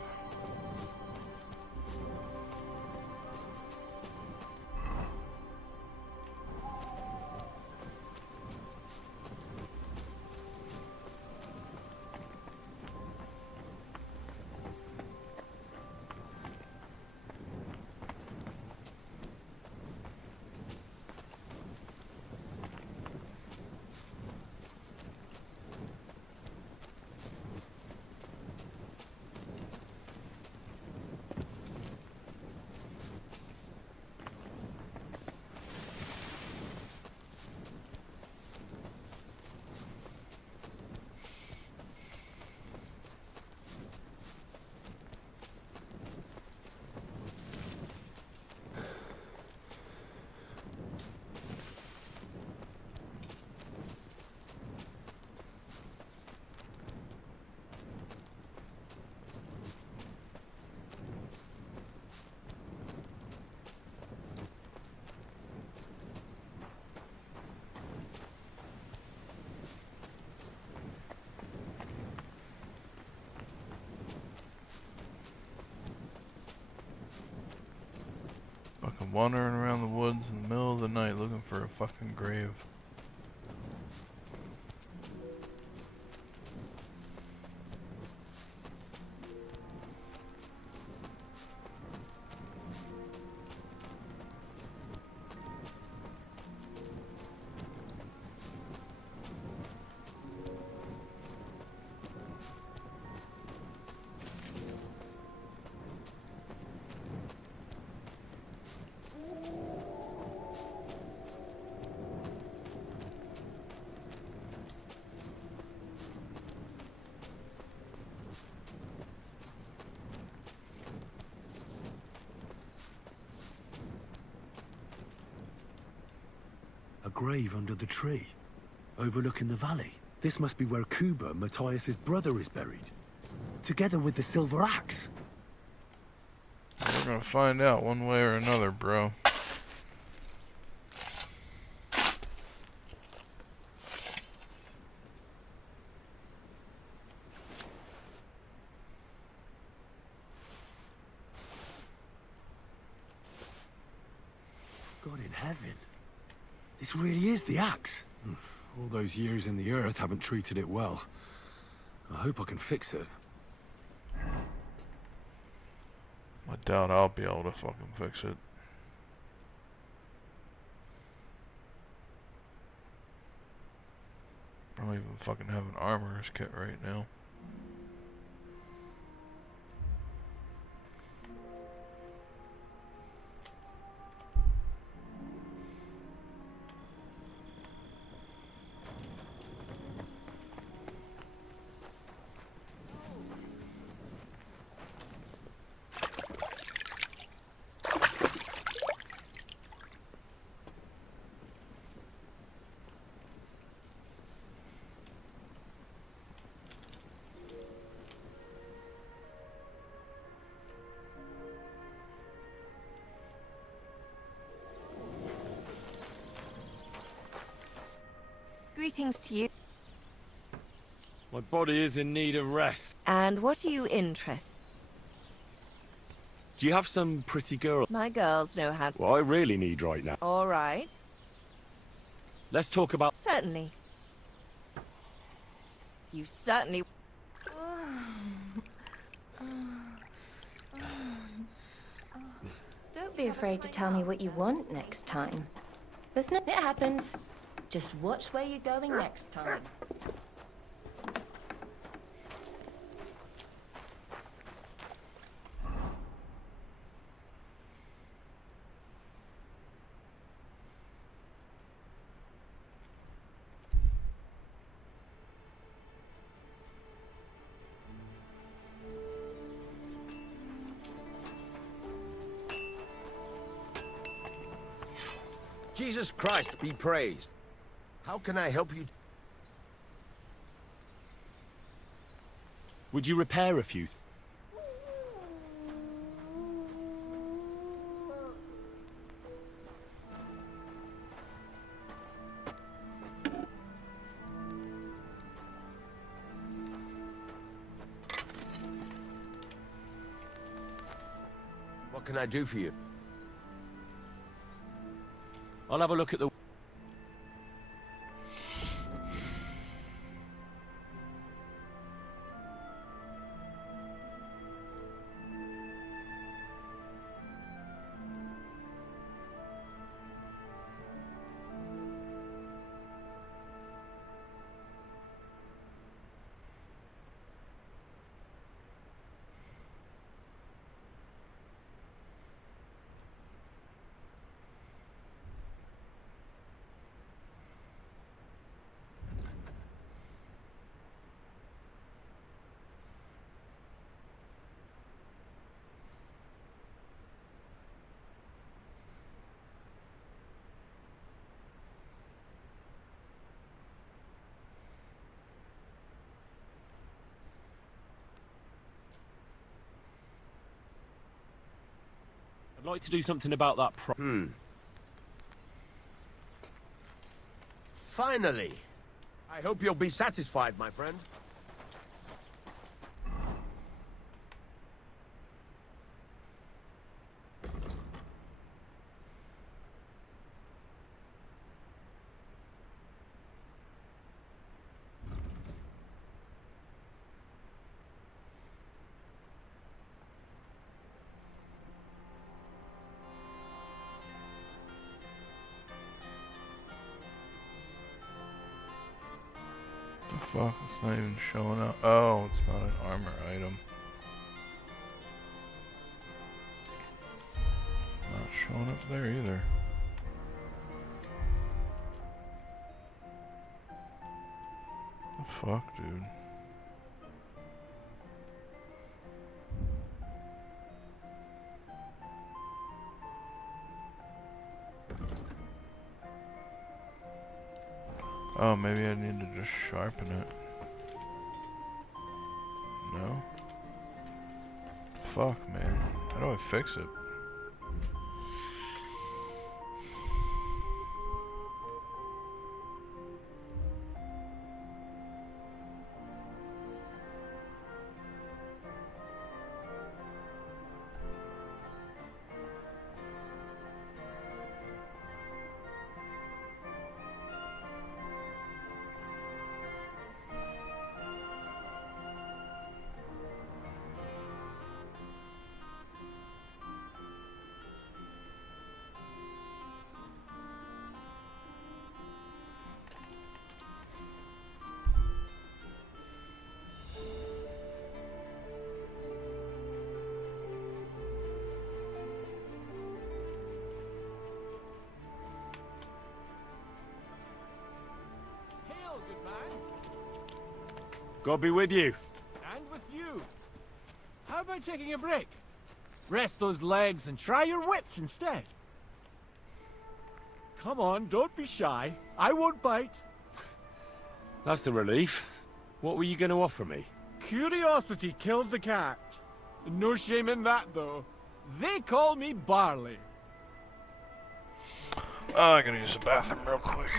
Fucking wandering around the woods in the middle of the night looking for a fucking grave. A grave under the tree, overlooking the valley. This must be where Kuba, Matthias's brother, is buried, together with the silver axe. We're gonna find out one way or another, bro. God in heaven. This really is the axe. All those years in the earth haven't treated it well. I hope I can fix it. I doubt I'll be able to fucking fix it. I don't even fucking have an armorer's kit right now. Greetings to you. My body is in need of rest. And what are you interested? Do you have some pretty girl? My girls know how to... What I really need right now. All right. Let's talk about... Certainly. You certainly... Don't be afraid to tell me what you want next time. There's no... It happens. Just watch where you're going next time. Jesus Christ be praised. How can I help you? Would you repair a few? can I do for you? I'll have a look at the... I'd like to do something about that Finally! I hope you'll be satisfied, my friend. The fuck? It's not even showing up. Oh, it's not an armor item. Not showing up there either. The fuck, dude? Oh, maybe I need to just sharpen it. No? Fuck, man. How do I fix it? God be with you. And with you. How about taking a break? Rest those legs and try your wits instead. Come on, don't be shy. I won't bite. That's a relief. What were you going to offer me? Curiosity killed the cat. No shame in that, though. They call me Barley. Oh, I gotta use the bathroom real quick.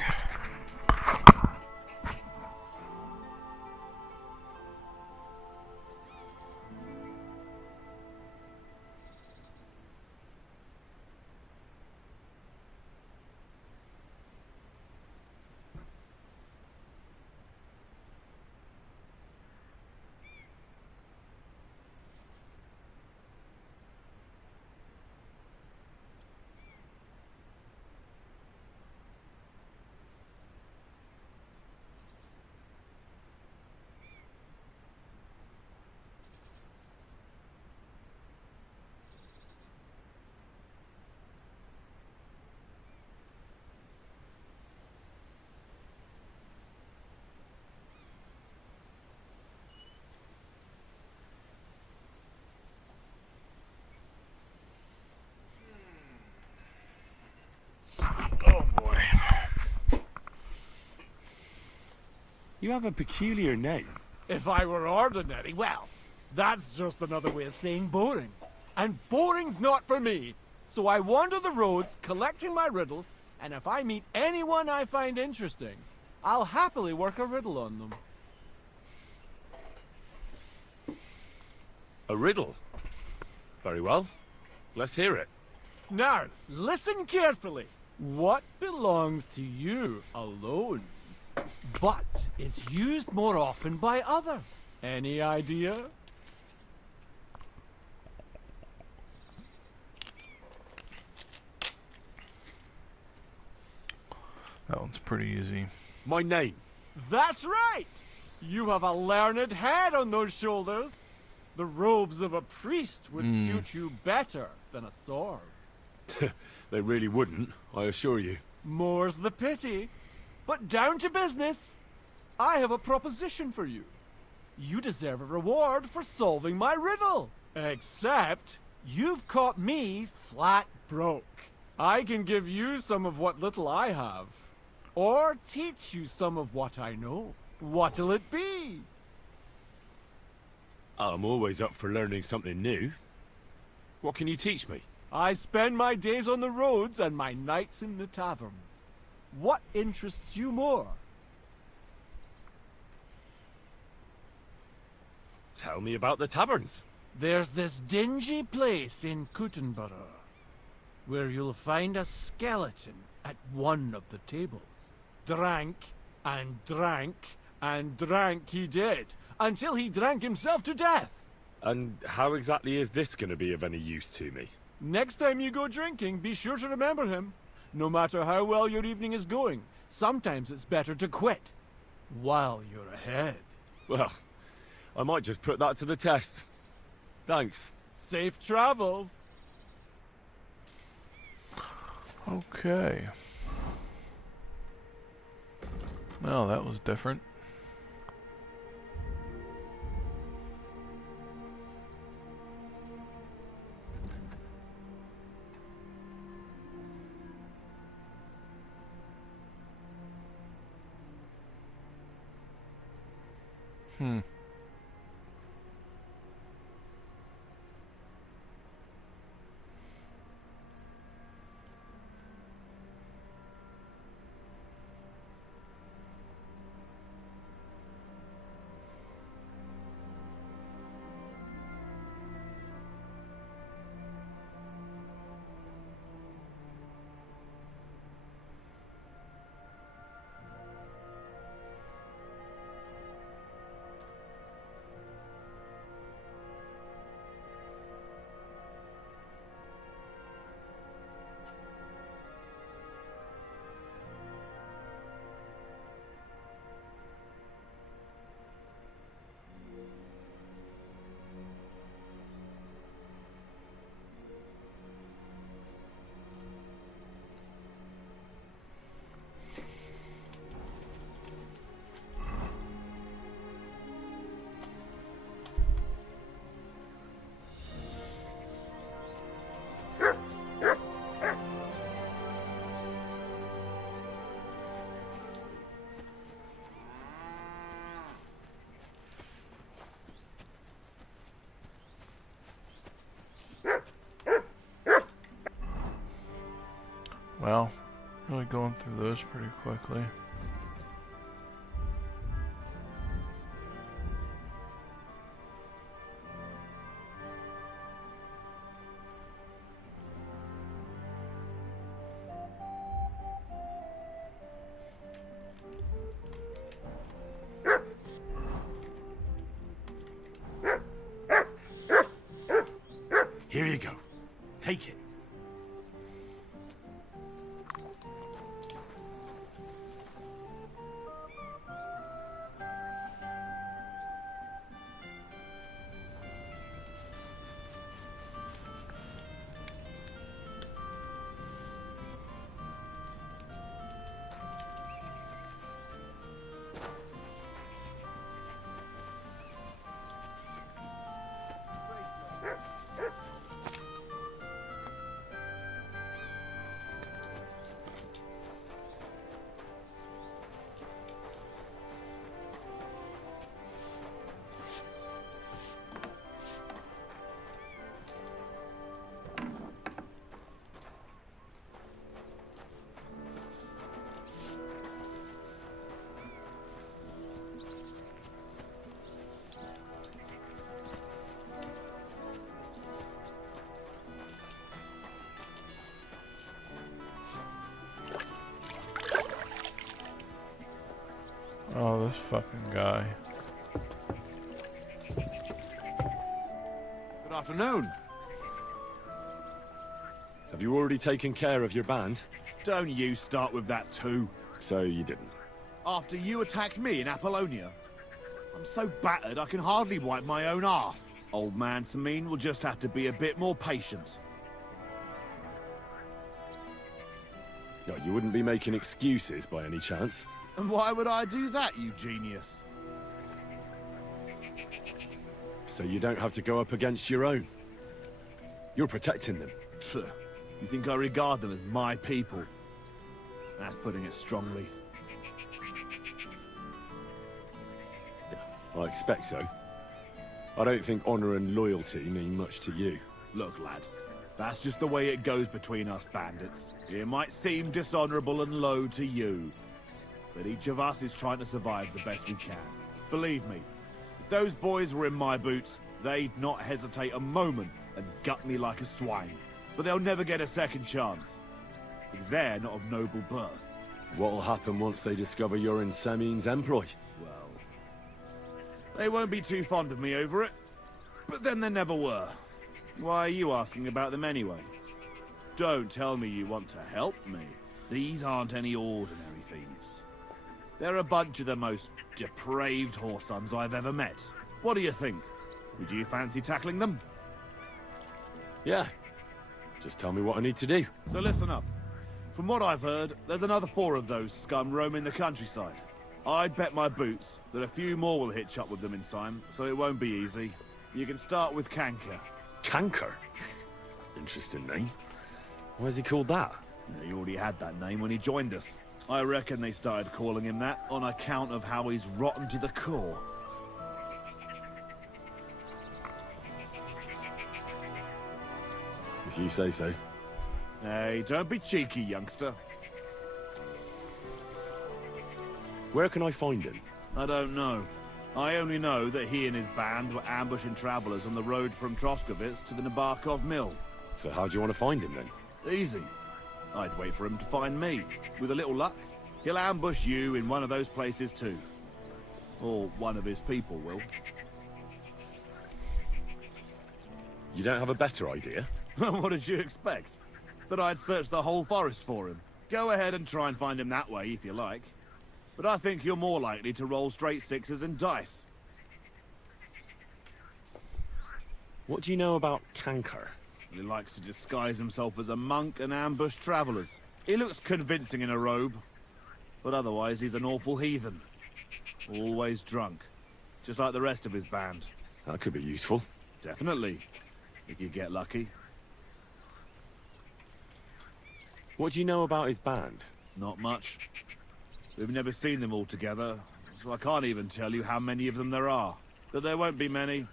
You have a peculiar name. If I were ordinary, well, that's just another way of saying boring. And boring's not for me. So I wander the roads collecting my riddles, and if I meet anyone I find interesting, I'll happily work a riddle on them. A riddle? Very well. Let's hear it. Now, listen carefully. What belongs to you alone, but is used more often by others? Any idea? That one's pretty easy. My name. That's right! You have a learned head on those shoulders. The robes of a priest would suit you better than a sword. They really wouldn't, I assure you. More's the pity. But down to business. I have a proposition for you. You deserve a reward for solving my riddle. Except, you've caught me flat broke. I can give you some of what little I have. Or teach you some of what I know. What'll it be? I'm always up for learning something new. What can you teach me? I spend my days on the roads and my nights in the taverns. What interests you more? Tell me about the taverns. There's this dingy place in Kuttenborough, where you'll find a skeleton at one of the tables. Drank, and drank, and drank he did, until he drank himself to death. And how exactly is this going to be of any use to me? Next time you go drinking, be sure to remember him. No matter how well your evening is going, sometimes it's better to quit while you're ahead. Well, I might just put that to the test. Thanks. Safe travels. Okay. Well, that was different. Well, really going through those pretty quickly. Here you go. Take it. fucking guy. Good afternoon. Have you already taken care of your band? Don't you start with that too. So you didn't. After you attacked me in Apollonia, I'm so battered I can hardly wipe my own arse. Old man Samin will just have to be a bit more patient. No, you wouldn't be making excuses by any chance. And why would I do that, you genius? So you don't have to go up against your own. You're protecting them. You think I regard them as my people? That's putting it strongly. I expect so. I don't think honor and loyalty mean much to you. Look, lad, that's just the way it goes between us bandits. It might seem dishonorable and low to you, but each of us is trying to survive the best we can. Believe me, if those boys were in my boots, they'd not hesitate a moment and gut me like a swine. But they'll never get a second chance, because they're not of noble birth. What'll happen once they discover you're in Samin's employ? Well, they won't be too fond of me over it, but then they never were. Why are you asking about them anyway? Don't tell me you want to help me. These aren't any ordinary thieves. They're a bunch of the most depraved whoresons I've ever met. What do you think? Would you fancy tackling them? Yeah. Just tell me what I need to do. So listen up. From what I've heard, there's another 4 of those scum roaming the countryside. I'd bet my boots that a few more will hitch up with them in time, so it won't be easy. You can start with Canker. Canker? Interesting name. Why's he called that? He already had that name when he joined us. I reckon they started calling him that on account of how he's rotten to the core. If you say so. Hey, don't be cheeky, youngster. Where can I find him? I don't know. I only know that he and his band were ambushing travelers on the road from Troskovitz to the Nabokov mill. So how do you want to find him then? Easy. I'd wait for him to find me. With a little luck, he'll ambush you in one of those places too. Or one of his people will. You don't have a better idea? What did you expect? That I'd search the whole forest for him? Go ahead and try and find him that way if you like. But I think you're more likely to roll straight 6s and dice. What do you know about Canker? He likes to disguise himself as a monk and ambush travelers. He looks convincing in a robe, but otherwise he's an awful heathen. Always drunk, just like the rest of his band. That could be useful. Definitely, if you get lucky. What do you know about his band? Not much. We've never seen them all together, so I can't even tell you how many of them there are. But there won't be many.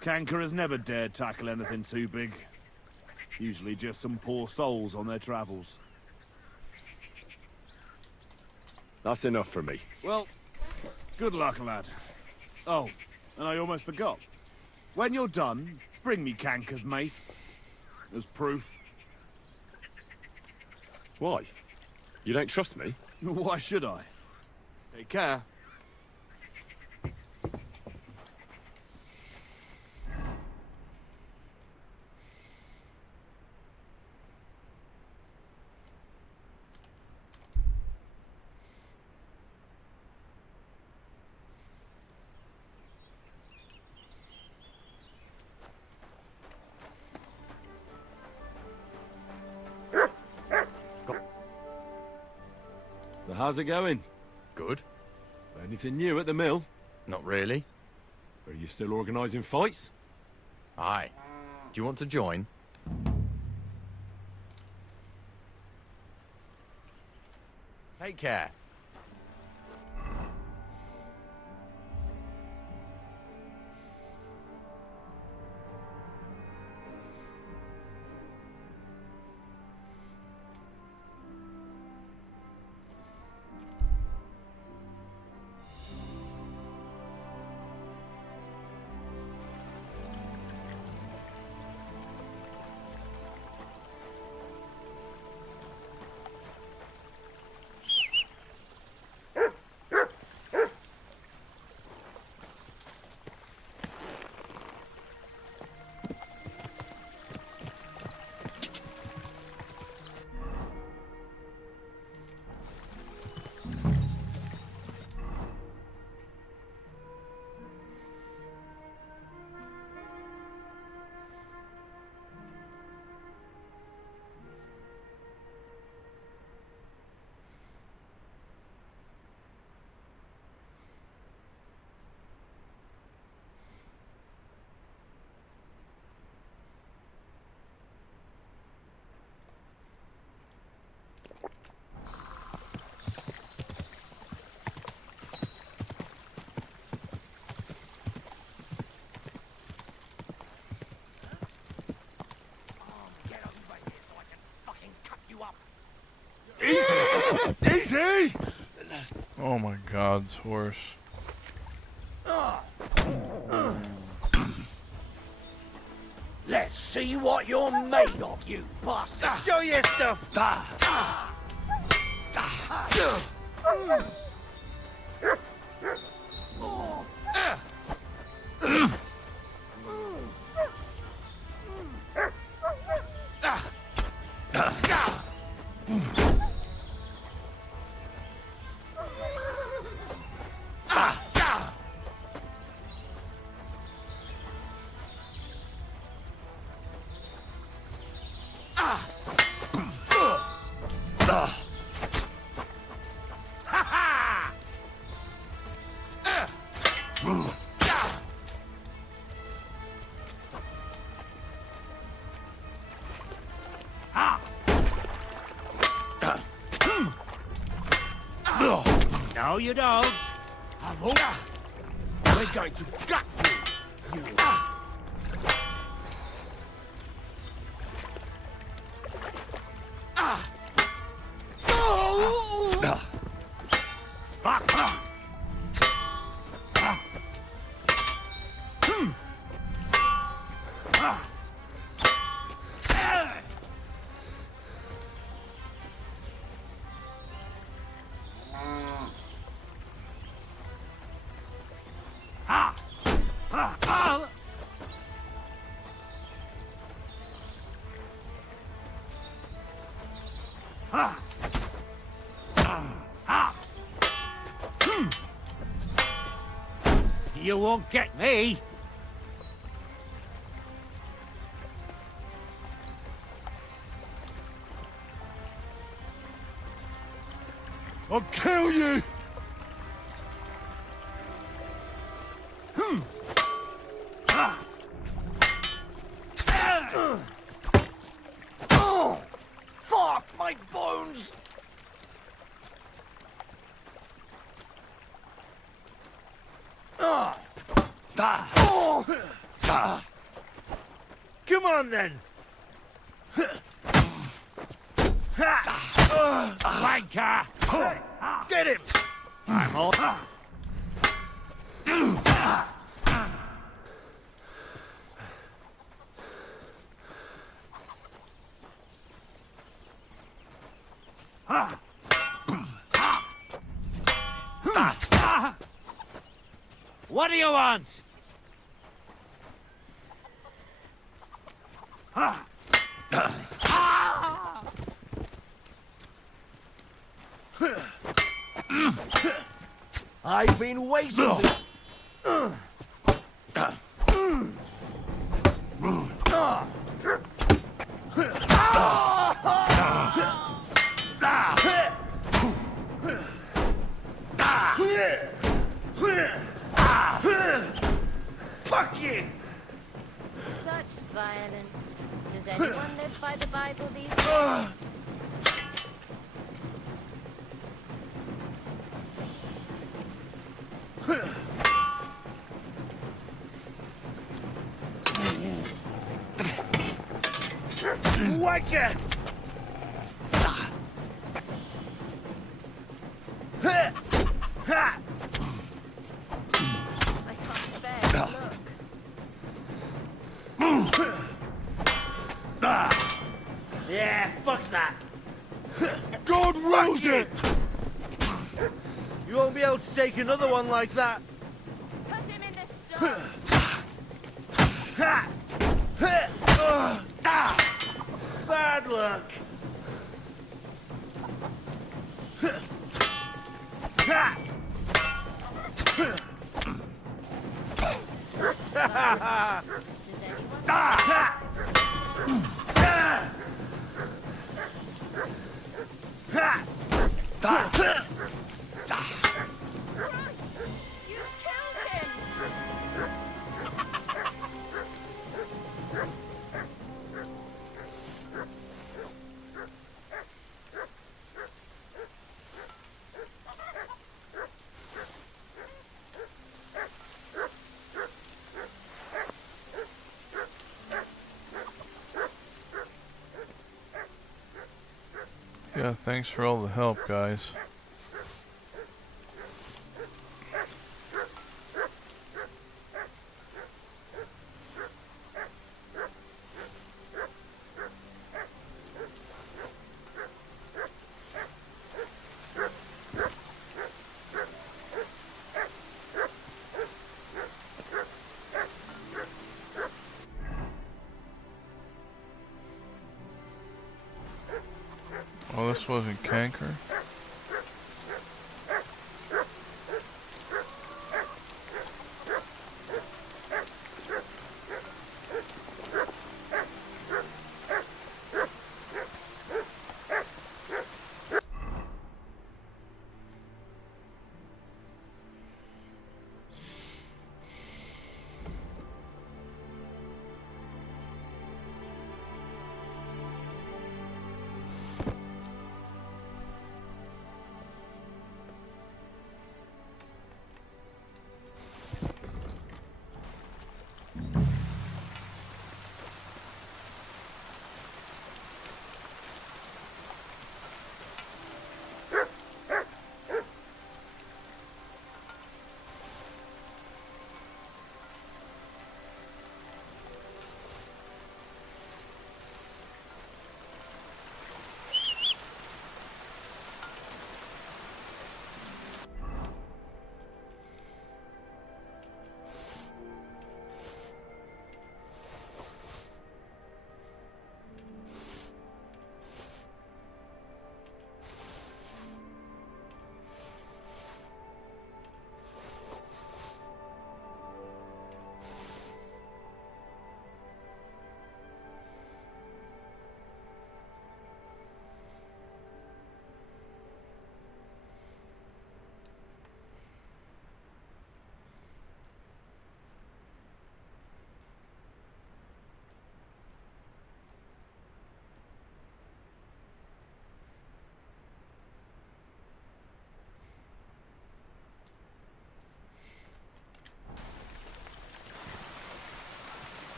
Canker has never dared tackle anything too big. Usually just some poor souls on their travels. That's enough for me. Well, good luck, lad. Oh, and I almost forgot. When you're done, bring me Canker's mace. As proof. Why? You don't trust me? Why should I? Take care. So how's it going? Good. Anything new at the mill? Not really. Are you still organising fights? Aye. Do you want to join? Take care. Easy! Oh my god, this horse. Let's see what you're made of, you bastard! Show your stuff! No, you don't. I won't. We're going to gut you. You won't get me. I'll kill you! Fuck my bones! Come on then! Wanker! Get him! I'm all. What do you want? I've been waiting for Fuck you! Such violence. Does anyone live by the Bible these days? Wanker! I can't bear to look. Yeah, fuck that! God rules it! You won't be able to take another one like that! Put him in the stone. Bad luck! You killed him. Yeah, thanks for all the help, guys. this wasn't canker.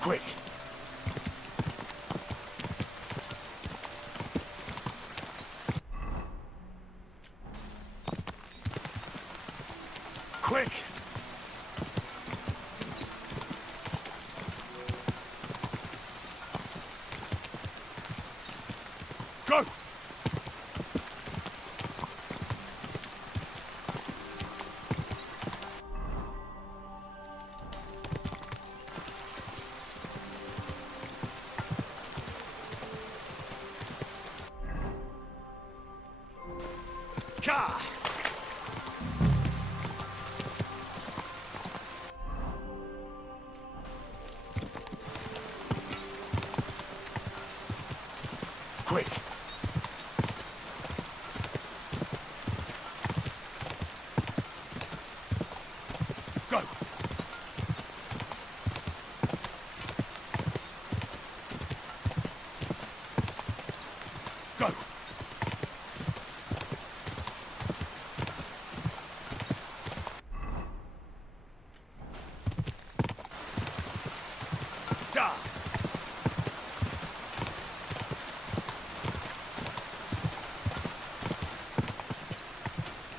Quick! Quick! Go! Ka! Quick! Go! Go! Da!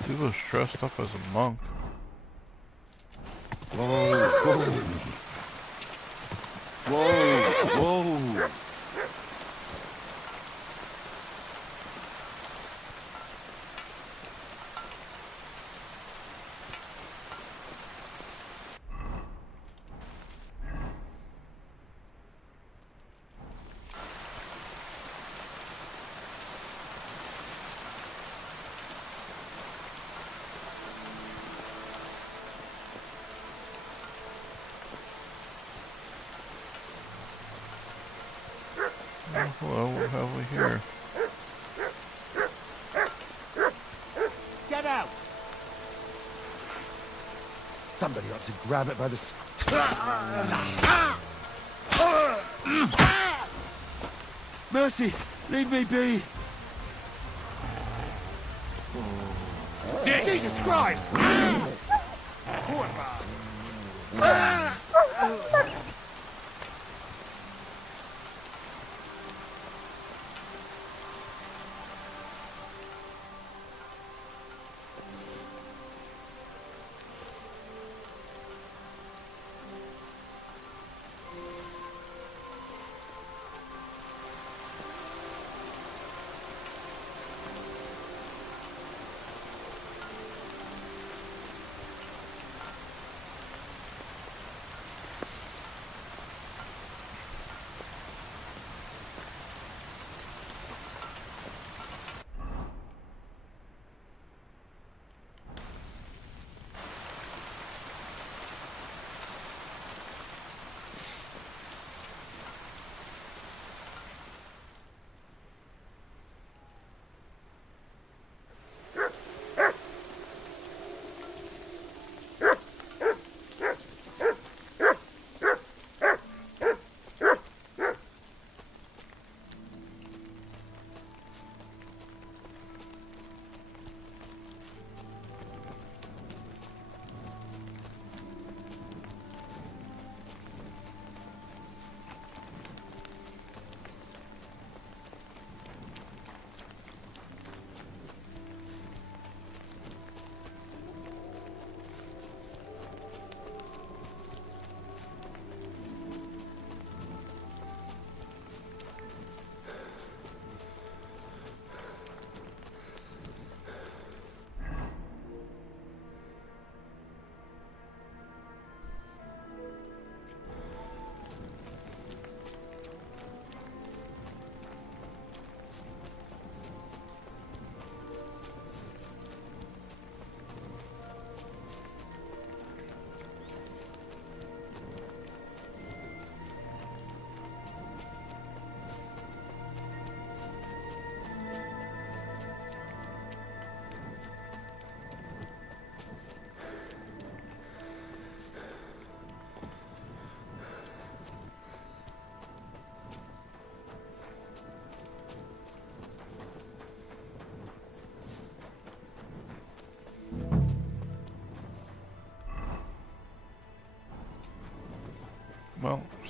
He was dressed up as a monk. Whoa, whoa. Whoa. Oh, hello, what have we here? Get out! Somebody ought to grab it by the... Mercy! Leave me be! Jesus Christ!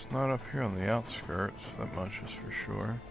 It's not up here on the outskirts, that much is for sure.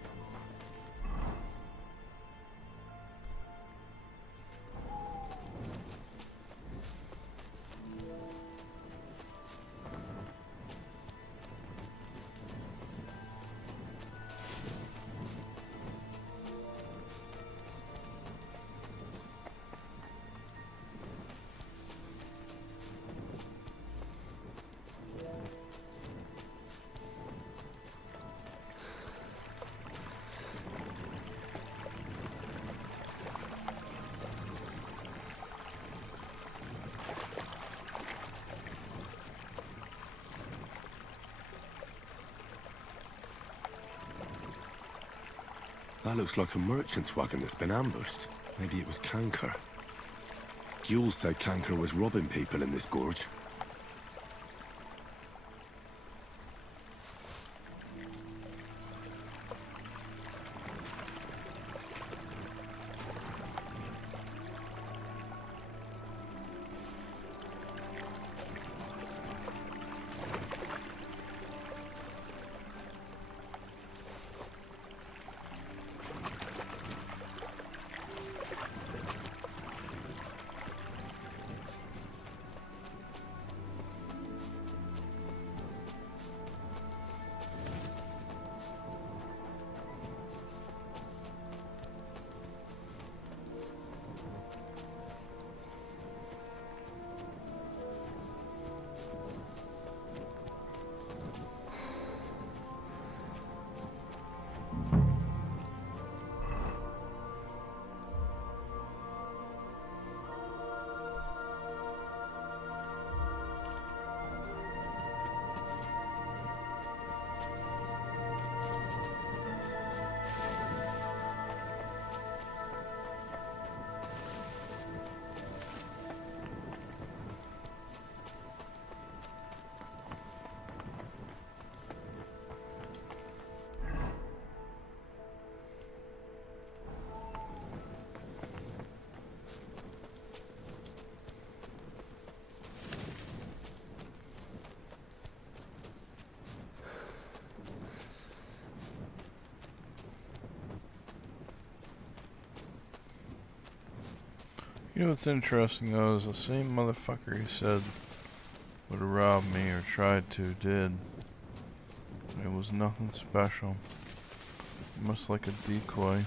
That looks like a merchant's wagon that's been ambushed. Maybe it was Canker. Jules said Canker was robbing people in this gorge. You know what's interesting though is the same motherfucker he said would have robbed me or tried to did. It was nothing special. Almost like a decoy.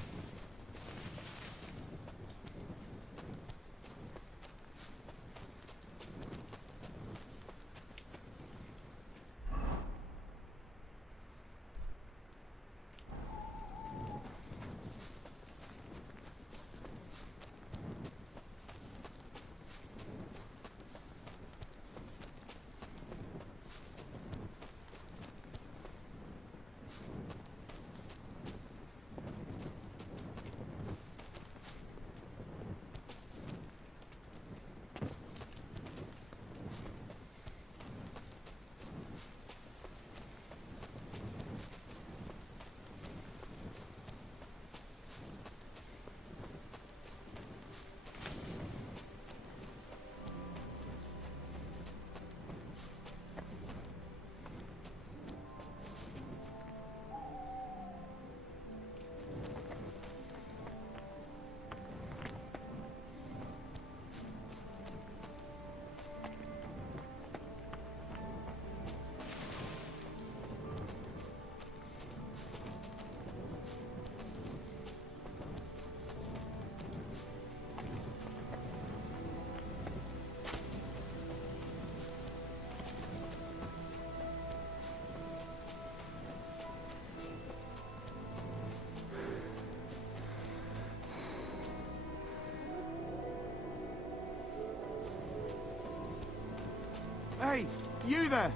Hey, you there!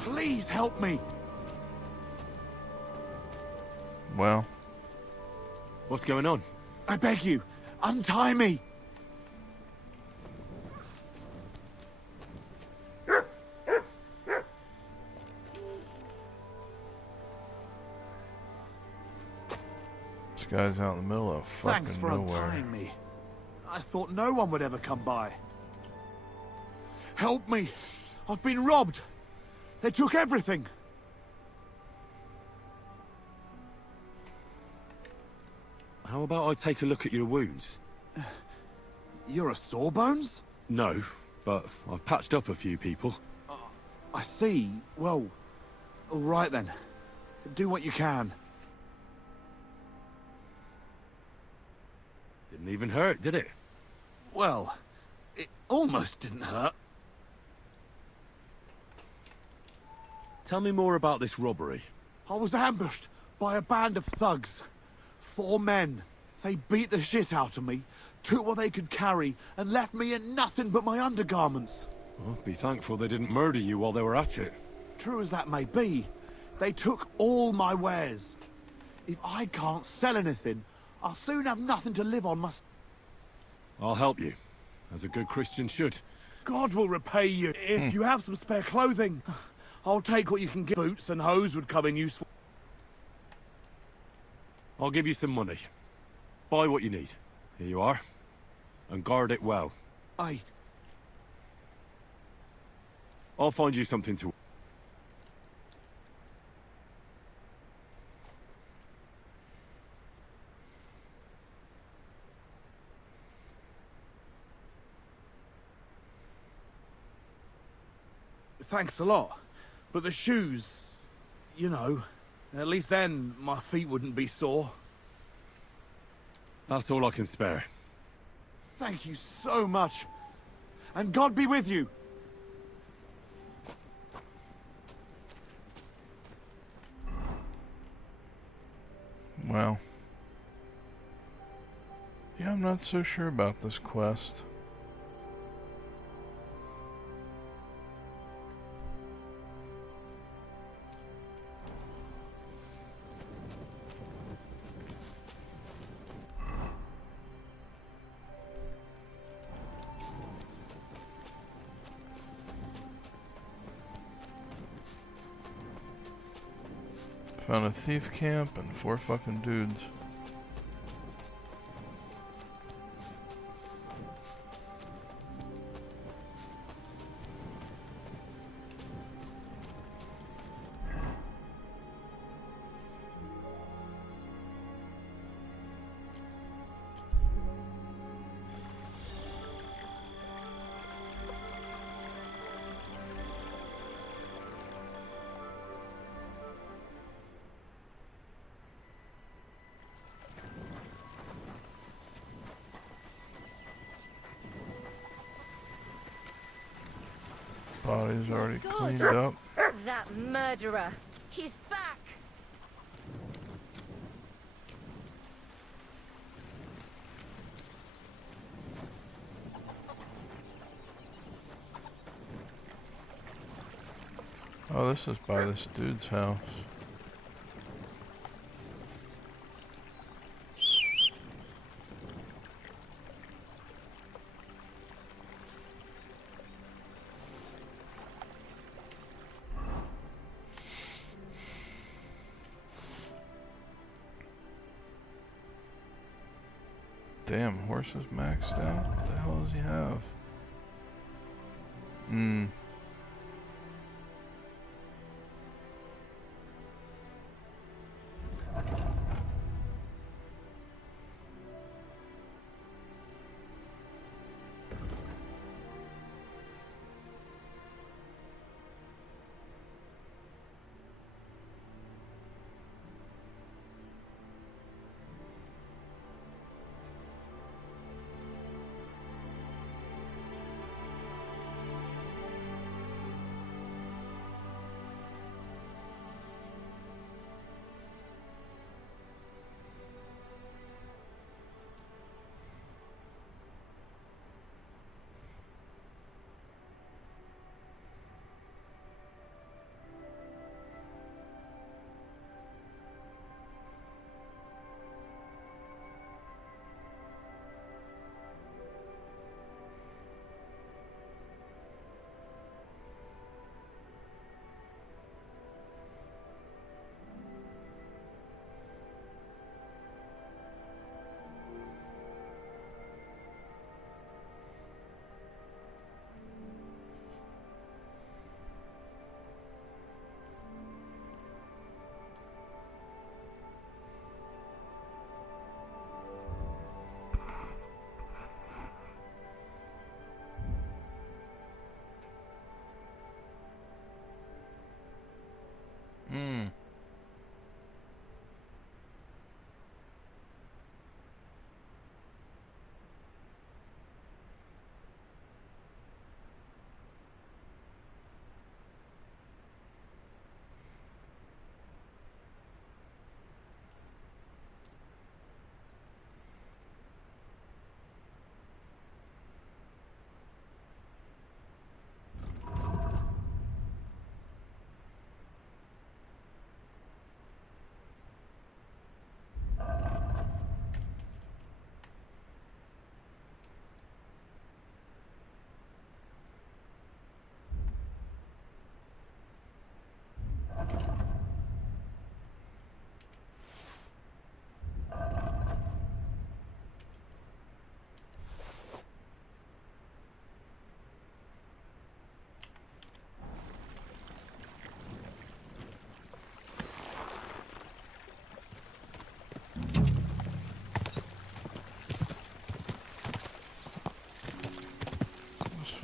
Please help me! Well. What's going on? I beg you, untie me! This guy's out in the middle of fucking Thanks for nowhere. untying me. I thought no one would ever come by. Help me! I've been robbed! They took everything! how about I take a look at your wounds? You're a Sawbones? No, but I've patched up a few people. I see. Well, all right then. Do what you can. Didn't even hurt, did it? Well, it almost didn't hurt. Tell me more about this robbery. I was ambushed by a band of thugs. 4 men. They beat the shit out of me, took what they could carry, and left me in nothing but my undergarments. Well, be thankful they didn't murder you while they were at it. True as that may be, they took all my wares. If I can't sell anything, I'll soon have nothing to live on I'll help you, as a good Christian should. God will repay you. If you have some spare clothing, I'll take what you can get. Boots and hose would come in useful. I'll give you some money. Buy what you need. Here you are. And guard it well. I'll find you something to... Thanks a lot. But the shoes, you know, at least then my feet wouldn't be sore. That's all I can spare. Thank you so much. And God be with you. Well. Yeah, I'm not so sure about this quest. Found a thief camp and 4 fucking dudes. Body's already cleaned up. That murderer. He's back. Oh, this is by this dude's house. Damn, horse is maxed out. What the hell does he have?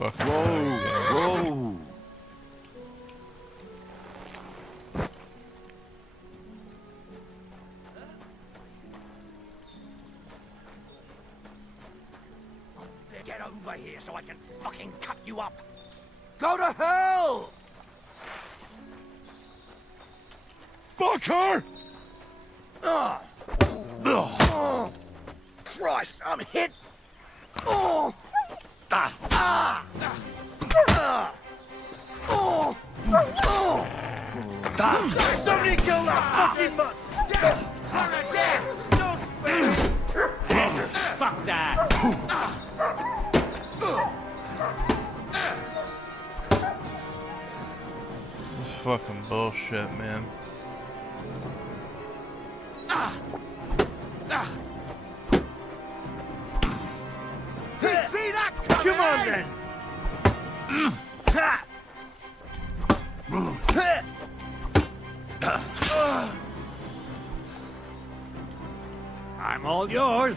fucking Whoa! Get over here so I can fucking cut you up. Go to hell! Fucker! Oh, Christ, I'm hit. Oh. Somebody kill that fucking mutt! Fuck that! This is fucking bullshit, man. See that coming? Come on then! I'm all yours.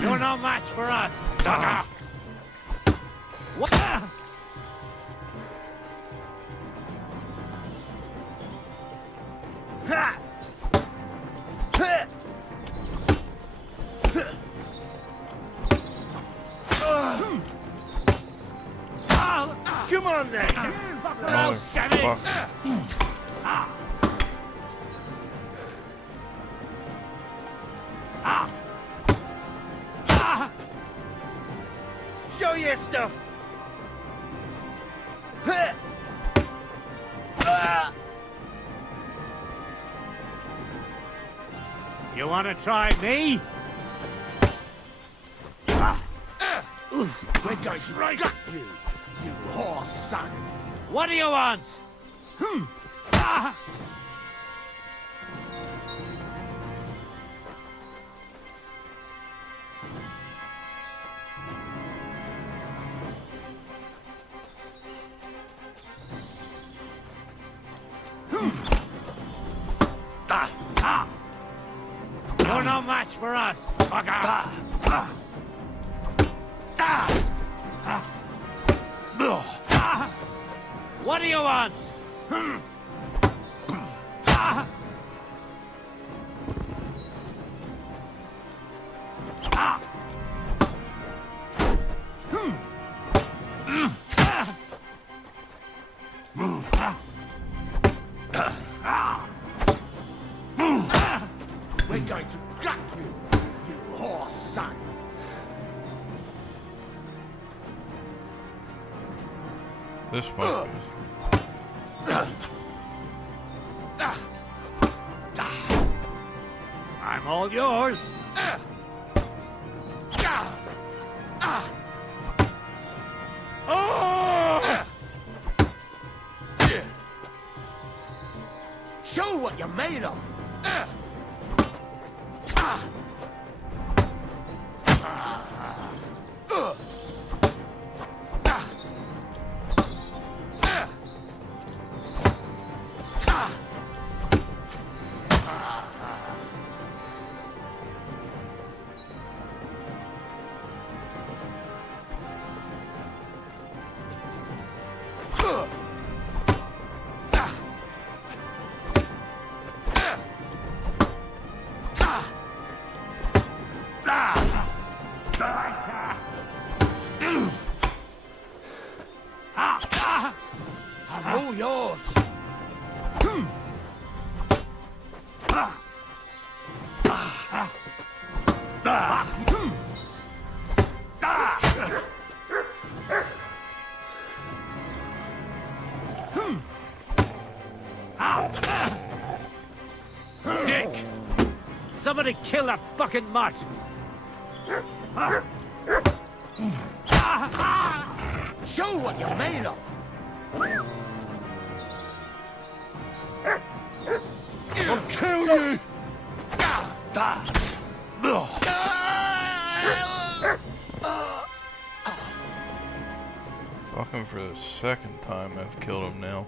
You're no match for us, sucker. What? Come on then! No, savage! Show your stuff! You want to try me? We're going to right at you, you whore son! What do you want? You're no match for us, fucker! What do you want? We're going to gut you, you whore son! This one. I'm all yours. Show what you're made of! I'm all yours! Dick! Somebody kill that fucking mutt! Show what you're made of! I'll kill you! for the second time I've killed him now.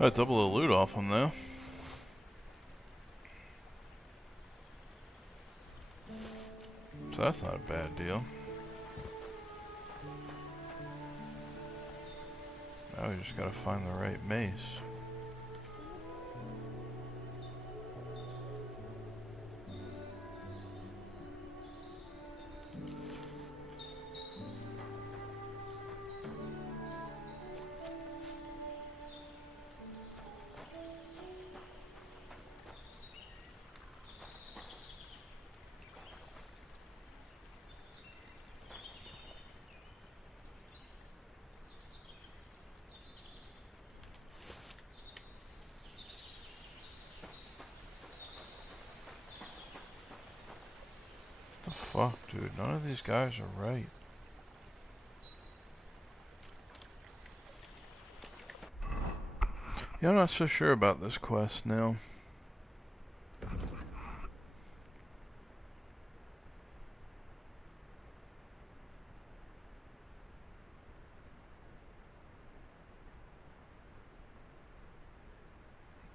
Got double the loot off him though. So that's not a bad deal. Now we just gotta find the right mace. What the fuck, dude? None of these guys are right. Yeah, I'm not so sure about this quest now.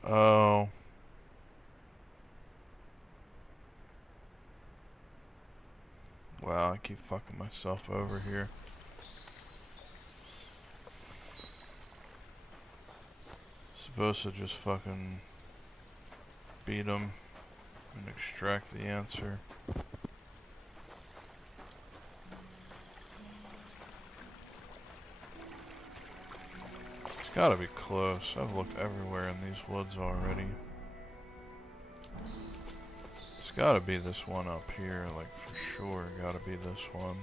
Oh. Wow, I keep fucking myself over here. Supposed to just fucking beat him and extract the answer. It's gotta be close. I've looked everywhere in these woods already. It's gotta be this one up here, like for sure. Gotta be this one.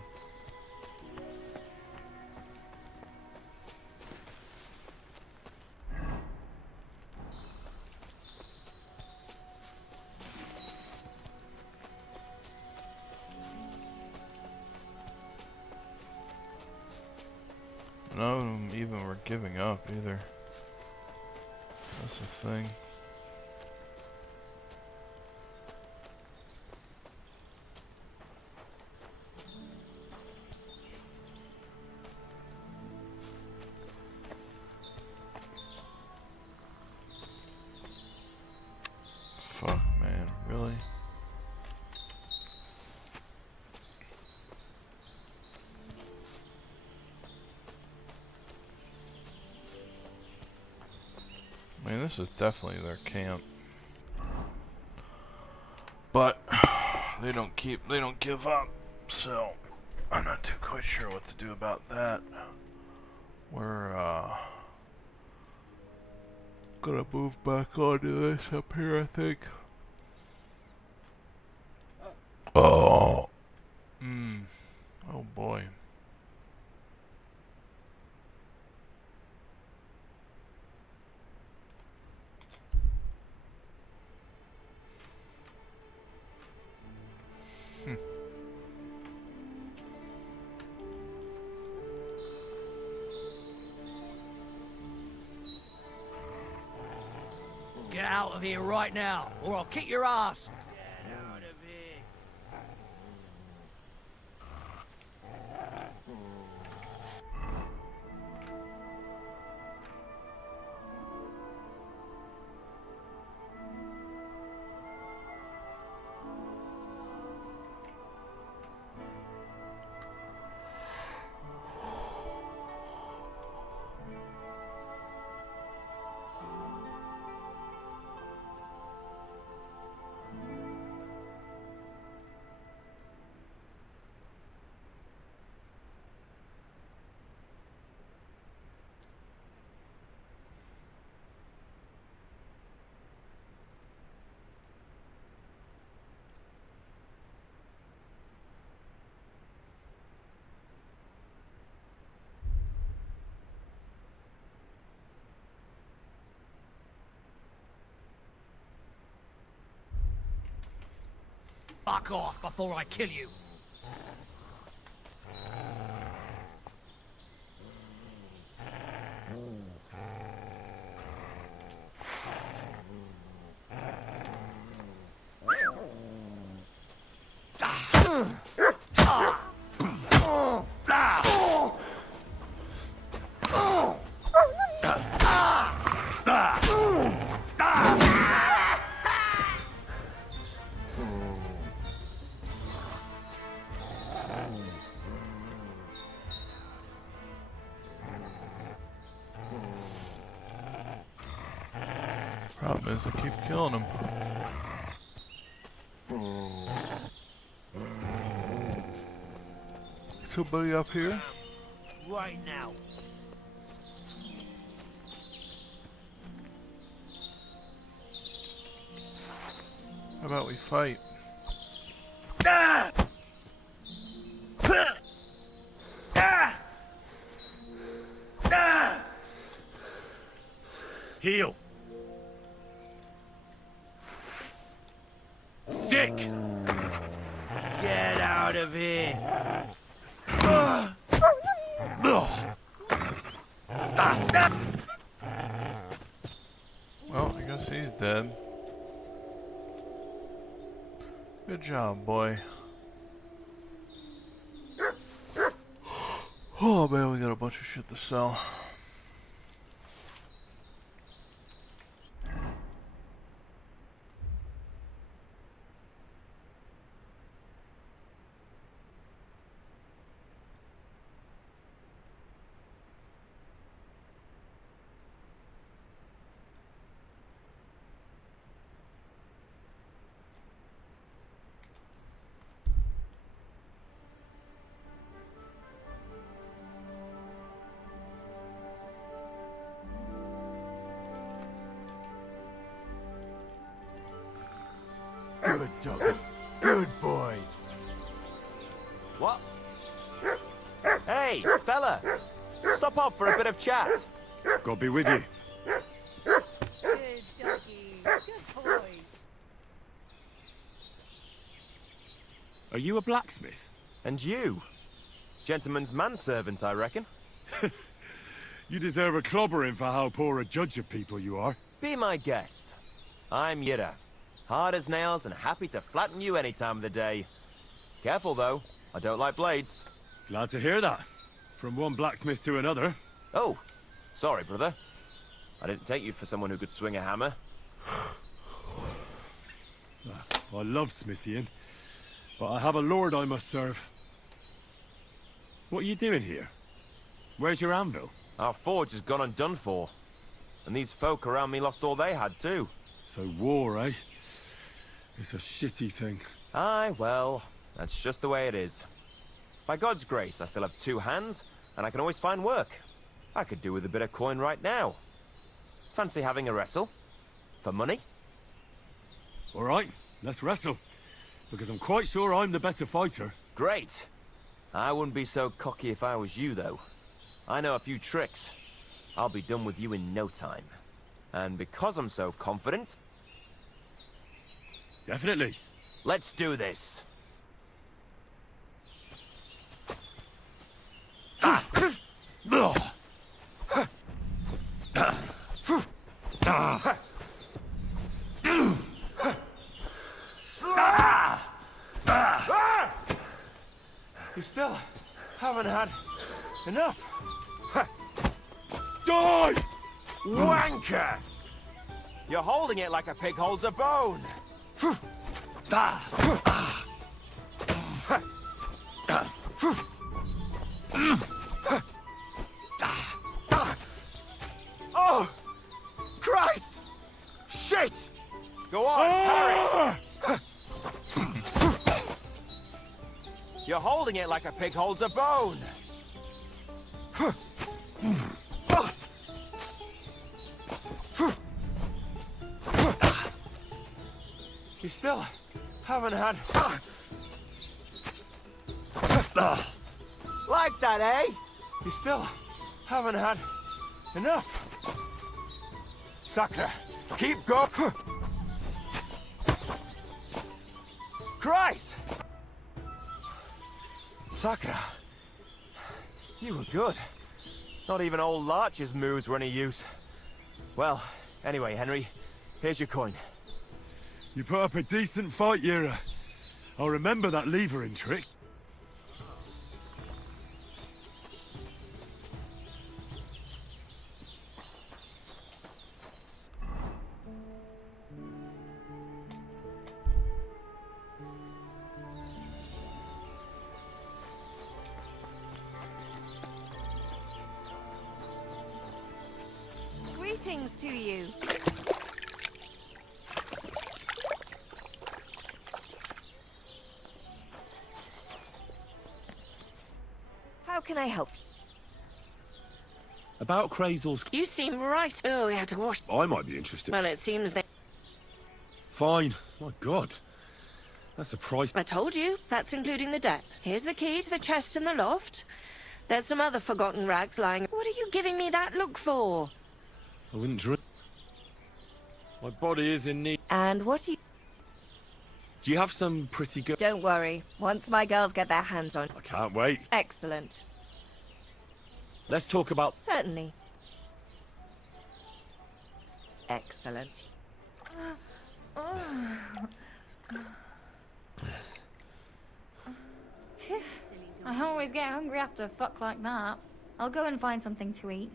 None of them even were giving up either. That's the thing. Fuck, man, really? I mean, this is definitely their camp. But they don't give up, so I'm not too quite sure what to do about that. We're gonna move back onto this up here, I think. Oh. Oh boy. Get out of here right now, or I'll kick your ass. Fuck off before I kill you. Problem is, I keep killing him. Somebody up here? Right now. How about we fight? Ah! Ah! Ah! Heal. Sick. Get out of here. Well, I guess he's dead. Good job, boy. Oh man, we got a bunch of shit to sell. Good doggy. Good boy. What? Hey, fella! Stop off for a bit of chat. God be with you. Good doggy. Good boy. Are you a blacksmith? And you? Gentleman's manservant, I reckon. You deserve a clobbering for how poor a judge of people you are. Be my guest. I'm Yira. Hard as nails and happy to flatten you any time of the day. Careful though, I don't like blades. Glad to hear that. From one blacksmith to another. Oh, sorry brother. I didn't take you for someone who could swing a hammer. I love smithying, but I have a lord I must serve. What are you doing here? Where's your anvil? Our forge has gone undone for. And these folk around me lost all they had too. So war, eh? It's a shitty thing. Aye, well, that's just the way it is. By God's grace, I still have 2 hands, and I can always find work. I could do with a bit of coin right now. Fancy having a wrestle? For money? All right, let's wrestle. Because I'm quite sure I'm the better fighter. Great. I wouldn't be so cocky if I was you, though. I know a few tricks. I'll be done with you in no time. And because I'm so confident... Definitely. Let's do this. You still haven't had enough. Die! Wanker! You're holding it like a pig holds a bone. Oh! Christ! Shit! Go on, hurry! You're holding it like a pig holds a bone. You still haven't had... Like that, eh? You still haven't had enough. Sucker, keep going. Christ! Sakura, you were good. Not even old Larch's moves were any use. Well, anyway, Henry, here's your coin. You put up a decent fight, Yira. I'll remember that levering trick. Greetings to you. How can I help you? About Crazel's... You seem right. Oh, we had to wash. I might be interested. Well, it seems they... Fine. My God. That's a price. I told you, that's including the debt. Here's the key to the chest in the loft. There's some other forgotten rags lying. What are you giving me that look for? I wouldn't drink. My body is in need. And what do you... Do you have some pretty good... Don't worry. Once my girls get their hands on... I can't wait. Excellent. Let's talk about... Certainly. Excellent. Phew. I always get hungry after a fuck like that. I'll go and find something to eat.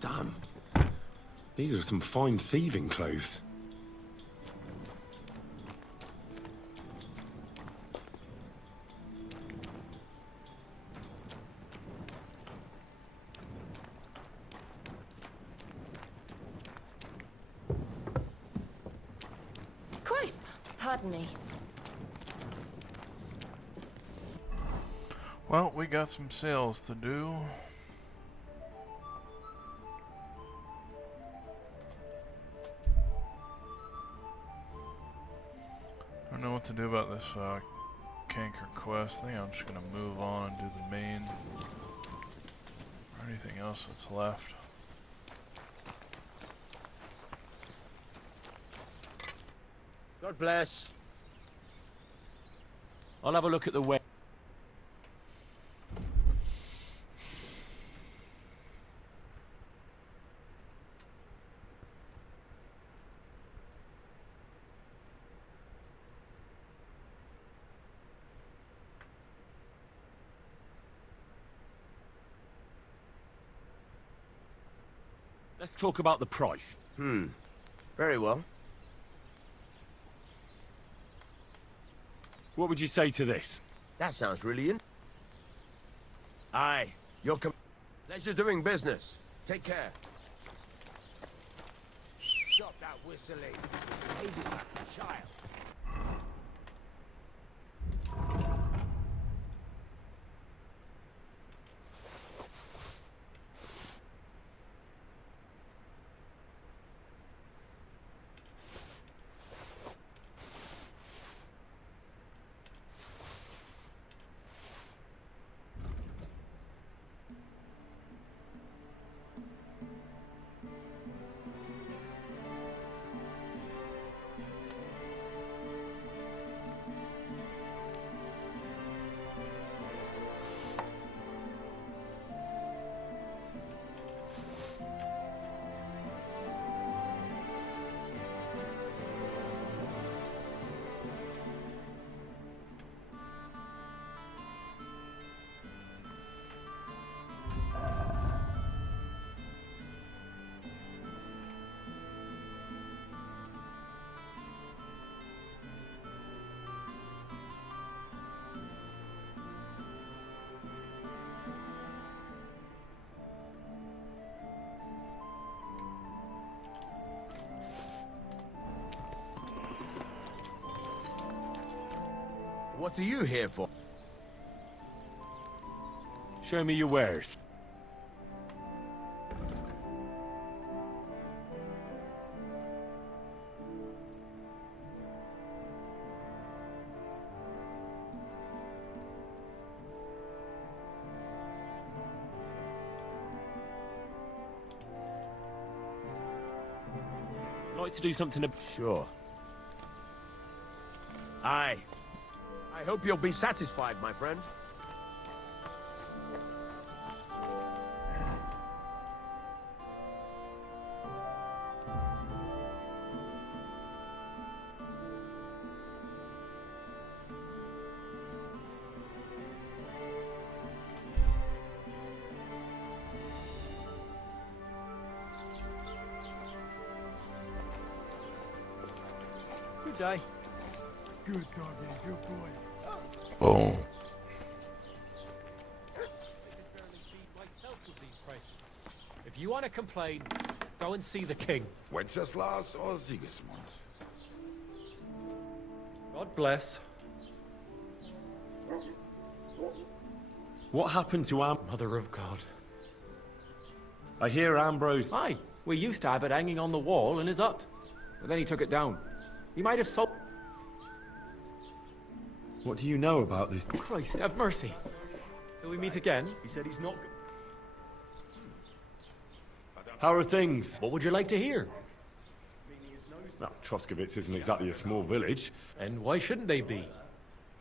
Damn. These are some fine thieving clothes. Christ! Pardon me. Well, we got some sales to do. I don't know what to do about this canker quest. I think I'm just gonna move on and do the main. Or anything else that's left. God bless. I'll have a look at the web. Let's talk about the price. Very well. What would you say to this? That sounds really in. Aye, you're pleasure doing business. Take care. Stop that whistling. Hate it like a child. What are you here for? Show me your wares. Like to do something. Sure. Aye. I hope you'll be satisfied, my friend. Good day. Good doggy, good boy. Boom. If you want to complain, go and see the king. Wenceslas or Sigismund? God bless. What happened to Mother of God? I hear Ambrose. Aye, we used to have it hanging on the wall in his hut. But then he took it down. He might have sold... What do you know about this? Christ, have mercy. Till we meet again. He said he's not... How are things? What would you like to hear? Well, Troskowitz isn't exactly a small village. And why shouldn't they be?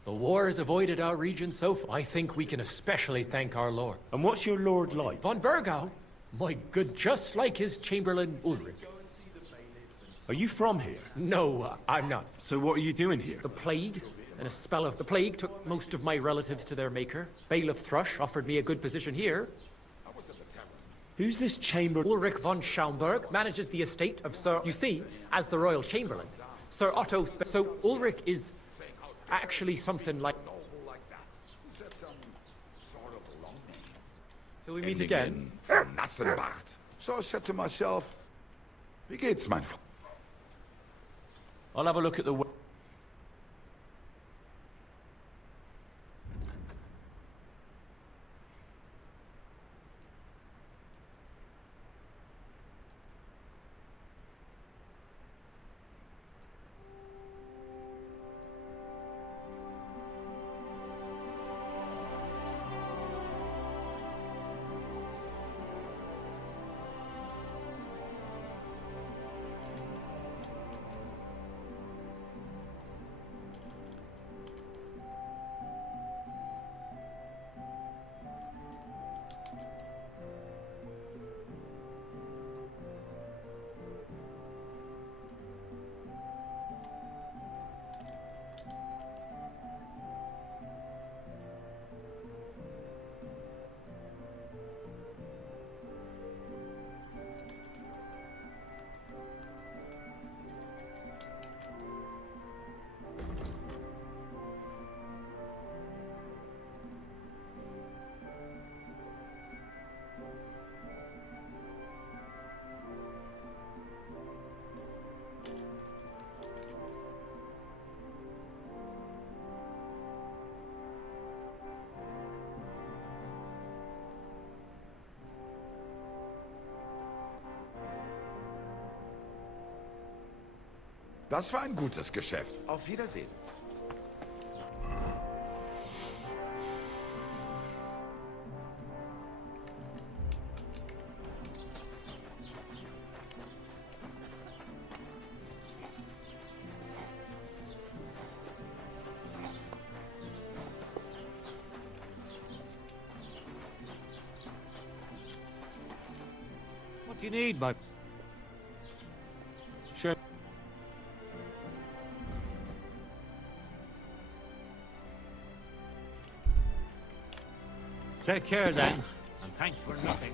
The war has avoided our region so far. I think we can especially thank our lord. And what's your lord like? Von Burgau? My good, just like his chamberlain Ulrich. Are you from here? No, I'm not. So what are you doing here? The plague, and a spell of the plague took most of my relatives to their maker. Bailiff Thrush offered me a good position here. Who's this chamber? Ulrich von Schaumburg manages the estate of Sir... You see, as the royal chamberlain, Sir Otto... So Ulrich is actually something like... Till we meet again. From Nassenbart. So I said to myself, wie geht's, mein Freund? I'll have a look at the... Das war ein gutes Geschäft. Auf Wiedersehen. What do you need, my... Sure. Take care then, and thanks for nothing.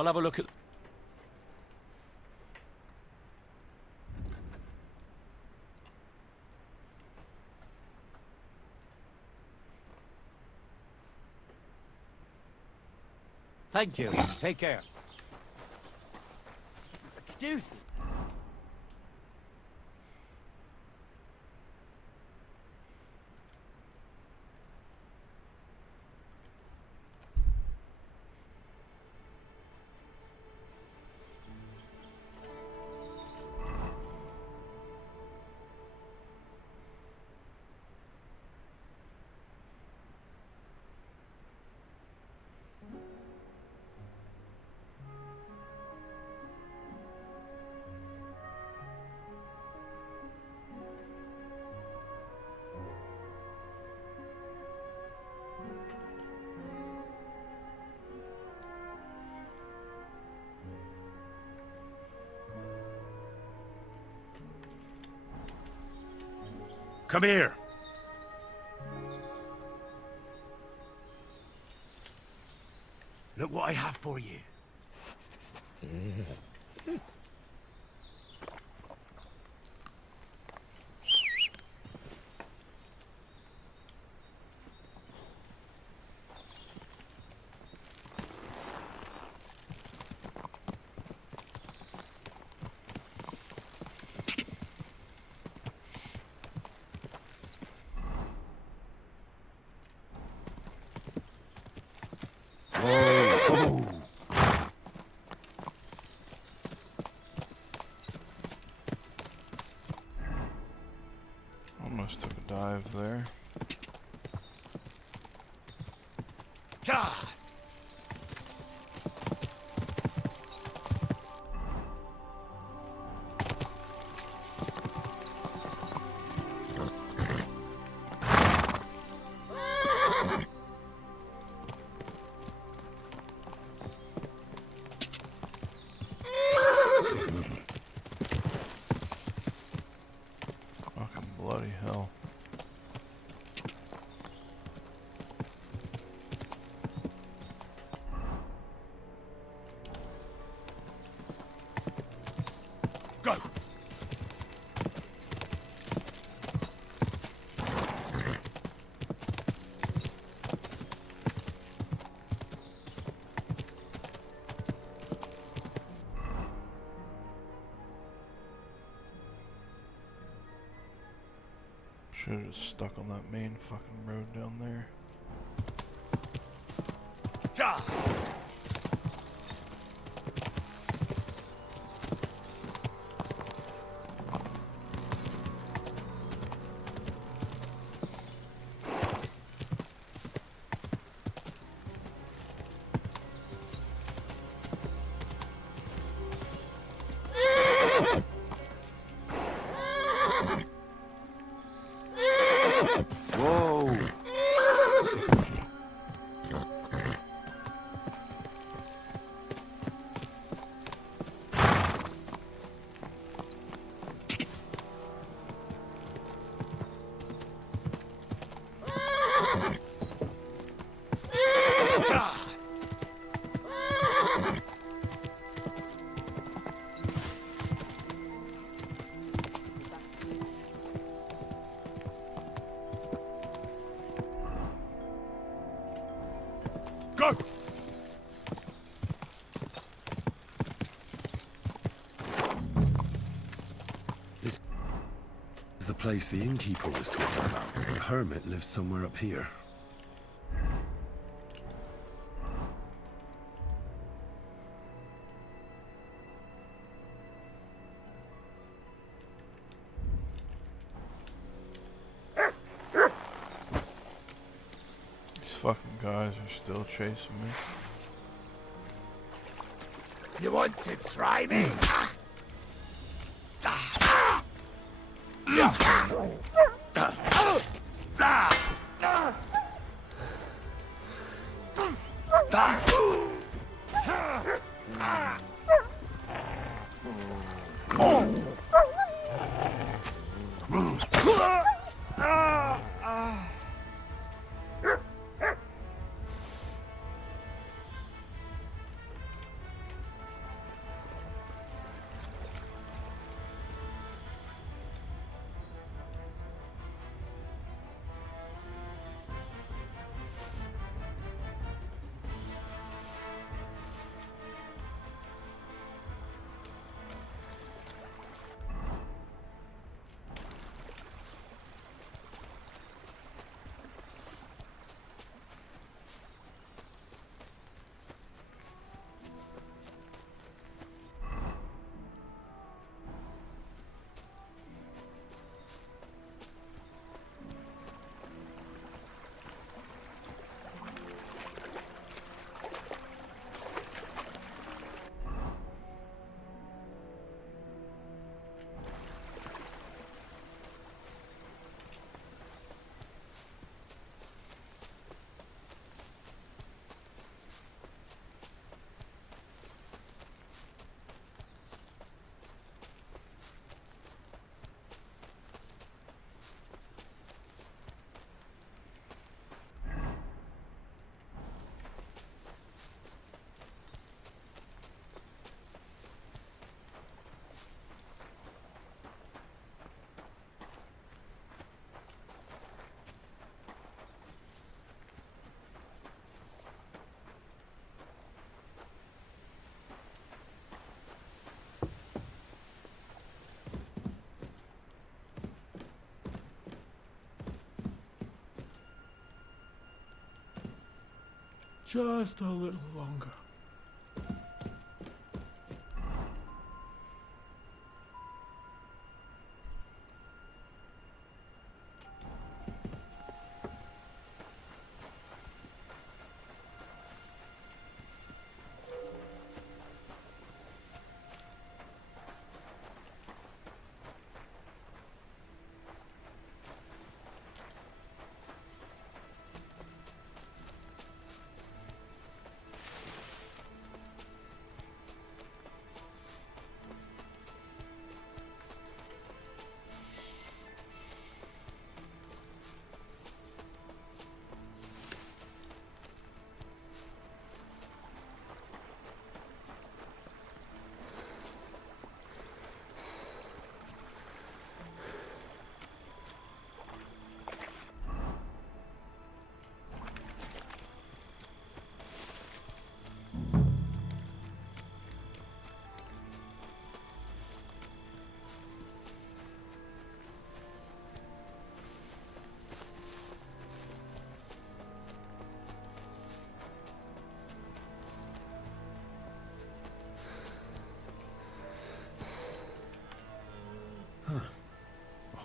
I'll have a look at... Thank you. Take care. Excuse me. Come here. Look what I have for you. Almost took a dive there. God. Fucking bloody hell. Go. Should have just stuck on that main fucking road down there. Ja. Whoa! Go! This is the place the innkeeper was talking about. The hermit lives somewhere up here. These fucking guys are still chasing me. You want to try me? Just a little longer.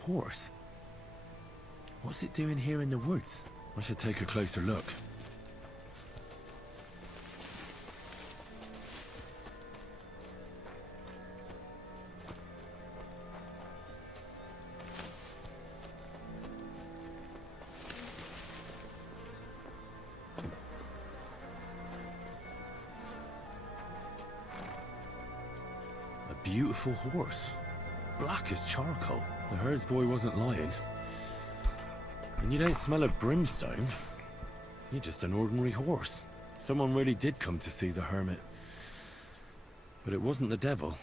Horse? What's it doing here in the woods? I should take a closer look. A beautiful horse. Black as charcoal. The herds boy wasn't lying. And you don't smell of brimstone. You're just an ordinary horse. Someone really did come to see the hermit. But it wasn't the devil.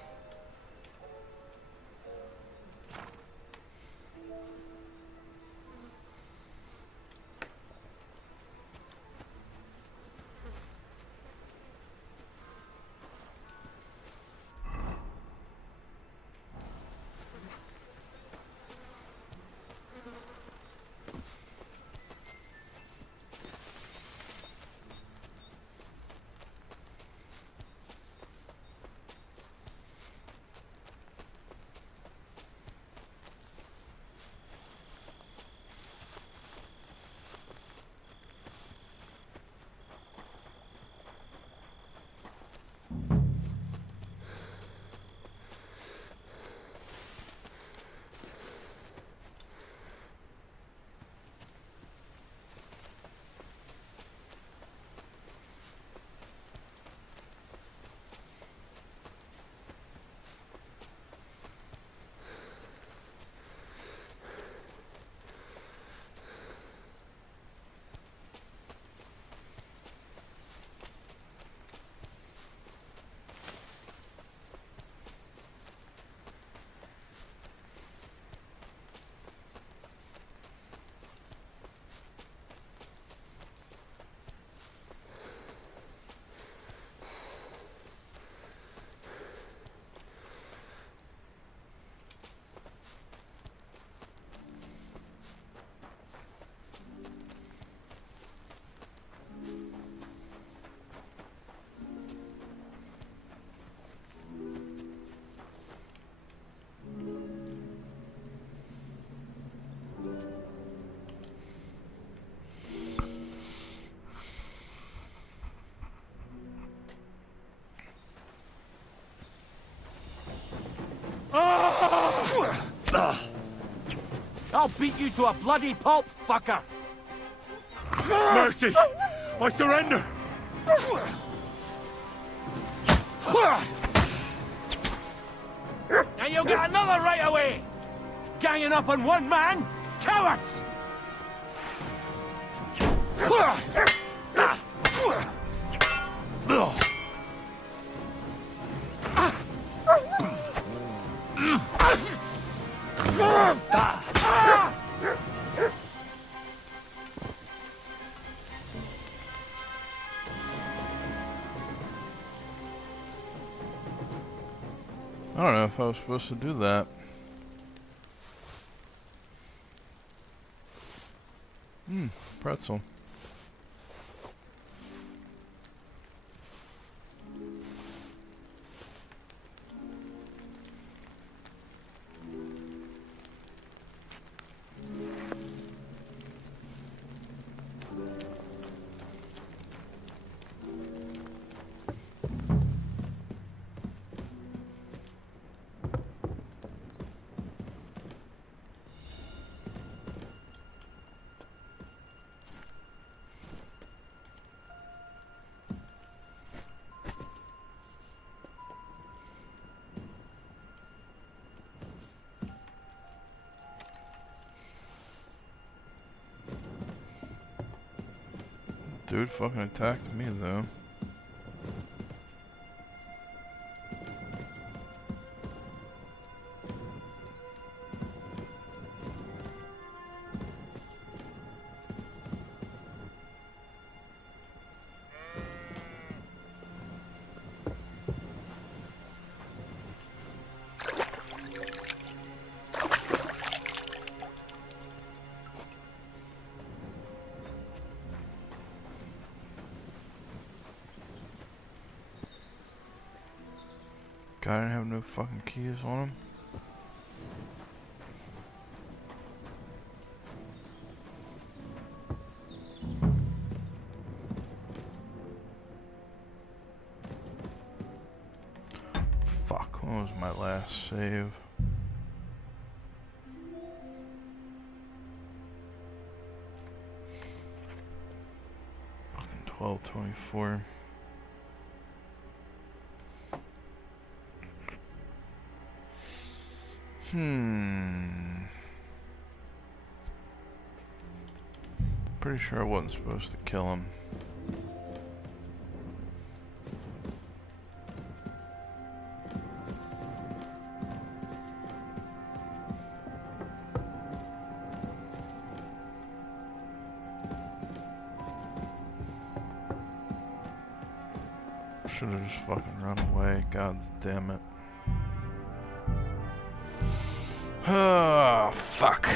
I'll beat you to a bloody pulp, fucker! Mercy! I surrender! And you'll get another right away! Ganging up on one man? Cowards! I don't know if I was supposed to do that. Pretzel. Dude fucking attacked me though. Guy didn't have no fucking keys on him. Fuck, when was my last save? Fucking 12:24. Pretty sure I wasn't supposed to kill him. Should have just fucking run away. God damn it. Oh, fuck.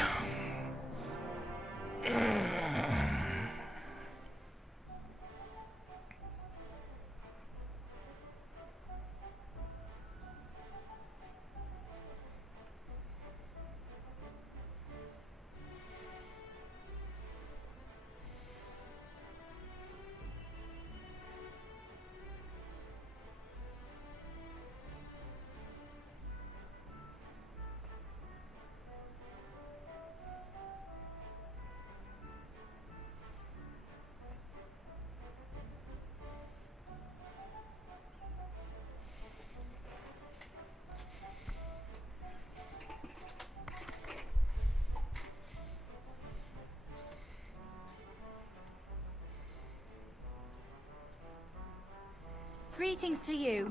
Greetings to you.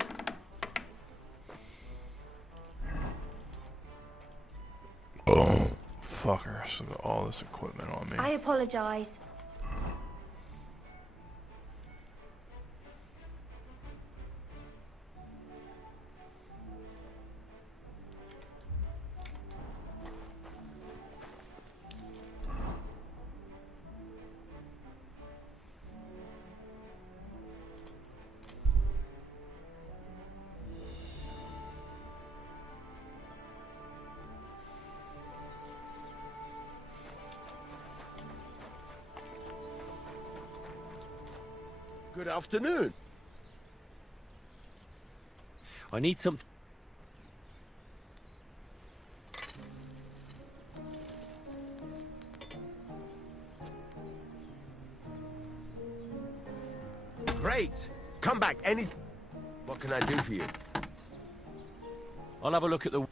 Oh, fucker. I still got all this equipment on me. I apologize. Good afternoon. I need some... Great! Come back any... What can I do for you? I'll have a look at the...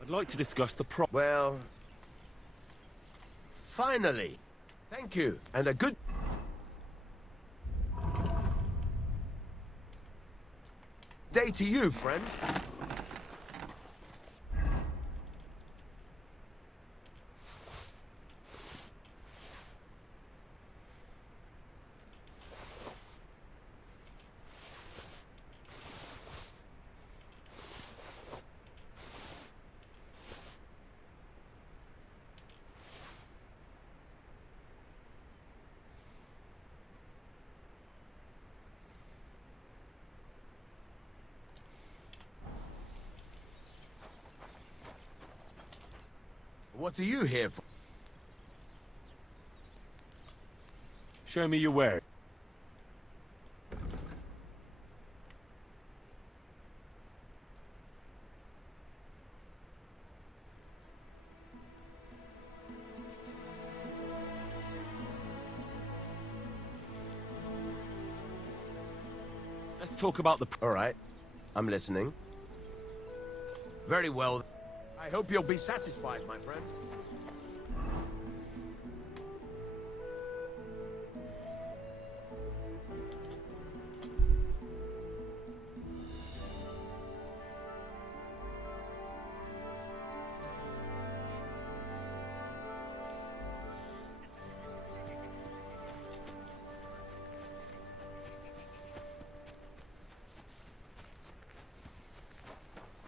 I'd like to discuss the Well... Finally! Thank you, and a good... day to you, friend. What are you here for? Show me your wares. talk about the... All right. I'm listening. Very well. I hope you'll be satisfied, my friend.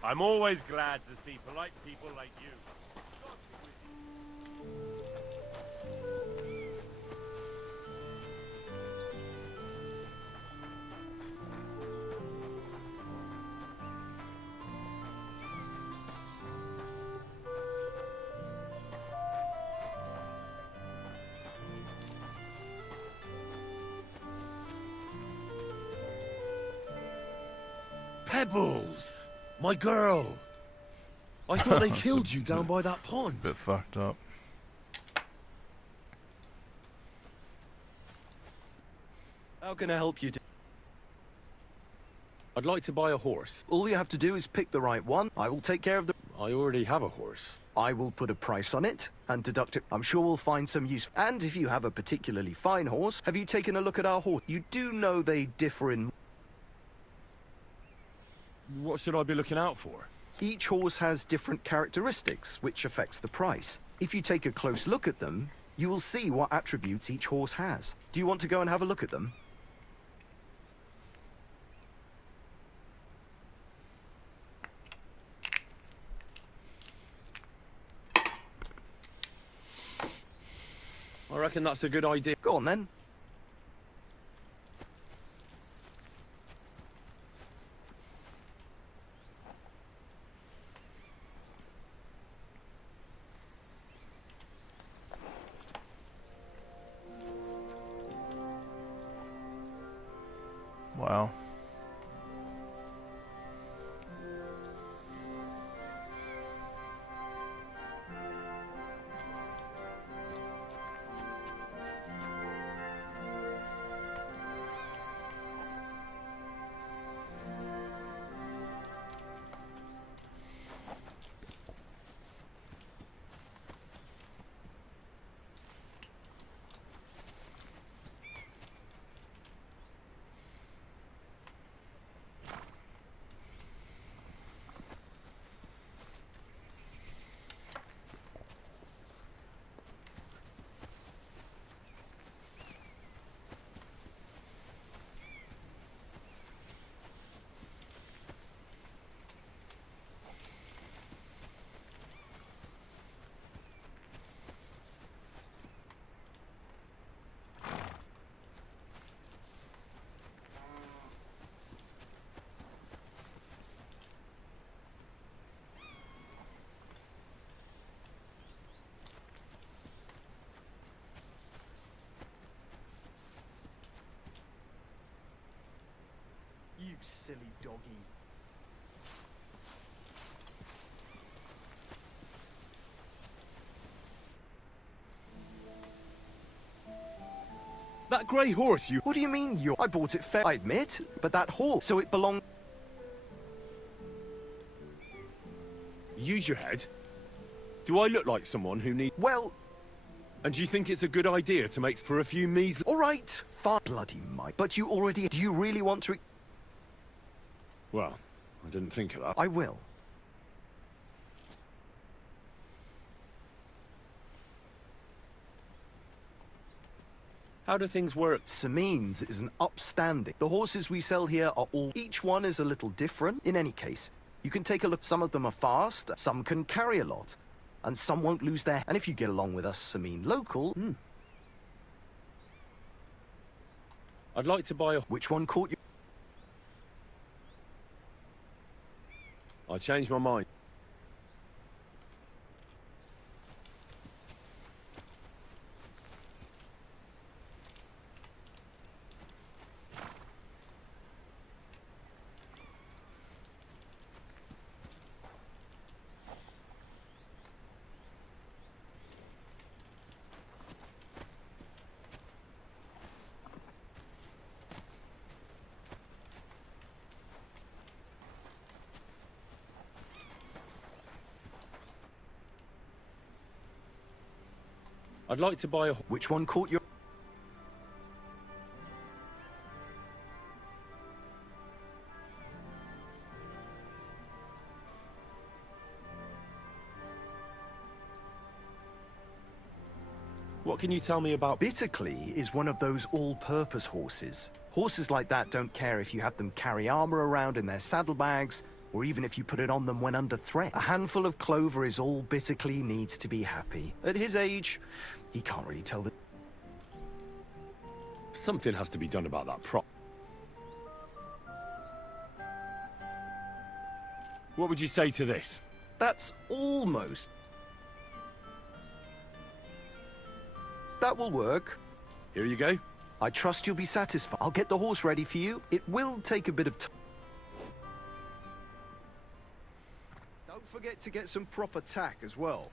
I'm always glad to see polite people like you. Pebbles! My girl! I thought they killed you down by that pond. Bit fucked up. How can I help you? I'd like to buy a horse. All you have to do is pick the right one. I will take care of the... I already have a horse. I will put a price on it and deduct it. I'm sure we'll find some use. And if you have a particularly fine horse, have you taken a look at our horse? You do know they differ in... What should I be looking out for? Each horse has different characteristics, which affects the price. If you take a close look at them, you will see what attributes each horse has. Do you want to go and have a look at them? I reckon that's a good idea. Go on then. Wow. You silly doggy. That grey horse you... What do you mean you... I bought it fair, I admit, but that horse, so it belonged... Use your head. Do I look like someone who needs... Well... And do you think it's a good idea to make for a few measly... All right, fine. Bloody Mike. But you already... Do you really want to... Well, I didn't think of that. I will. How do things work? Sameen's is an upstanding. The horses we sell here are all... Each one is a little different. In any case, you can take a look. Some of them are fast, some can carry a lot, and some won't lose their... And if you get along with us Sameen local... I'd like to buy a... Which one caught you? I changed my mind. I'd like to buy a... Which one caught your... What can you tell me about... Bitterclee is one of those all-purpose horses. Horses like that don't care if you have them carry armor around in their saddlebags, or even if you put it on them when under threat. A handful of clover is all Bitterclee needs to be happy. At his age, he can't really tell the... Something has to be done about that prop. What would you say to this? That's almost... That will work. Here you go. I trust you'll be satisfied. I'll get the horse ready for you. It will take a bit of time. Don't forget to get some proper tack as well.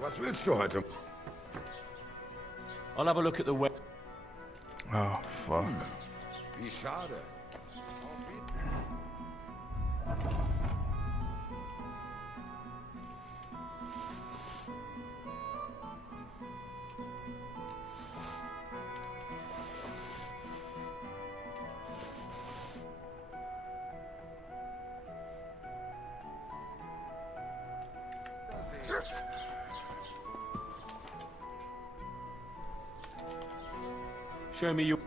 Was willst du heute? I'll have a look at the web. Oh, fuck. Wie schade. Show me your...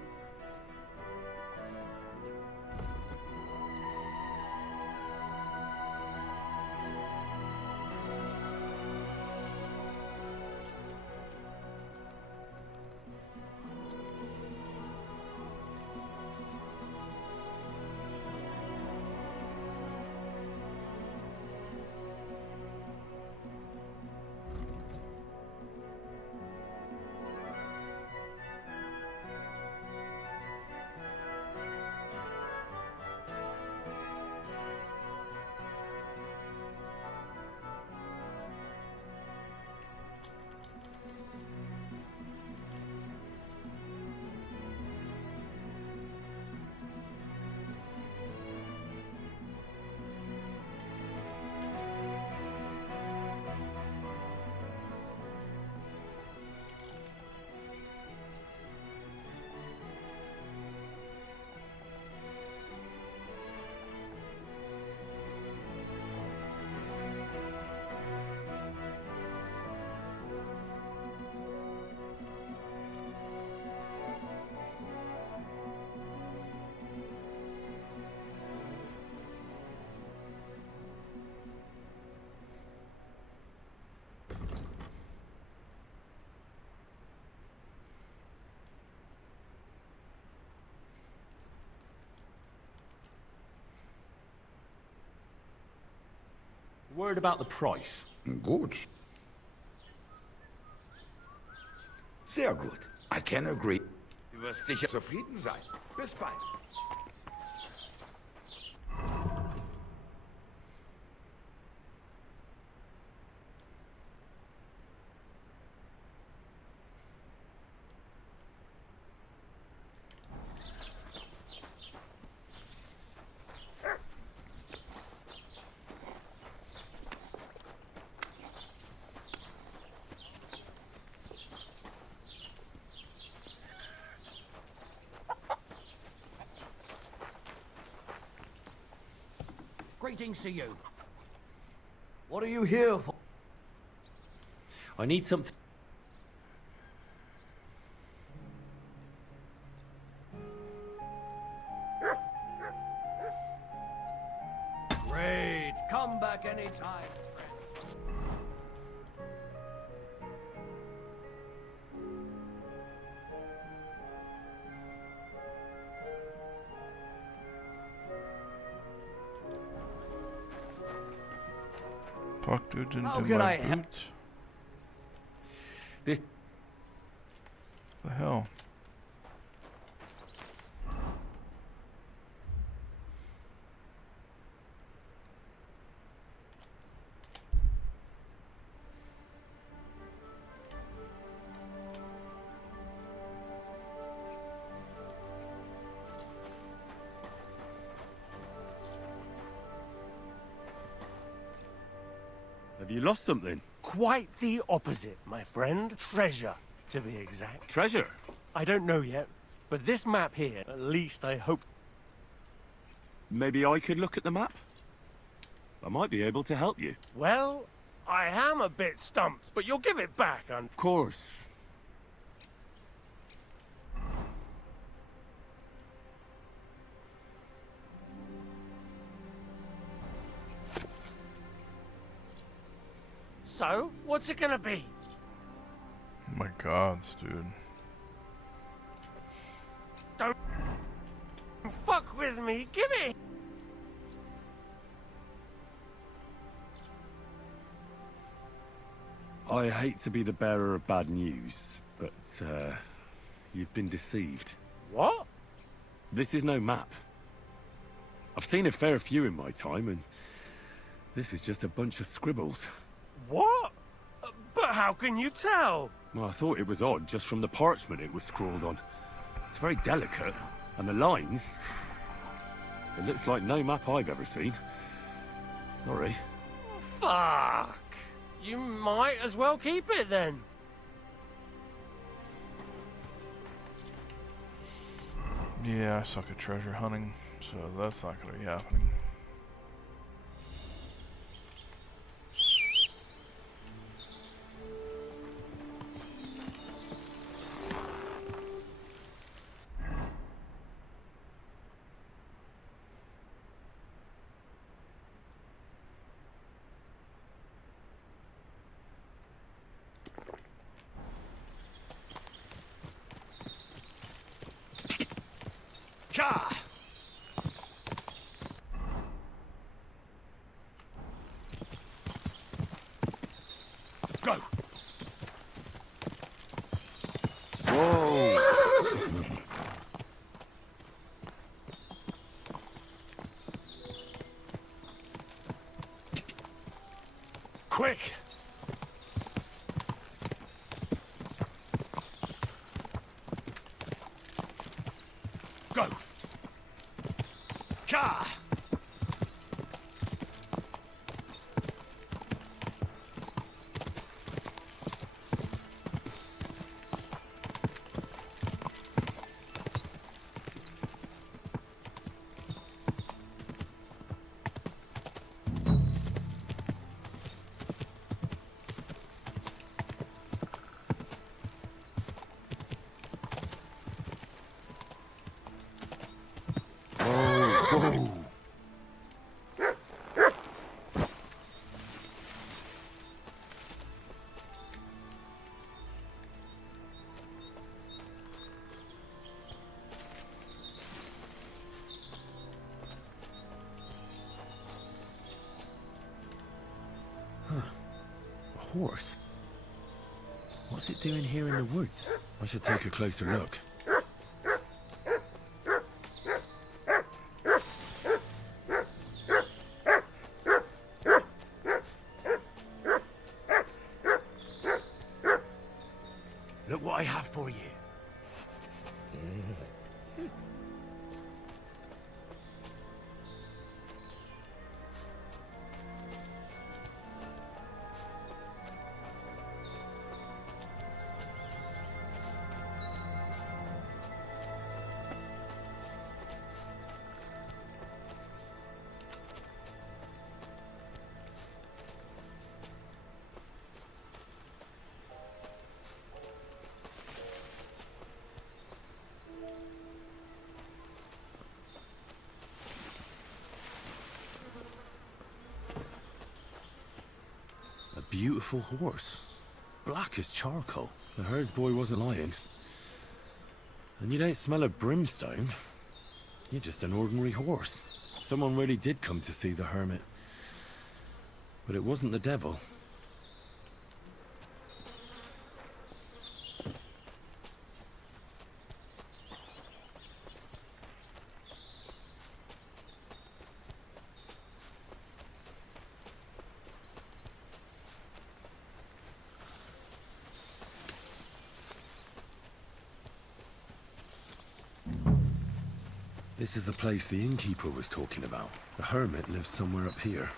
Word about the price. Gut. Sehr gut. I can agree. Du wirst sicher zufrieden sein. Bis bald. Greetings to you. What are you here for? I need something. Great. Come back anytime. Fuck, dude, didn't How do can my I help? boots. This. The hell? Have you lost something? Quite the opposite, my friend. Treasure, to be exact. Treasure? I don't know yet, but this map here, at least I hope... Maybe I could look at the map? I might be able to help you. Well, I am a bit stumped, but you'll give it back, Of course. So, what's it gonna be? Oh my gods, dude. Don't fuck with me, give it! I hate to be the bearer of bad news, but, you've been deceived. What? This is no map. I've seen a fair few in my time, and this is just a bunch of scribbles. What? But how can you tell? Well, I thought it was odd just from the parchment it was scrawled on. It's very delicate, and the lines... It looks like no map I've ever seen. Sorry. Fuck. You might as well keep it then. Yeah, I suck at treasure hunting, so that's not gonna be happening. Ka! Go! Whoa! Quick! Go! Ka! Whoa! horse. What's it doing here in the woods? I should take a closer look. Look what I have for you. Beautiful horse. Black as charcoal. The herdsboy wasn't lying. And you don't smell of brimstone. You're just an ordinary horse. Someone really did come to see the hermit. But it wasn't the devil. This is the place the innkeeper was talking about. The hermit lives somewhere up here.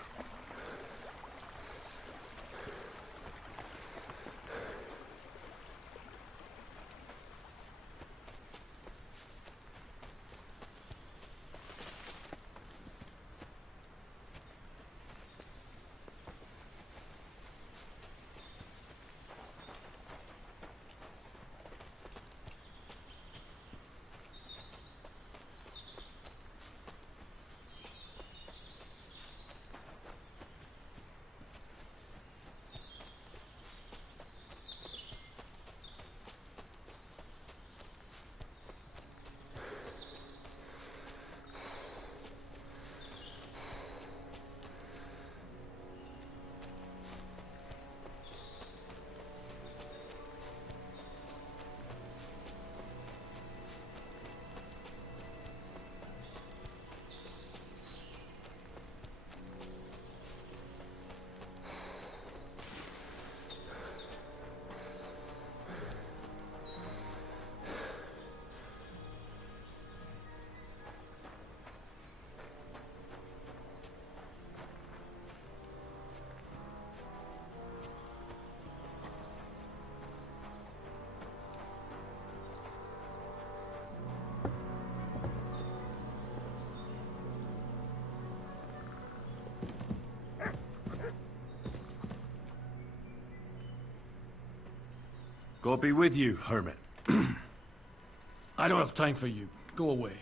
God be with you, hermit. I don't have time for you. Go away.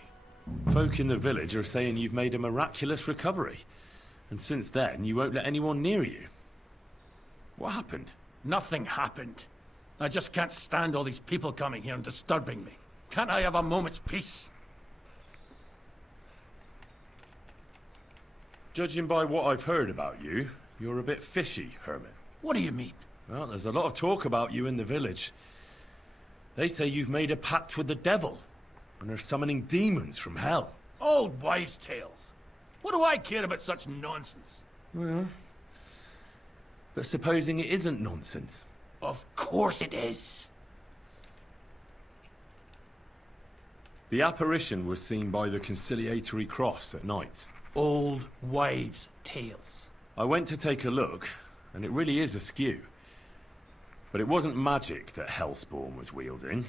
Folk in the village are saying you've made a miraculous recovery. And since then, you won't let anyone near you. What happened? Nothing happened. I just can't stand all these people coming here and disturbing me. Can't I have a moment's peace? Judging by what I've heard about you, you're a bit fishy, hermit. What do you mean? Well, there's a lot of talk about you in the village. They say you've made a pact with the devil, and are summoning demons from hell. Old wives' tales. What do I care about such nonsense? Well, but supposing it isn't nonsense? Of course it is. The apparition was seen by the conciliatory cross at night. Old wives' tales. I went to take a look, and it really is askew. But it wasn't magic that Hellspawn was wielding.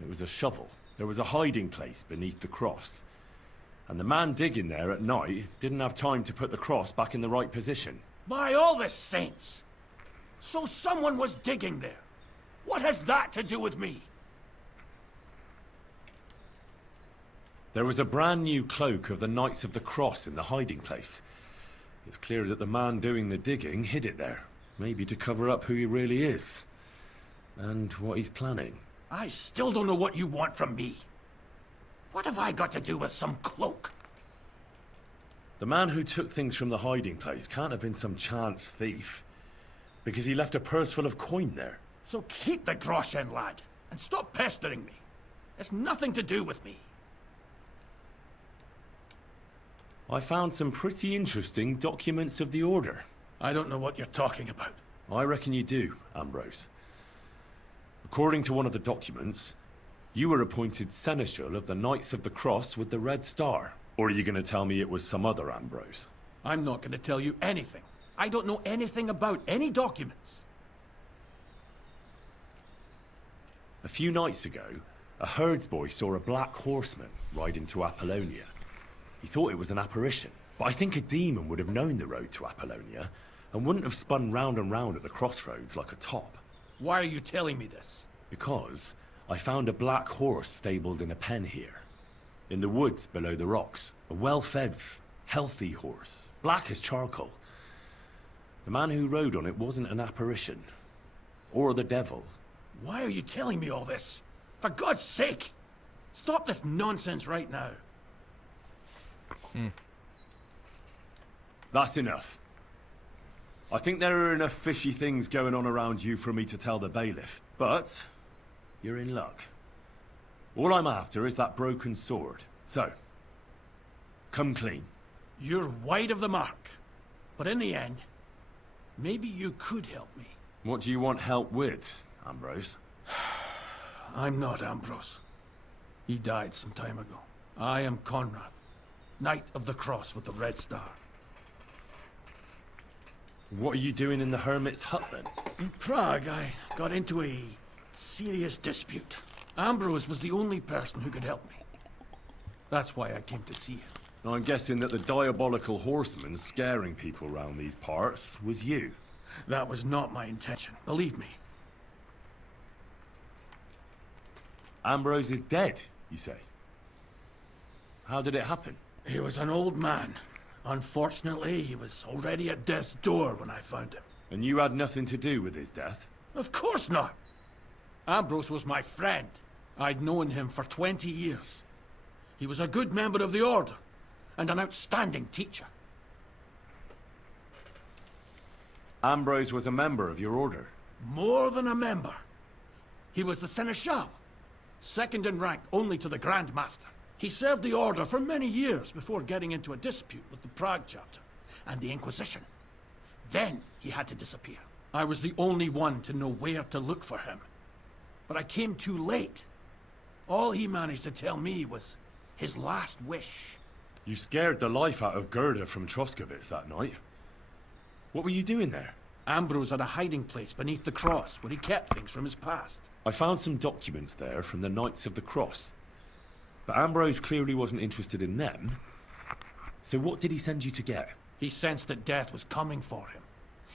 It was a shovel. There was a hiding place beneath the cross. And the man digging there at night didn't have time to put the cross back in the right position. By all the saints! So someone was digging there. What has that to do with me? There was a brand new cloak of the Knights of the Cross in the hiding place. It's clear that the man doing the digging hid it there. Maybe to cover up who he really is. And what he's planning. I still don't know what you want from me. What have I got to do with some cloak? The man who took things from the hiding place can't have been some chance thief. Because he left a purse full of coin there. So keep the groschen, lad, and stop pestering me. It's nothing to do with me. I found some pretty interesting documents of the Order. I don't know what you're talking about. I reckon you do, Ambrose. According to one of the documents, you were appointed Seneschal of the Knights of the Cross with the Red Star. Or are you going to tell me it was some other Ambrose? I'm not going to tell you anything. I don't know anything about any documents. A few nights ago, a herdsboy saw a black horseman ride into Apollonia. He thought it was an apparition, but I think a demon would have known the road to Apollonia and wouldn't have spun round and round at the crossroads like a top. Why are you telling me this? Because I found a black horse stabled in a pen here. In the woods below the rocks. A well-fed, healthy horse. Black as charcoal. The man who rode on it wasn't an apparition. Or the devil. Why are you telling me all this? For God's sake! Stop this nonsense right now. That's enough. I think there are enough fishy things going on around you for me to tell the bailiff. But you're in luck. All I'm after is that broken sword. So, come clean. You're wide of the mark. But in the end, maybe you could help me. What do you want help with, Ambrose? I'm not Ambrose. He died some time ago. I am Conrad, Knight of the Cross with the Red Star. What are you doing in the Hermit's hut then? In Prague, I got into a serious dispute. Ambrose was the only person who could help me. That's why I came to see him. I'm guessing that the diabolical horseman scaring people round these parts was you. That was not my intention, believe me. Ambrose is dead, you say? How did it happen? He was an old man. Unfortunately, he was already at death's door when I found him. And you had nothing to do with his death? Of course not. Ambrose was my friend. I'd known him for 20 years. He was a good member of the Order, and an outstanding teacher. Ambrose was a member of your order? More than a member. He was the Seneschal, second in rank only to the Grand Master. He served the Order for many years before getting into a dispute with the Prague chapter and the Inquisition. Then he had to disappear. I was the only one to know where to look for him. But I came too late. All he managed to tell me was his last wish. You scared the life out of Gerda from Troskovitz that night. What were you doing there? Ambrose had a hiding place beneath the cross where he kept things from his past. I found some documents there from the Knights of the Cross. But Ambrose clearly wasn't interested in them. So what did he send you to get? He sensed that death was coming for him.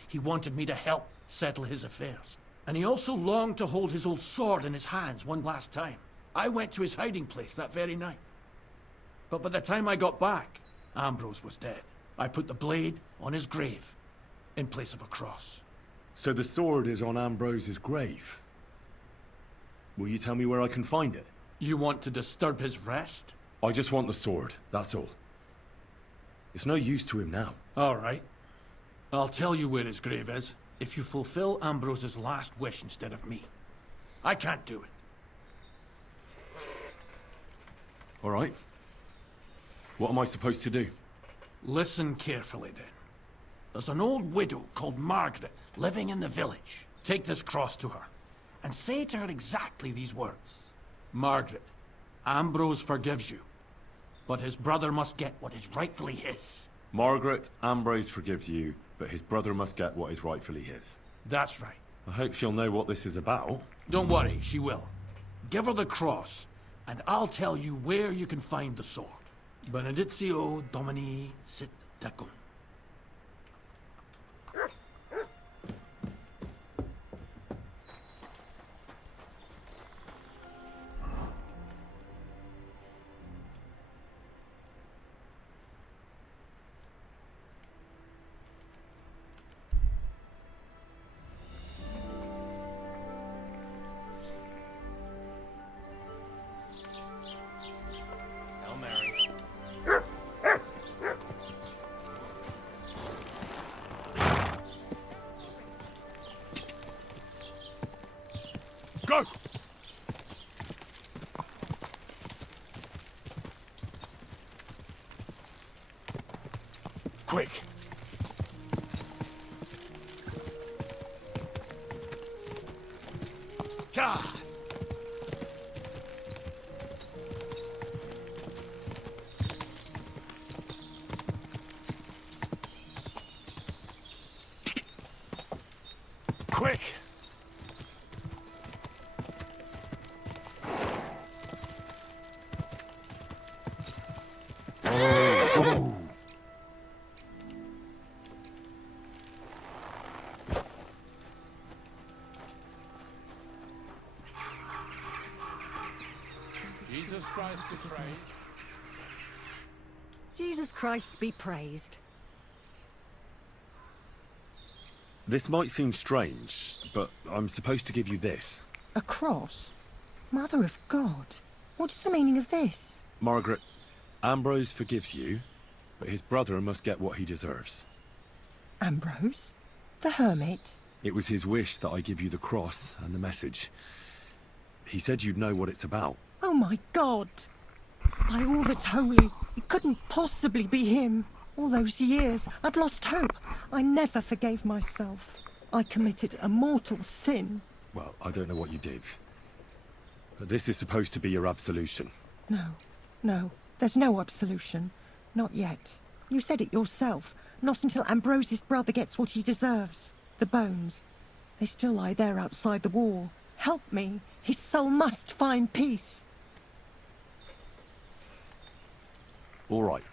He wanted me to help settle his affairs. And he also longed to hold his old sword in his hands one last time. I went to his hiding place that very night. But by the time I got back, Ambrose was dead. I put the blade on his grave, in place of a cross. So the sword is on Ambrose's grave? Will you tell me where I can find it? You want to disturb his rest? I just want the sword, that's all. It's no use to him now. All right. I'll tell you where his grave is, if you fulfill Ambrose's last wish instead of me. I can't do it. All right. What am I supposed to do? Listen carefully, then. There's an old widow called Margaret living in the village. Take this cross to her, and say to her exactly these words. Margaret, Ambrose forgives you, but his brother must get what is rightfully his. Margaret, Ambrose forgives you, but his brother must get what is rightfully his. That's right. I hope she'll know what this is about. Don't worry, she will. Give her the cross, and I'll tell you where you can find the sword. Benedictio Domini sit tecum. quick! God! Quick! Oh. Jesus Christ be praised. Jesus Christ be praised. This might seem strange, but I'm supposed to give you this. A cross? Mother of God. What's the meaning of this? Margaret, Ambrose forgives you, but his brother must get what he deserves. Ambrose? The hermit? It was his wish that I give you the cross and the message. He said you'd know what it's about. Oh my God! By all that's holy, it couldn't possibly be him. All those years, I'd lost hope. I never forgave myself. I committed a mortal sin. Well, I don't know what you did. But this is supposed to be your absolution. No, there's no absolution. Not yet. You said it yourself. Not until Ambrose's brother gets what he deserves. The bones. They still lie there outside the wall. Help me. His soul must find peace. All right.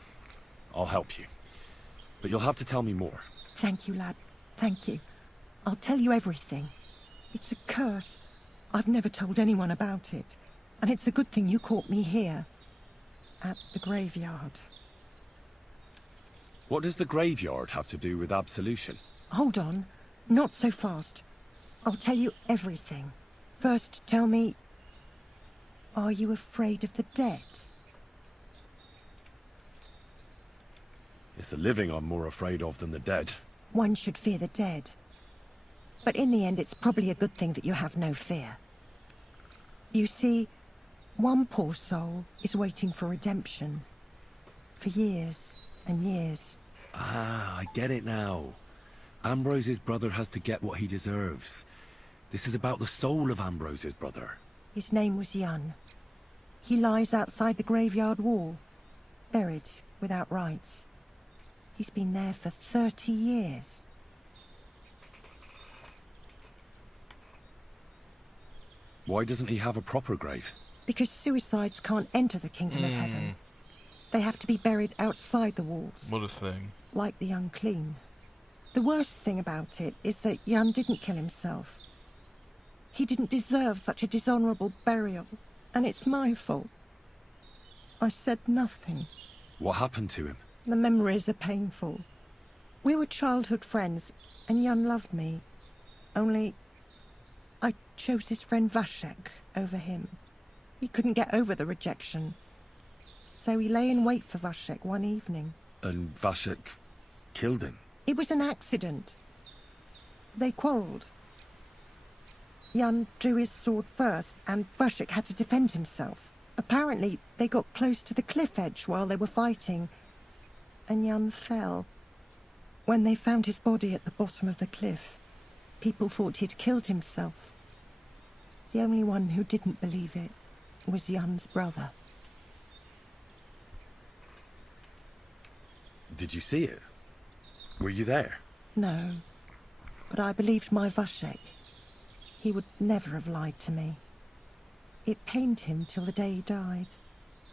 I'll help you. But you'll have to tell me more. Thank you, lad. Thank you. I'll tell you everything. It's a curse. I've never told anyone about it. And it's a good thing you caught me here. At the graveyard. What does the graveyard have to do with absolution? Hold on. Not so fast. I'll tell you everything. First, tell me... Are you afraid of the dead? It's the living I'm more afraid of than the dead. One should fear the dead. But in the end, it's probably a good thing that you have no fear. You see, one poor soul is waiting for redemption. For years and years. Ah, I get it now. Ambrose's brother has to get what he deserves. This is about the soul of Ambrose's brother. His name was Jan. He lies outside the graveyard wall, buried without rites. He's been there for 30 years. Why doesn't he have a proper grave? Because suicides can't enter the kingdom of heaven. They have to be buried outside the walls. What a thing. Like the unclean. The worst thing about it is that Jan didn't kill himself. He didn't deserve such a dishonorable burial, and it's my fault. I said nothing. What happened to him? The memories are painful. We were childhood friends, and Jan loved me. Only, I chose his friend Vashek over him. He couldn't get over the rejection. So he lay in wait for Vashek one evening. And Vashek killed him? It was an accident. They quarreled. Jan drew his sword first, and Vashek had to defend himself. Apparently, they got close to the cliff edge while they were fighting, and Jan fell. When they found his body at the bottom of the cliff, people thought he'd killed himself. The only one who didn't believe it was Jan's brother. Did you see it? Were you there? No, but I believed my Vashek. He would never have lied to me. It pained him till the day he died,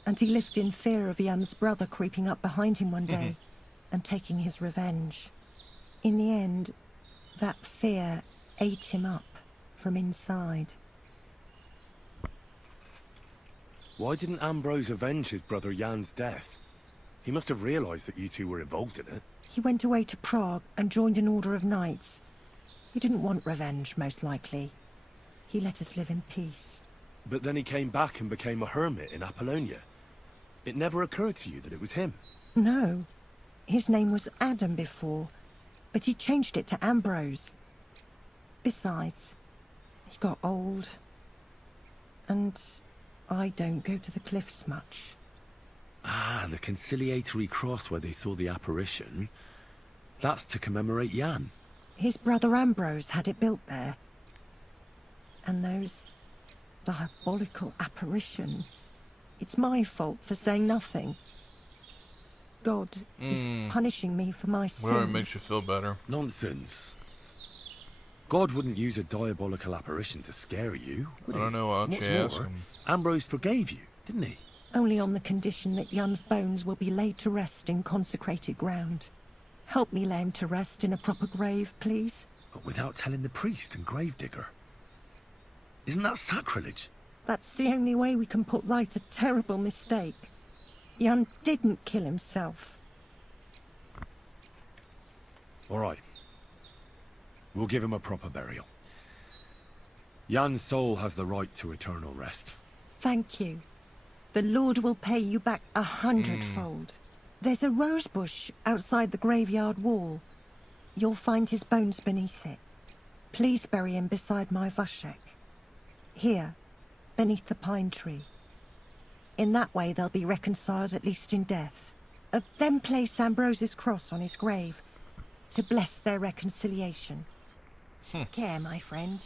and he lived in fear of Jan's brother creeping up behind him one day and taking his revenge. In the end, that fear ate him up from inside. Why didn't Ambrose avenge his brother Jan's death? He must have realized that you two were involved in it. He went away to Prague and joined an order of knights. He didn't want revenge, most likely. He let us live in peace. But then he came back and became a hermit in Apollonia. It never occurred to you that it was him? No. His name was Adam before, but he changed it to Ambrose. Besides, he got old. And I don't go to the cliffs much. Ah, the conciliatory cross where they saw the apparition. That's to commemorate Jan. His brother Ambrose had it built there. And those diabolical apparitions. It's my fault for saying nothing. God is punishing me for my sins. Whatever makes you feel better. Nonsense. God wouldn't use a diabolical apparition to scare you, would he? I don't know, I'll What's ask more, him. Ambrose forgave you, didn't he? Only on the condition that Jan's bones will be laid to rest in consecrated ground. Help me lay him to rest in a proper grave, please. But without telling the priest and gravedigger. Isn't that sacrilege? That's the only way we can put right a terrible mistake. Jan didn't kill himself. All right. We'll give him a proper burial. Jan's soul has the right to eternal rest. Thank you. The Lord will pay you back 100-fold. There's a rose bush outside the graveyard wall. You'll find his bones beneath it. Please bury him beside my Vashek. Here, beneath the pine tree. In that way they'll be reconciled, at least in death. Then place Ambrose's cross on his grave to bless their reconciliation. Care, my friend.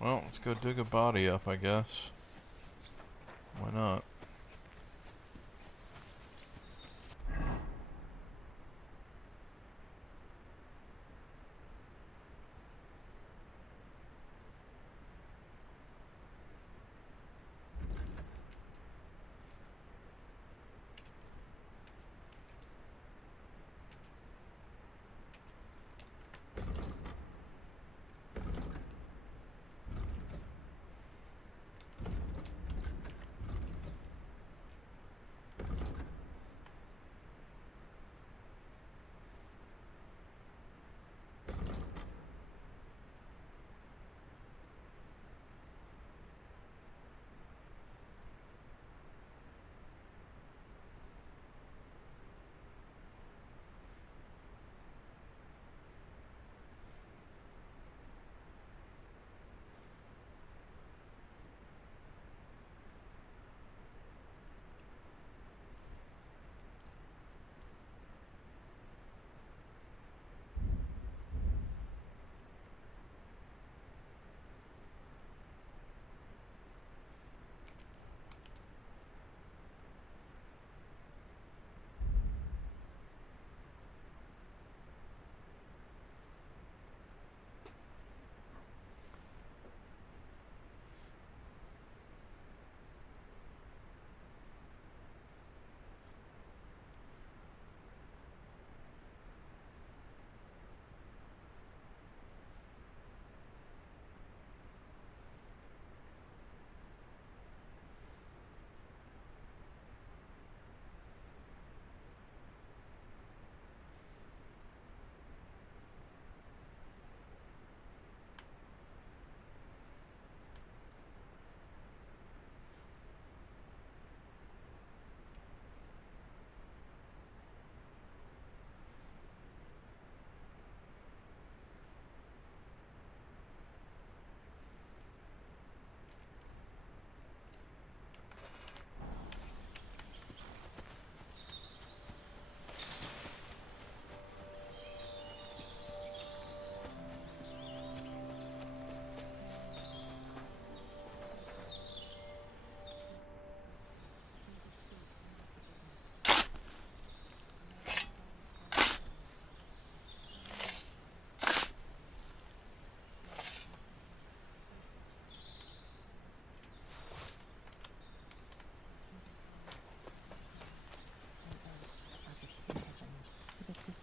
Well, let's go dig a body up, I guess. Why not?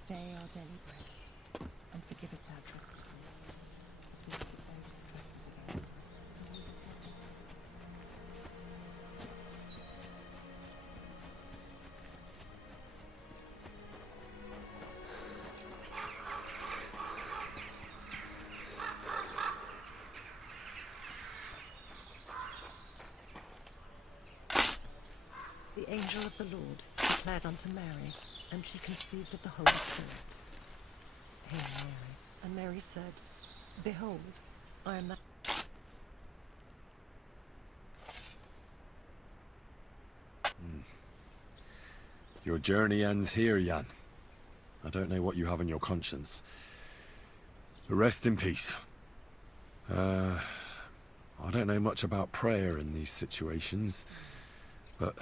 Stay our daily bread, and forgive us our trespasses, as we forgive those who trespass against us. The angel of the Lord declared unto Mary, and she conceived of the Holy Spirit. Hail Mary. And Mary said, Behold, I am that... Your journey ends here, Jan. I don't know what you have on your conscience. But rest in peace. I don't know much about prayer in these situations, but...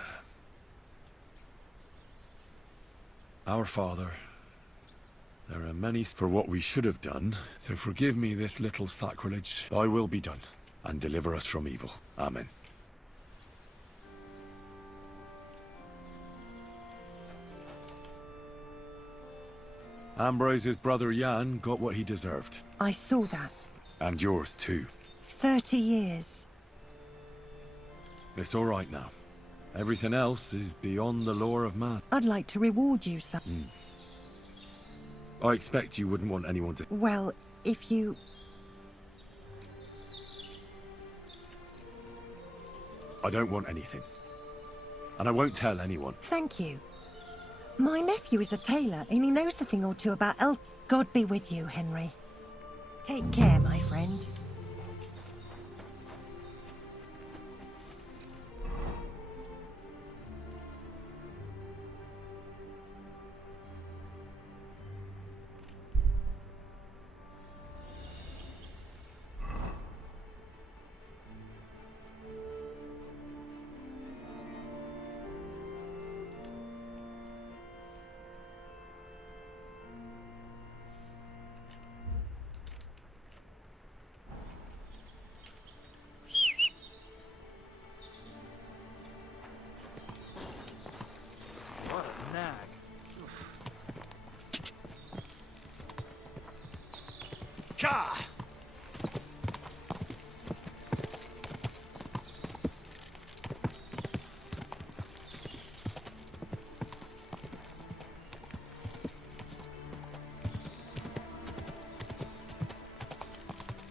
Our Father, there are many for what we should have done, so forgive me this little sacrilege. Thy will be done, and deliver us from evil. Amen. Ambrose's brother Jan got what he deserved. I saw that. And yours too. 30 years. It's all right now. Everything else is beyond the law of man. I'd like to reward you, son. I expect you wouldn't want anyone to... Well, if you... I don't want anything. And I won't tell anyone. Thank you. My nephew is a tailor, and he knows a thing or two about elk. God be with you, Henry. Take care, my friend.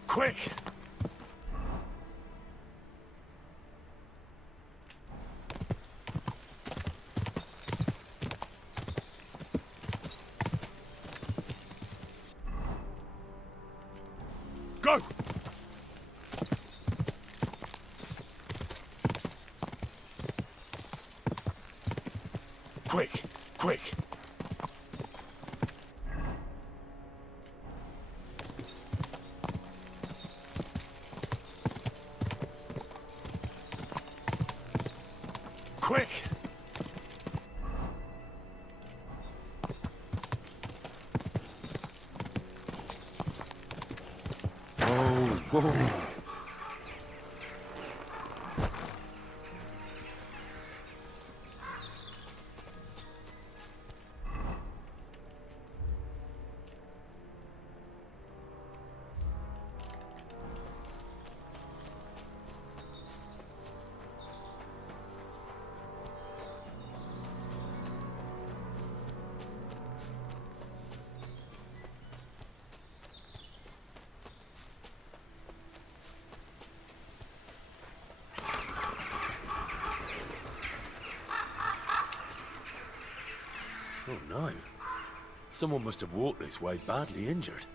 Quick! Go! Quick! Quick! Quick! Whoa. Oh no. Someone must have walked this way badly injured.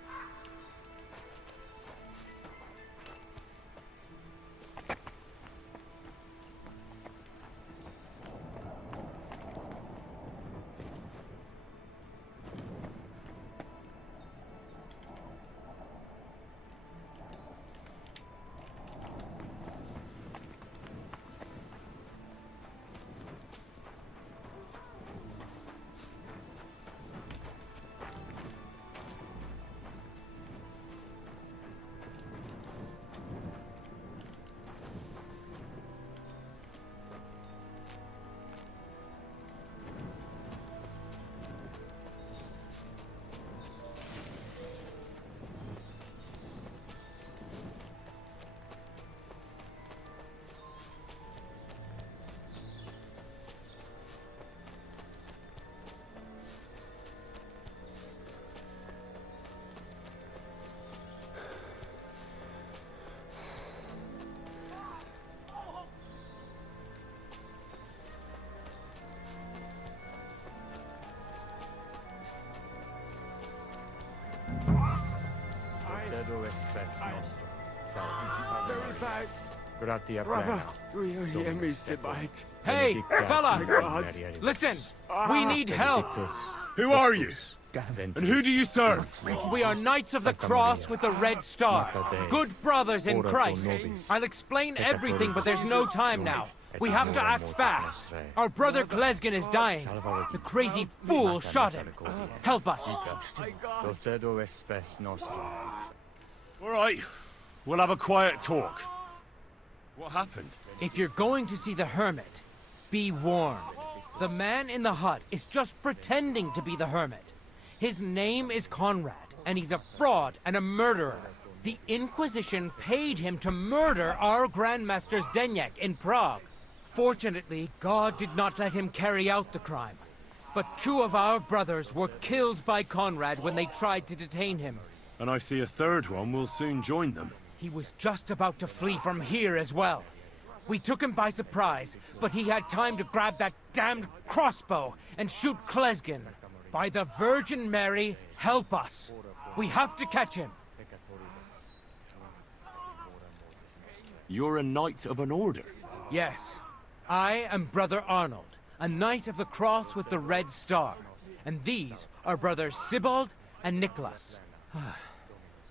Very bad. Brother, do you hear me, Sibite? Hey, fella! Listen! We need help! Who are you? And who do you serve? We are Knights of the Cross with the Red Star. Good brothers in Christ. I'll explain everything, but there's no time now. We have to act fast. Our brother Klesgen is dying. The crazy fool shot him. Help us. All right. We'll have a quiet talk. What happened? If you're going to see the hermit, be warned. The man in the hut is just pretending to be the hermit. His name is Conrad, and he's a fraud and a murderer. The Inquisition paid him to murder our Grandmaster Zdeněk in Prague. Fortunately, God did not let him carry out the crime. But 2 of our brothers were killed by Conrad when they tried to detain him. And I see a third one will soon join them. He was just about to flee from here as well. We took him by surprise, but he had time to grab that damned crossbow and shoot Klesgen. By the Virgin Mary, help us. We have to catch him. You're a knight of an order? Yes. I am Brother Arnold, a Knight of the Cross with the Red Star. And these are Brothers Sibald and Nicholas.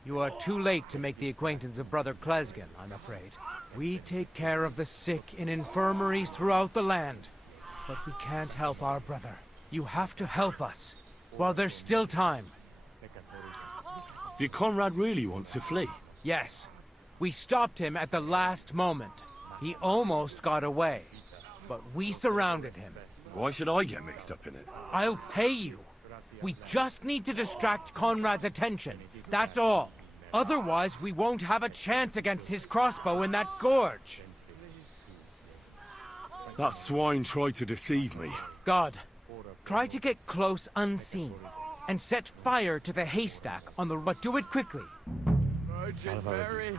You are too late to make the acquaintance of Brother Klesgen, I'm afraid. We take care of the sick in infirmaries throughout the land. But we can't help our brother. You have to help us, while there's still time. Did Conrad really want to flee? Yes. We stopped him at the last moment. He almost got away, but we surrounded him. Why should I get mixed up in it? I'll pay you. We just need to distract Conrad's attention. That's all. Otherwise, we won't have a chance against his crossbow in that gorge. That swine tried to deceive me. God, try to get close unseen and set fire to the haystack on the... But do it quickly. Virgin Mary,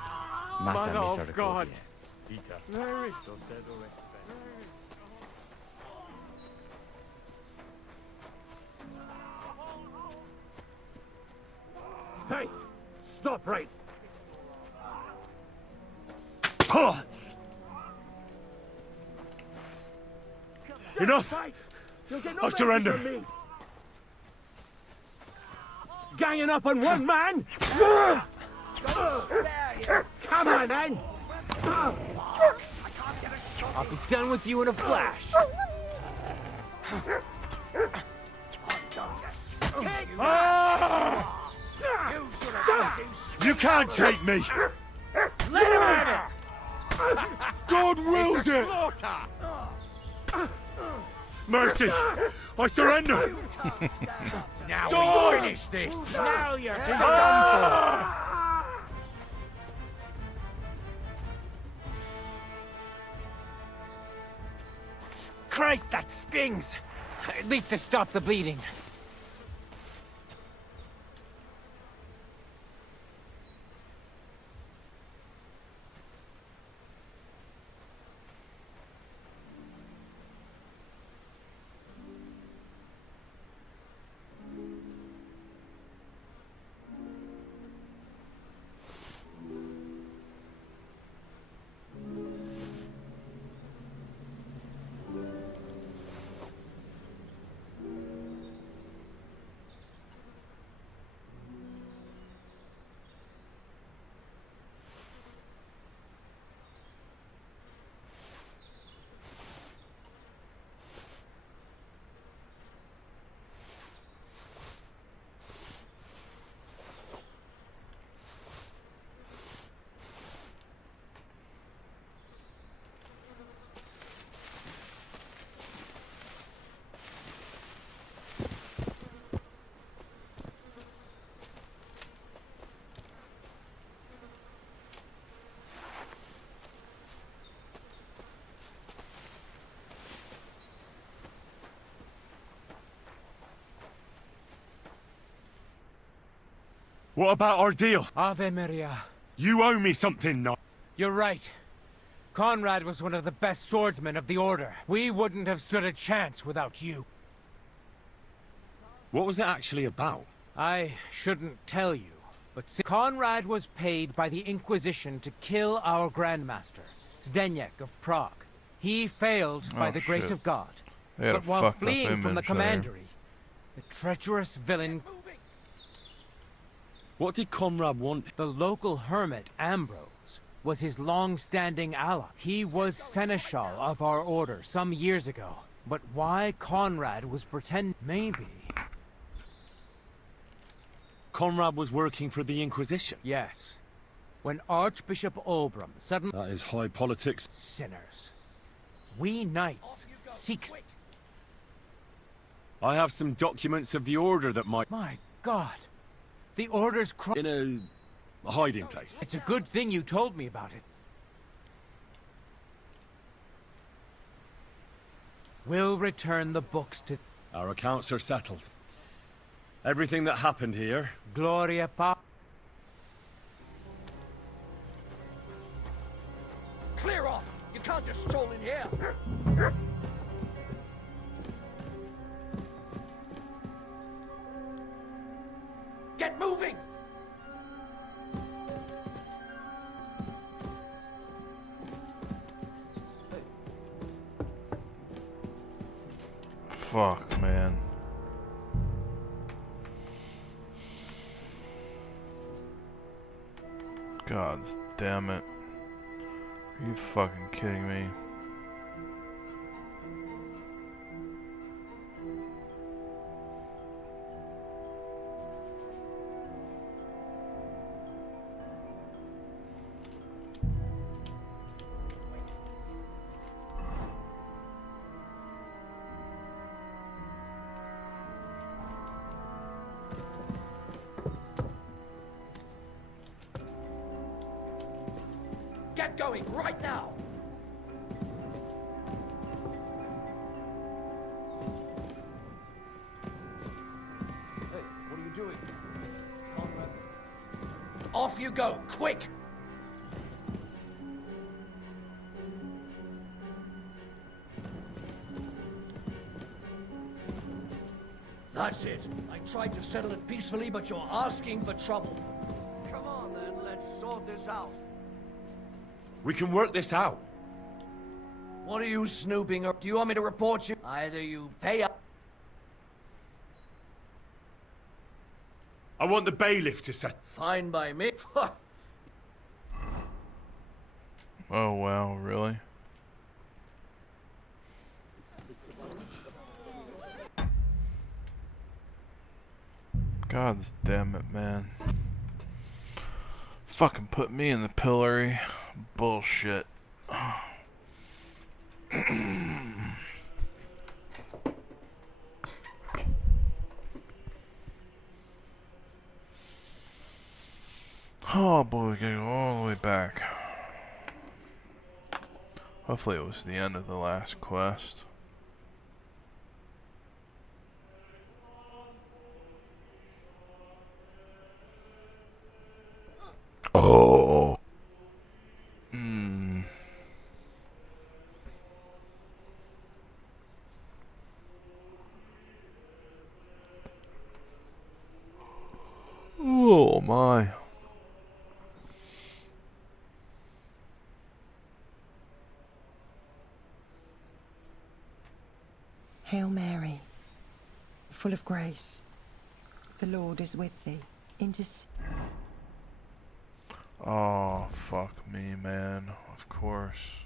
Mother of God. Mary. Hey! Stop right! Enough! I surrender! Ganging up on one man? Come on, then! I'll be done with you in a flash. You can't take me! Let him have it! God wills it! Mercy! I surrender! Now Die! we finish this! Now you're done Ah! Christ, that stings! At least to stop the bleeding. What about our deal? Ave Maria. You owe me something, no? You're right. Conrad was one of the best swordsmen of the Order. We wouldn't have stood a chance without you. What was it actually about? I shouldn't tell you, but Conrad was paid by the Inquisition to kill our Grandmaster, Zdeněk of Prague. He failed by the grace shit. of God. They had But a while fucked up fleeing from the image there. commandery, the treacherous villain... What did Conrad want? The local hermit, Ambrose, was his long-standing ally. He was seneschal of our order some years ago. But why Conrad was pretending... Maybe... Conrad was working for the Inquisition? Yes. When Archbishop Olbram suddenly... That is high politics. Sinners. We knights seek... I have some documents of the order that might... My God. The order's in a hiding place. It's a good thing you told me about it. We'll return the books to... Our accounts are settled. Everything that happened here... Gloria Pa... Clear off! You can't just stroll in here! Get moving! Fuck, man. God damn it. Are you fucking kidding me? Get going right now! Hey, what are you doing? Conrad. Off you go, quick! That's it. I tried to settle it peacefully, but you're asking for trouble. Come on then, let's sort this out. We can work this out. What are you snooping or do you want me to report you? Either you pay up. I want the bailiff to set... Fine by me. Oh wow, really? God damn it, man. Fucking put me in the pillory. Bullshit. Oh boy, we gotta go all the way back. Hopefully it was the end of the last quest. Oh. Oh my. Hail Mary, full of grace, the Lord is with thee. Oh, fuck me, man. Of course.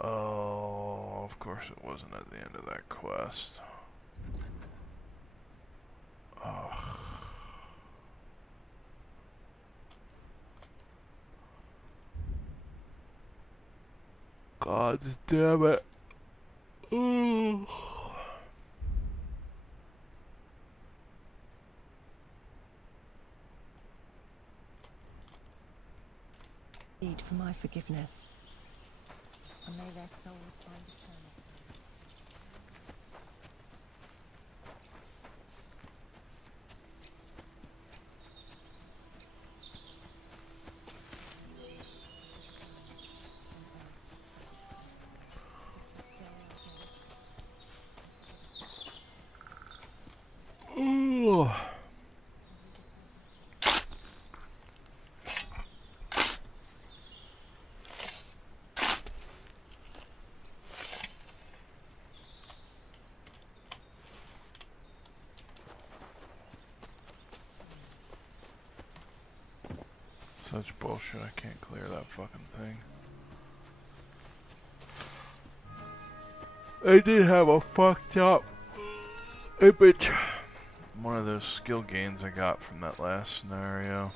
Oh, of course it wasn't at the end of that quest. Oh. God damn it. Ooh. For my forgiveness, and may their souls find eternity. Ooh. Such bullshit, I can't clear that fucking thing. I did have a fucked up image. One of those skill gains I got from that last scenario.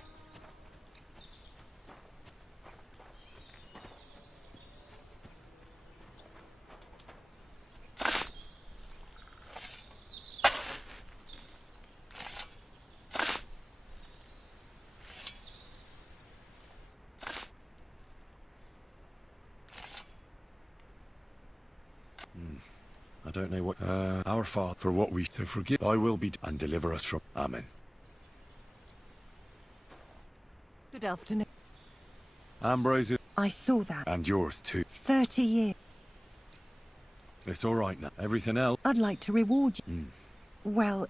I don't know what... our Father, for what we to forgive, I will be... and deliver us from... Amen. Good afternoon. Ambrose, I saw that. and yours too. 30 years. It's all right now. Everything else... I'd like to reward you. Well,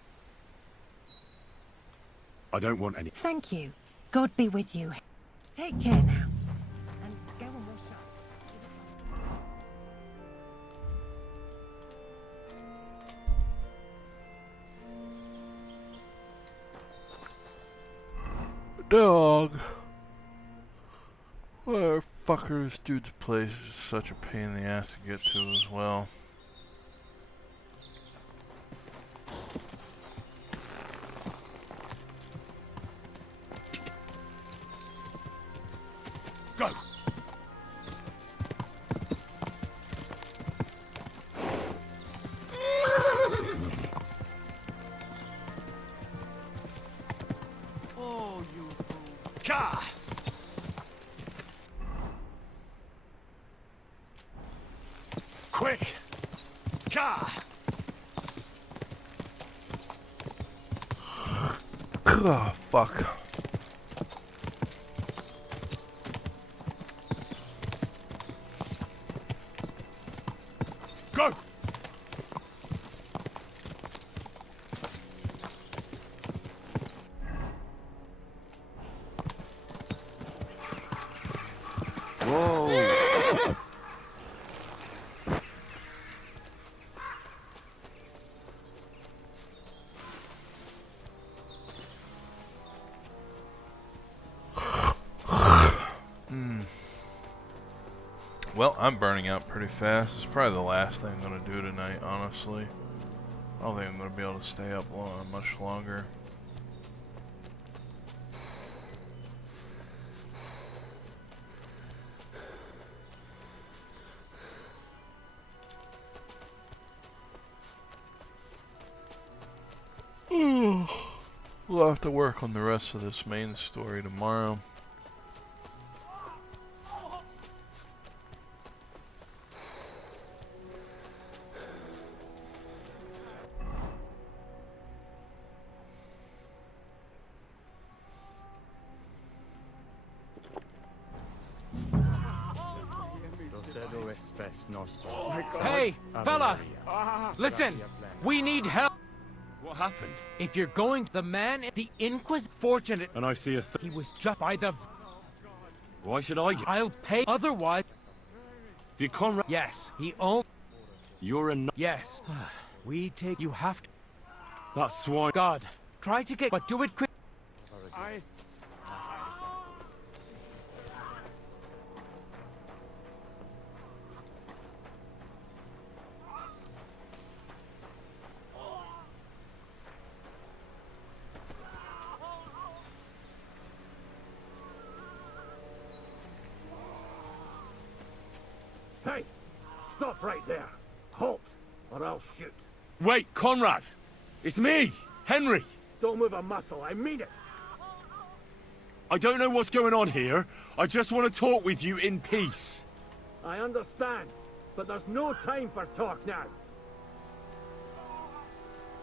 I don't want any... thank you. God be with you. Take care now. And go and wash up. Dog. Where fucker, this dude's place is such a pain in the ass to get to as well. Go! Oh, you... Ka! Quick! Ka! Oh, fuck. Go! Whoa! Well, I'm burning out pretty fast. It's probably the last thing I'm going to do tonight, honestly. I don't think I'm going to be able to stay up much longer. We'll have to work on the rest of this main story tomorrow. Hey, fella! Listen, we need help. What happened? If you're going, the man, the Inquisitor, fortunate, And I see a he was just by the... Why should I get... I'll pay, otherwise... Did Conrad... Yes, he owns... You're a... Yes. We take... You have to... That swine... God, try to get... But do it quick. Hey! Stop right there! Halt, or I'll shoot. Wait, Conrad! It's me! Henry! Don't move a muscle, I mean it! I don't know what's going on here. I just want to talk with you in peace. I understand, but there's no time for talk now.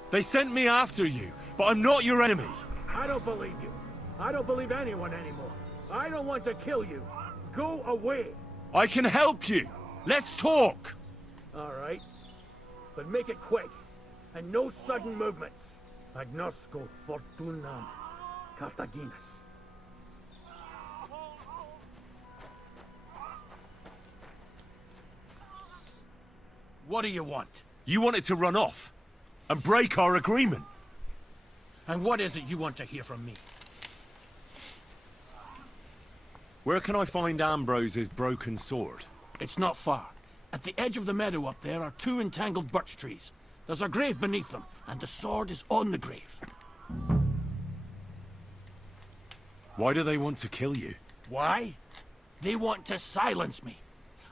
They sent me after you, but I'm not your enemy. I don't believe you. I don't believe anyone anymore. I don't want to kill you. Go away. I can help you. Let's talk. All right. But make it quick. And no sudden movements. Agnosco fortunam Cartaginus. What do you want? You wanted to run off and break our agreement. And what is it you want to hear from me? Where can I find Ambrose's broken sword? It's not far. At the edge of the meadow up there are 2 entangled birch trees. There's a grave beneath them, and the sword is on the grave. Why do they want to kill you? Why? They want to silence me.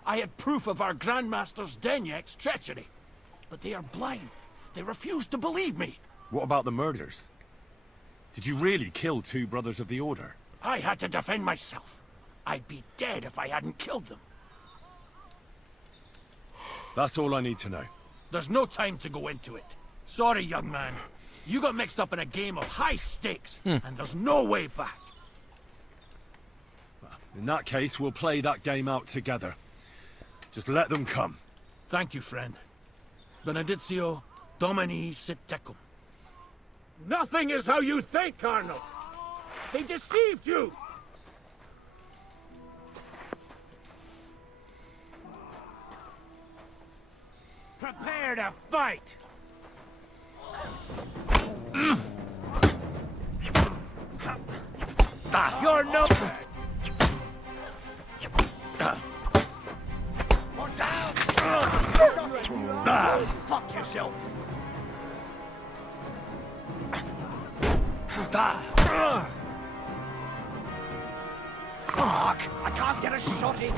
I had proof of our Grandmaster's Denyek's treachery. But they are blind. They refuse to believe me. What about the murders? Did you really kill 2 brothers of the Order? I had to defend myself. I'd be dead if I hadn't killed them. That's all I need to know. There's no time to go into it. Sorry, young man. You got mixed up in a game of high stakes, and there's no way back. In that case, we'll play that game out together. Just let them come. Thank you, friend. Benedictio Domini sit tecum. Nothing is how you think, Cardinal. They deceived you. Prepare to fight. You're no. Fuck yourself. Fuck! I can't get a shot in.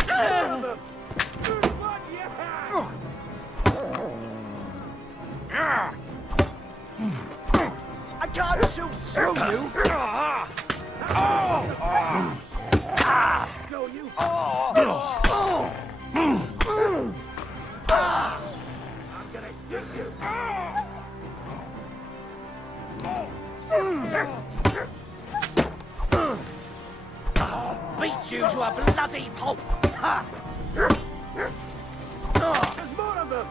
I can't shoot through you. Go you. I'm gonna get you. I'll beat you to a bloody pulp. There's more of them.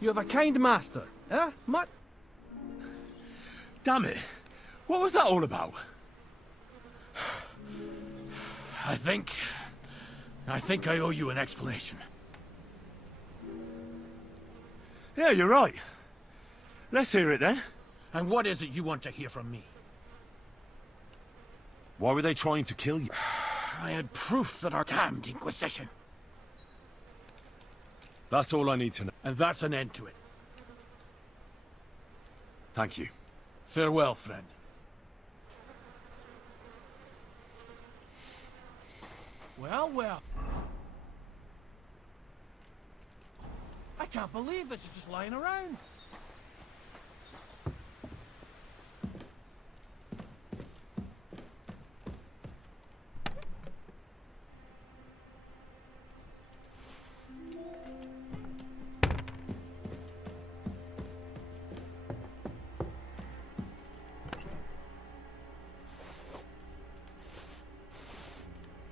You have a kind master, eh, Mutt? Damn it. What was that all about? I think I owe you an explanation. Yeah, you're right. Let's hear it then. And what is it you want to hear from me? Why were they trying to kill you? I had proof that our damned Inquisition. That's all I need to know. And that's an end to it. Thank you. Farewell, friend. Well, well. I can't believe this is just lying around.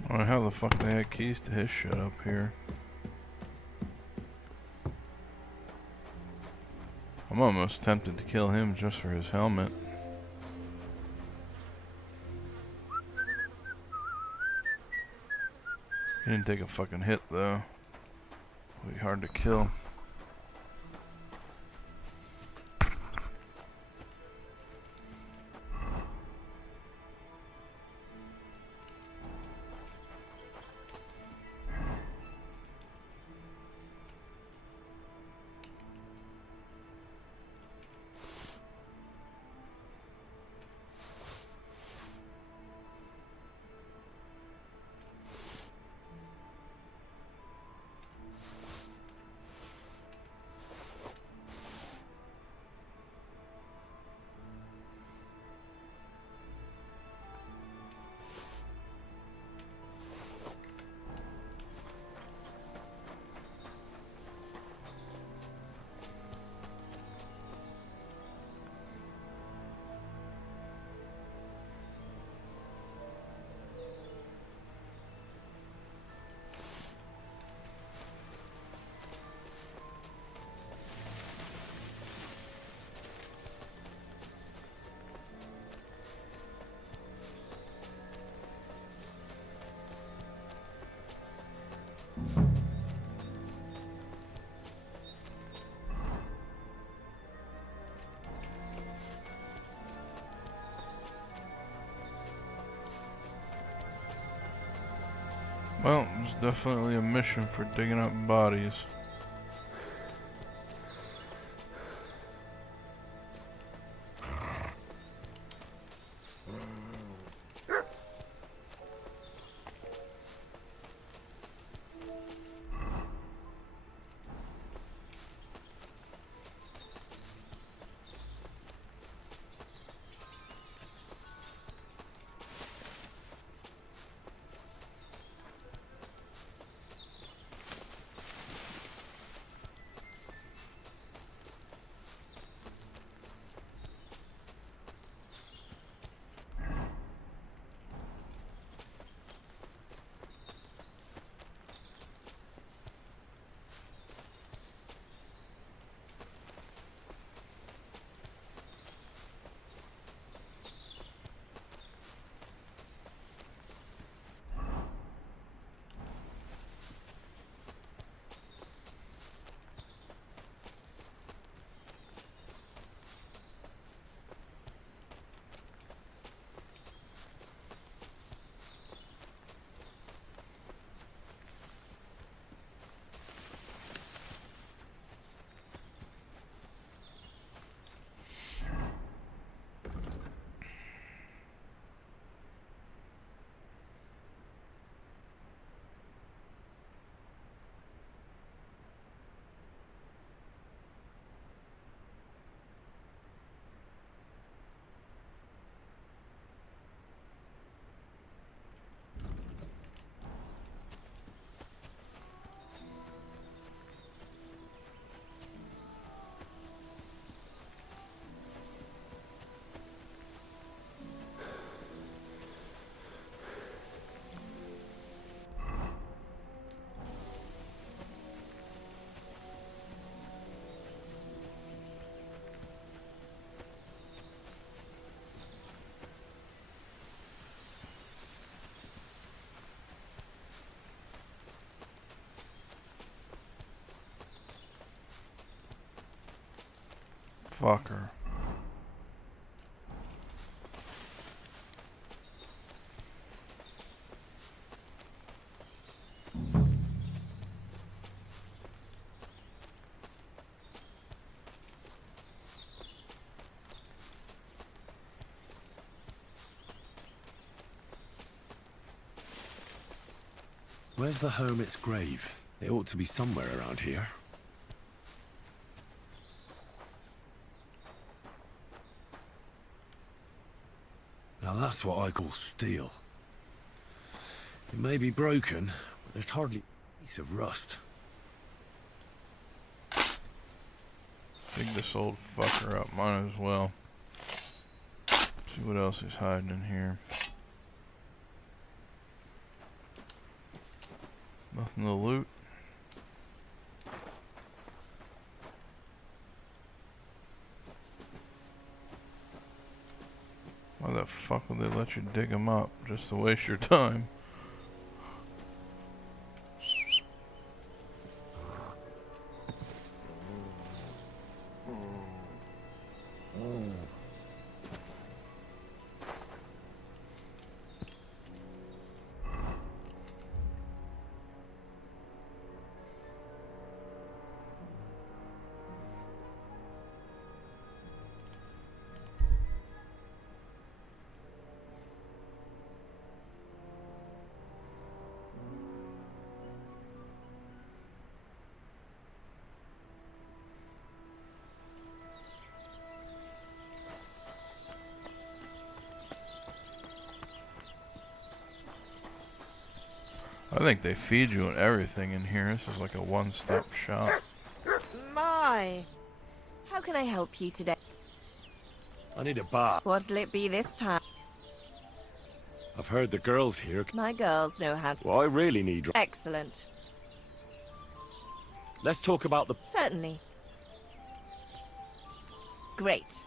I don't know how the fuck they had keys to his shit up here. I'm almost tempted to kill him just for his helmet. He didn't take a fucking hit though. It'll be hard to kill. Well, it's definitely a mission for digging up bodies. fucker. Where's the hermit's grave? It ought to be somewhere around here. Now that's what I call steel. It may be broken, but there's hardly a piece of rust. Dig this old fucker up, mine as well. See what else is hiding in here. Nothing to loot. Why the fuck would they let you dig them up just to waste your time? I think they feed you and everything in here. This is like a one-stop shop. My! How can I help you today? I need a bath. What'll it be this time? I've heard the girls here. My girls know how to... Well, I really need... Excellent. Let's talk about the... Certainly. Great.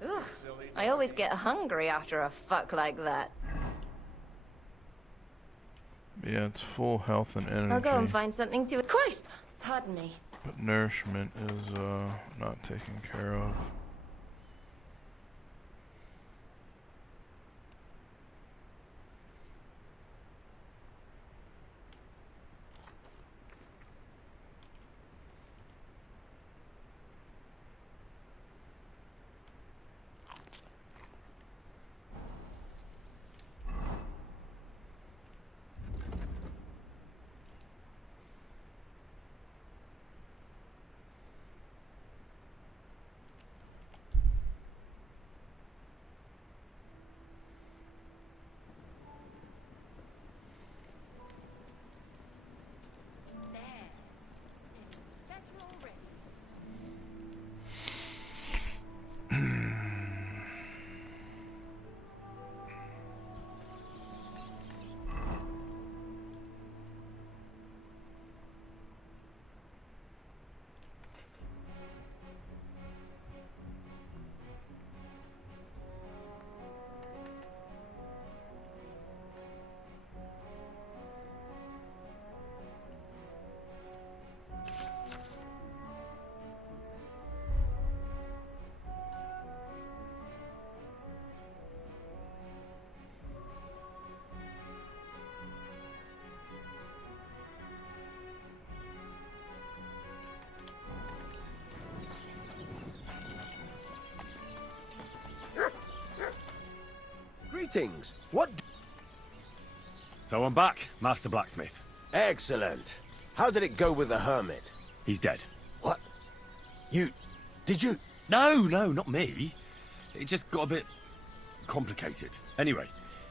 Ugh, I always get hungry after a fuck like that. Yeah, it's full health and energy. I'll go and find something to... Christ! Pardon me. But nourishment is not taken care of. Greetings. What? So I'm back, Master Blacksmith. Excellent. How did it go with the hermit? He's dead. What? Did you? No, not me. It just got a bit complicated. Anyway,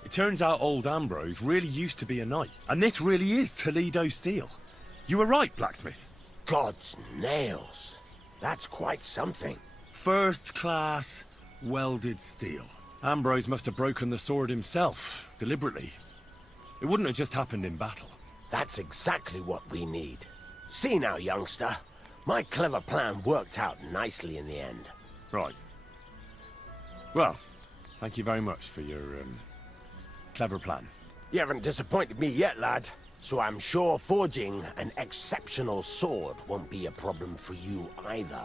it turns out old Ambrose really used to be a knight. And this really is Toledo steel. You were right, Blacksmith. God's nails. That's quite something. First class welded steel. Ambrose must have broken the sword himself, deliberately. It wouldn't have just happened in battle. That's exactly what we need. See now, youngster. My clever plan worked out nicely in the end. Right. Well, thank you very much for your, clever plan. You haven't disappointed me yet, lad. So I'm sure forging an exceptional sword won't be a problem for you either.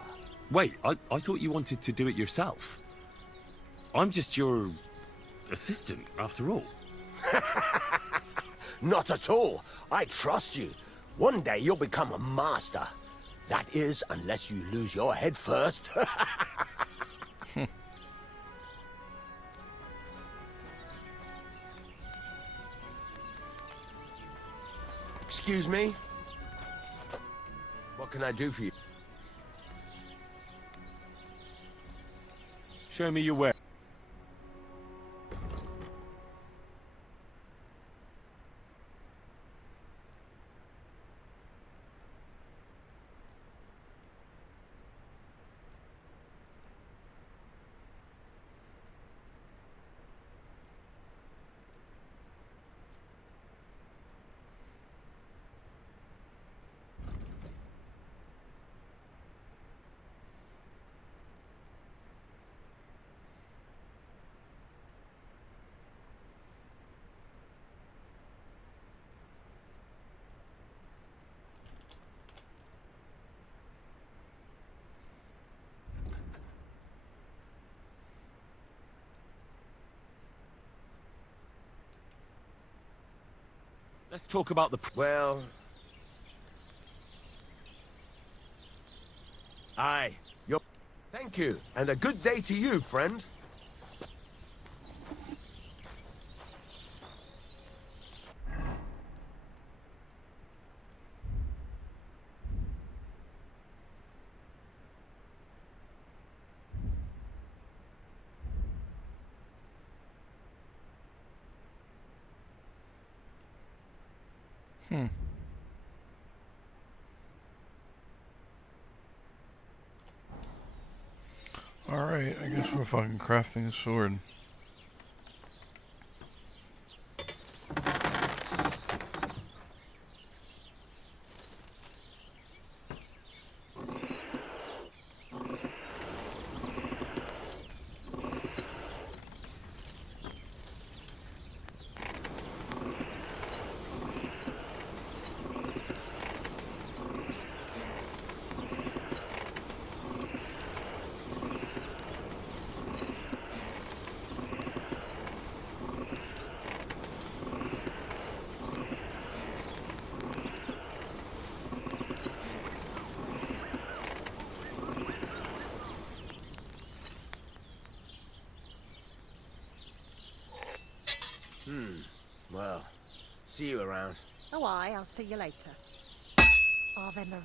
Wait, I thought you wanted to do it yourself. I'm just your assistant, after all. Not at all. I trust you. One day you'll become a master. That is, unless you lose your head first. Excuse me? What can I do for you? Show me your way. Let's talk about the... Well... Aye. Thank you, and a good day to you, friend. Alright, I guess we're fucking crafting a sword. Well, see you around. Oh, aye, I'll see you later. Ave Maria.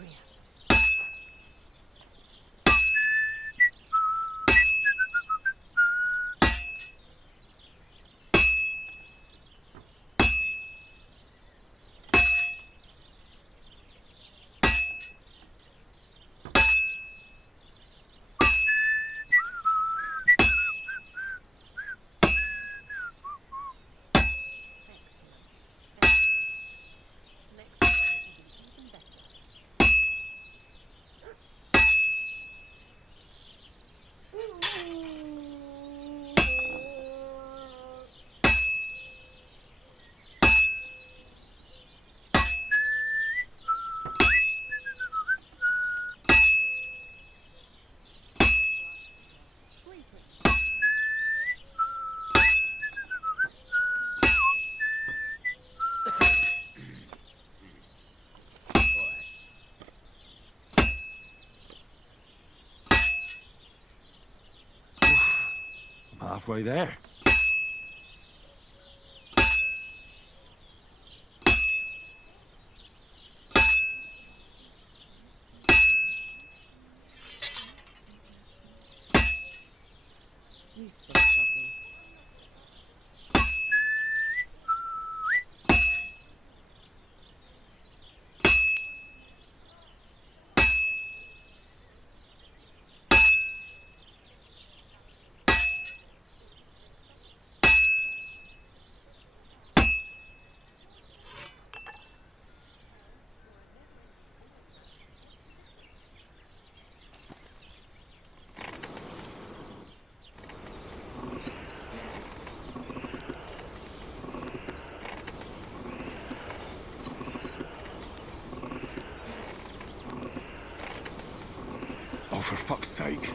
Halfway there. You silly doggy. for fuck's sake.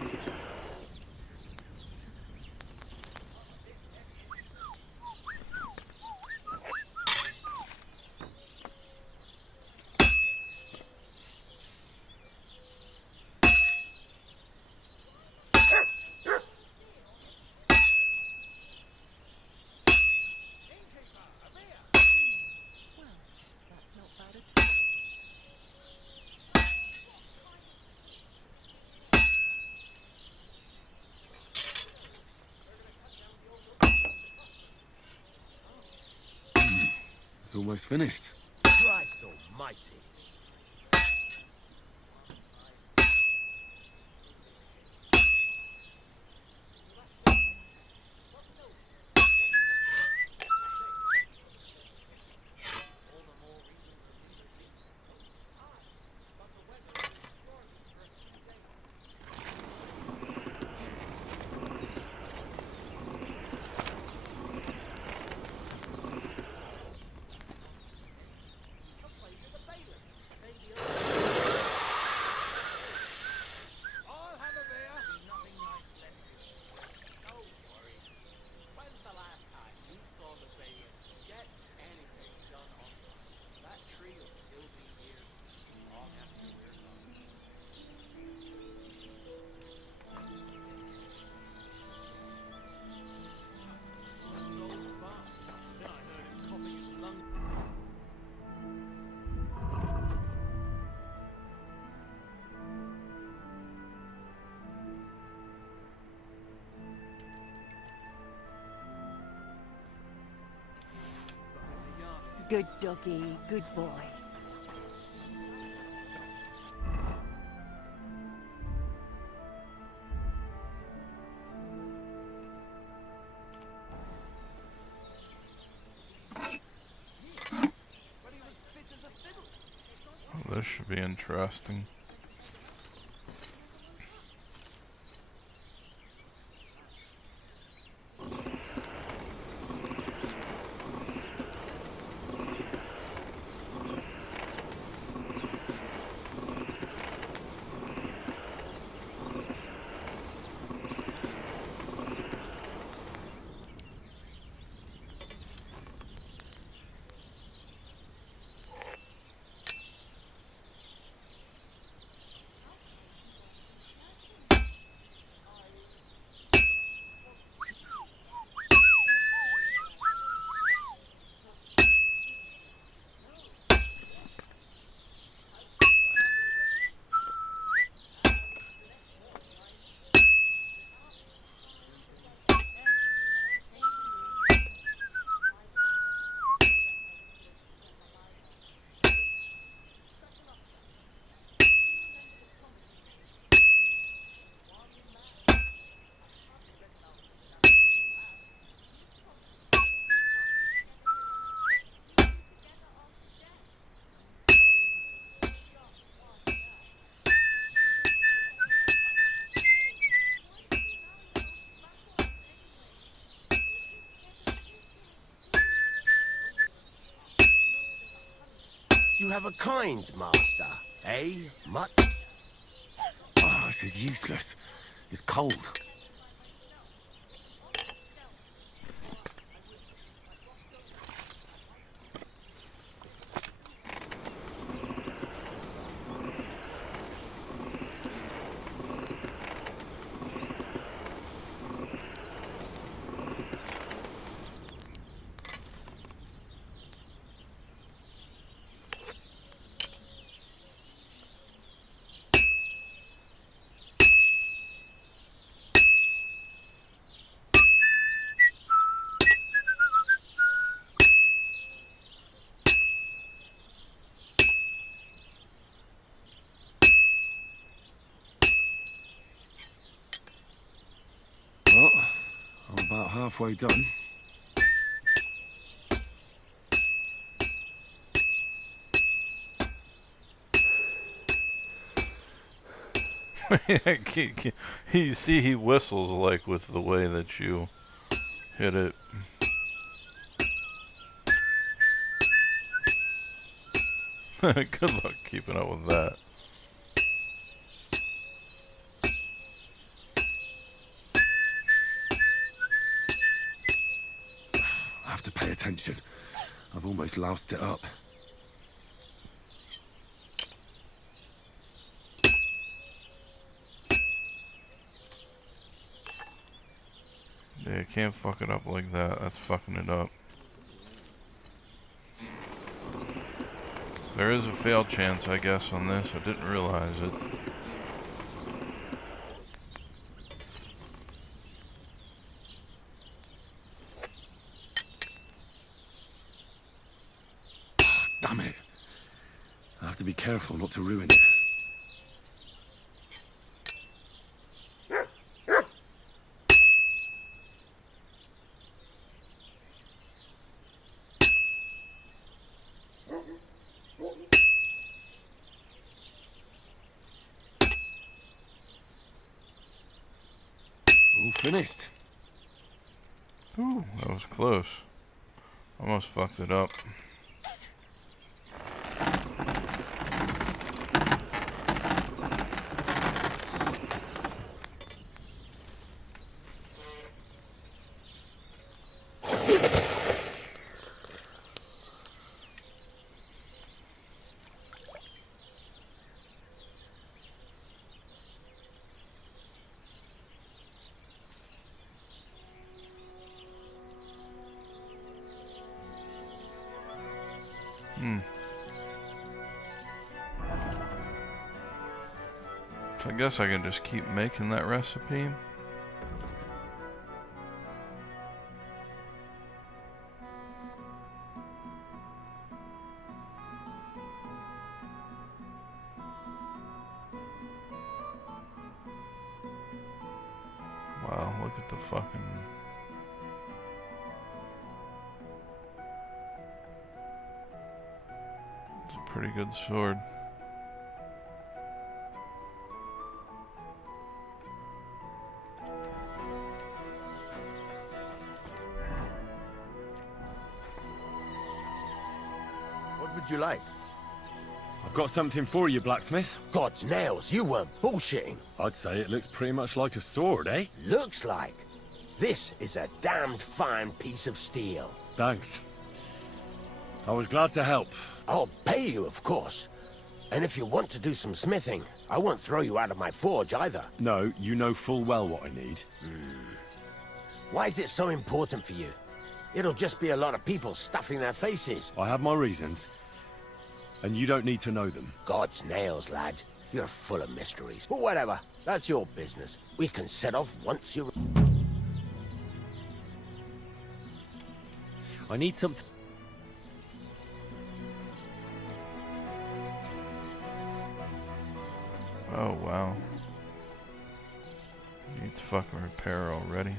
It's almost finished. Christ almighty. Good doggy, good boy. Oh, this should be interesting. You have a kind master, eh, Mutt? Oh, this is useless. It's cold. Well, I'm about halfway done. You see, he whistles like with the way that you hit it. Good luck keeping up with that. have to pay attention. I've almost loused it up. Yeah, you can't fuck it up like that. That's fucking it up. There is a fail chance, I guess, on this. I didn't realize it. Damn it. I have to be careful not to ruin it. All finished. Ooh, that was close. Almost fucked it up. I guess I can just keep making that recipe. Wow, look at the fucking... It's a pretty good sword. What would you like? I've got something for you, blacksmith. God's nails, you weren't bullshitting. I'd say it looks pretty much like a sword, eh? Looks like. This is a damned fine piece of steel. Thanks. I was glad to help. I'll pay you, of course. And if you want to do some smithing, I won't throw you out of my forge either. No, you know full well what I need. Why is it so important for you? It'll just be a lot of people stuffing their faces. I have my reasons. And you don't need to know them. God's nails, lad. You're full of mysteries. But whatever, that's your business. We can set off once you're... I need something... Oh, wow. Needs fucking repair already.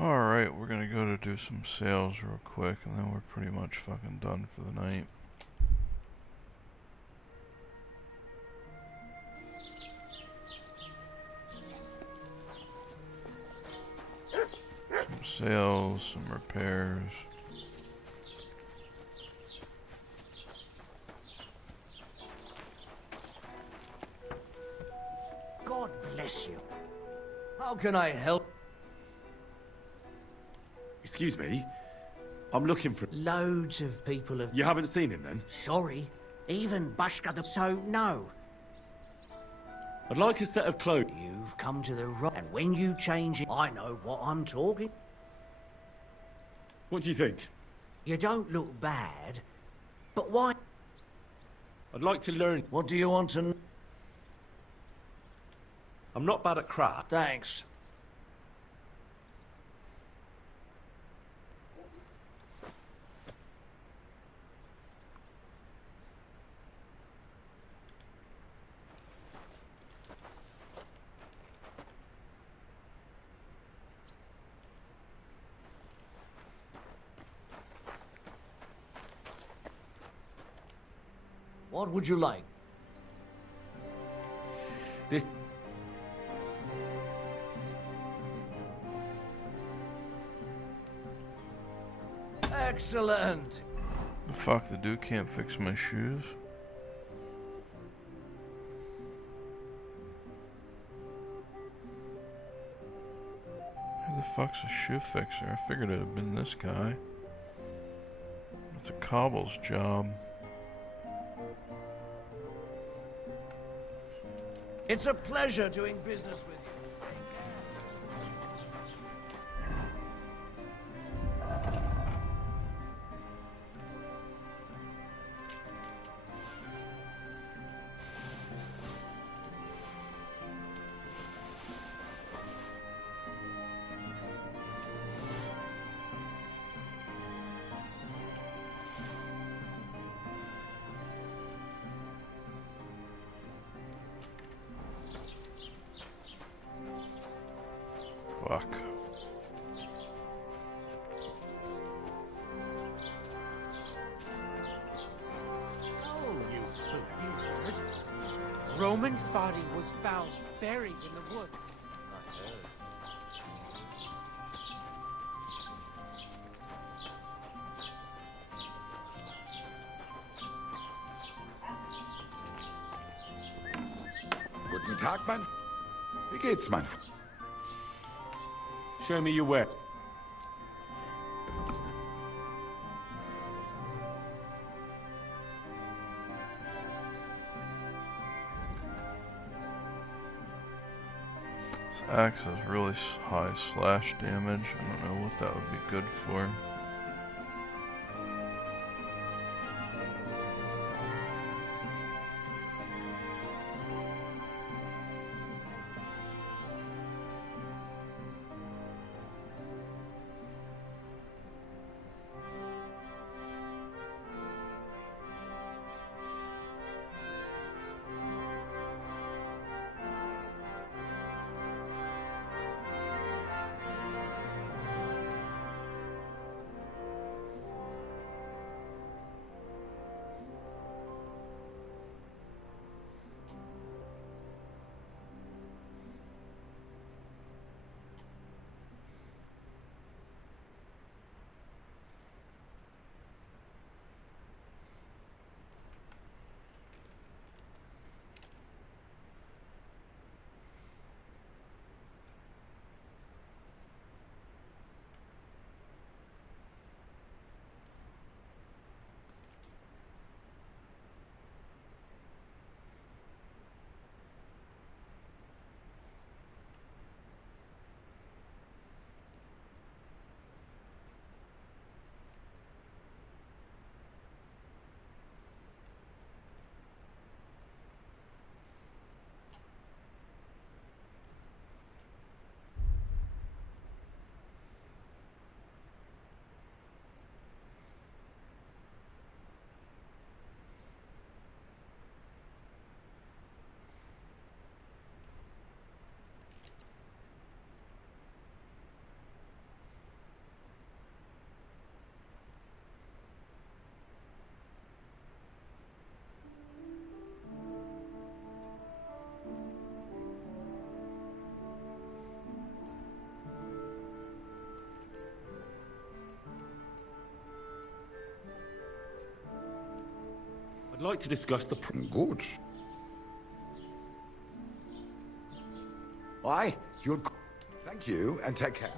Alright, we're gonna go to do some sales real quick, and then we're pretty much fucking done for the night. Some sales, some repairs. God bless you. How can I help? Excuse me? I'm looking for... Loads of people have... You haven't seen him then? Sorry. Even Bashka the... So, no. I'd like a set of clothes. You've come to the right... And when you change it, I know what I'm talking... What do you think? You don't look bad, but why... I'd like to learn. What do you want to... I'm not bad at craft. Thanks. What would you like? This... Excellent. The fuck, the dude can't fix my shoes? Who the fuck's a shoe fixer? I figured it'd have been this guy. It's a cobble's job. It's a pleasure doing business with you. Fuck. Oh, you weird. Roman's body was found buried in the woods. Guten Tag, mein... Wie geht's, mein... Show me your way. This axe has really high slash damage. I don't know what that would be good for. like to discuss the... Gut. Why? You'll... Thank you, and take care.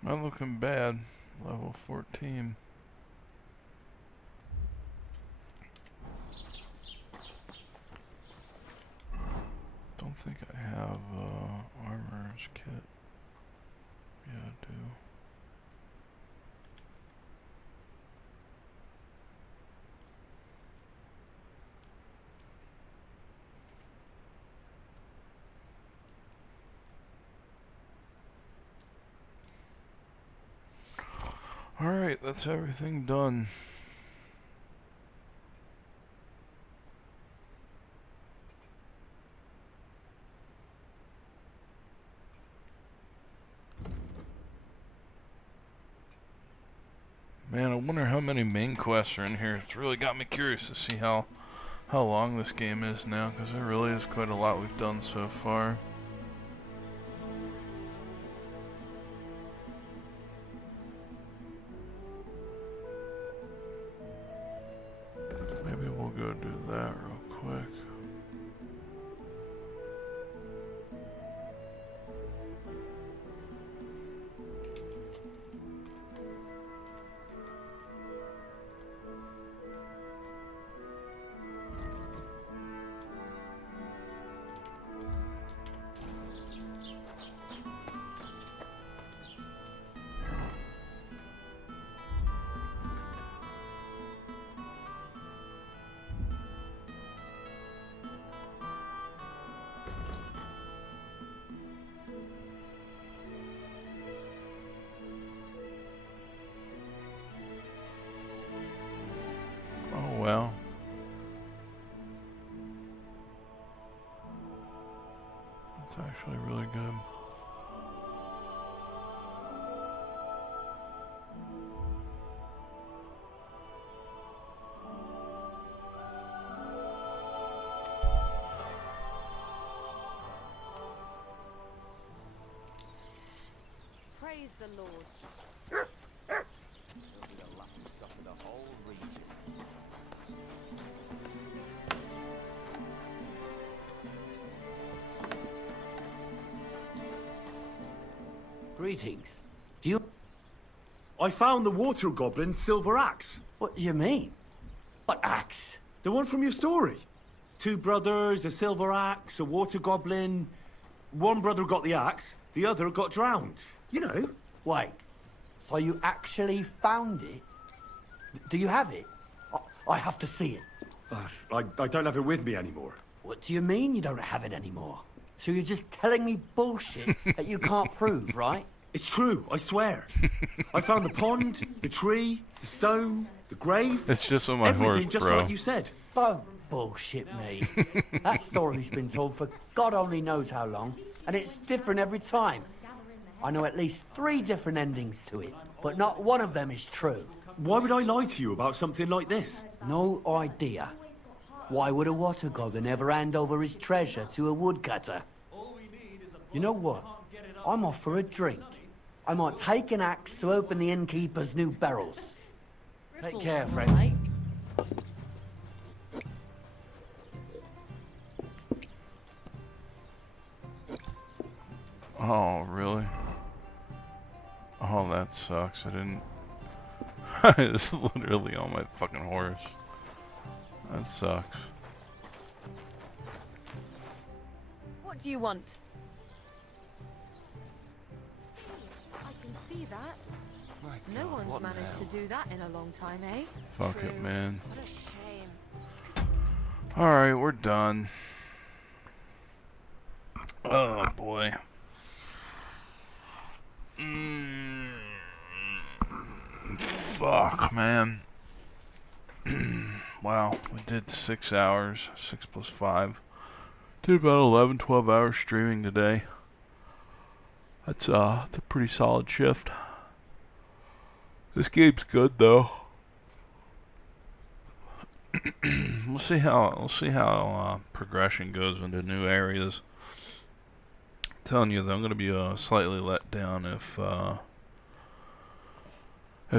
Not looking bad. Level 14. Don't think I have armor's kit. Yeah, I do. Alright, that's everything done. Man, I wonder how many main quests are in here. It's really got me curious to see how long this game is now, because there really is quite a lot we've done so far. Maybe we'll go do that real quick. Oh well. That's actually really good. Praise the Lord. Greetings. Do you... I found the water goblin's silver axe. What do you mean? What axe? The one from your story. 2 brothers, a silver axe, a water goblin. One brother got the axe, the other got drowned. You know. Wait, so you actually found it? Do you have it? I have to see it. I don't have it with me anymore. What do you mean you don't have it anymore? So you're just telling me bullshit that you can't prove, right? It's true, I swear. I found the pond, the tree, the stone, the grave. It's just on my everything horse, just bro. like you said. Don't bullshit me. That story's been told for God only knows how long, and it's different every time. I know at least 3 different endings to it, but not one of them is true. Why would I lie to you about something like this? No idea. Why would a water god ever hand over his treasure to a woodcutter? You know what? I'm off for a drink. I might take an axe to open the innkeeper's new barrels. Take care, friend. Oh, really? Oh, that sucks. I didn't... It's literally on my fucking horse. That sucks. What do you want? I can see that. No one's managed to do that in a long time, eh? Fuck it, man. What a shame. Alright, we're done. Oh, boy. Fuck, man. Wow, we did 6 hours, 6 plus 5. Did about 11, 12 hours streaming today. That's a pretty solid shift. This game's good though. We'll see how progression goes into new areas. I'm telling you though, I'm gonna be slightly let down if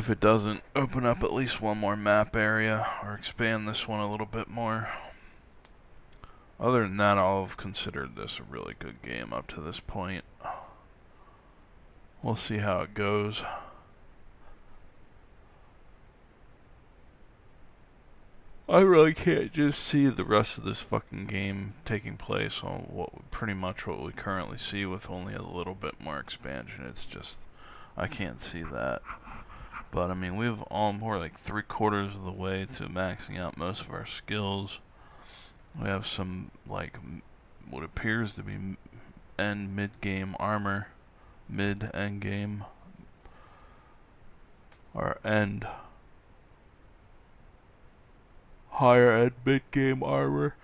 it doesn't open up at least one more map area or expand this one a little bit more. Other than that, I'll have considered this a really good game up to this point. We'll see how it goes. I really can't just see the rest of this fucking game taking place on pretty much what we currently see with only a little bit more expansion. It's just, I can't see that. But I mean, we've more like 3/4 of the way to maxing out most of our skills. We have some like what appears to be mid-game armor, mid-end game, or end higher end mid-game armor,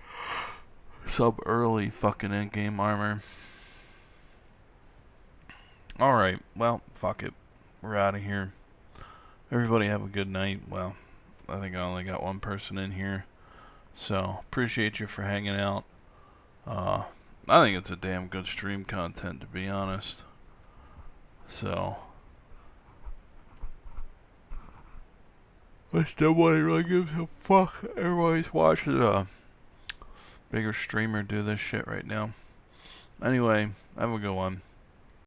sub early fucking end game armor. Alright, well, fuck it. We're out of here. Everybody have a good night. Well, I think I only got one person in here. So, appreciate you for hanging out. I think it's a damn good stream content, to be honest. So, which nobody really gives a fuck. Everybody's watching a bigger streamer do this shit right now. Anyway, have a good one.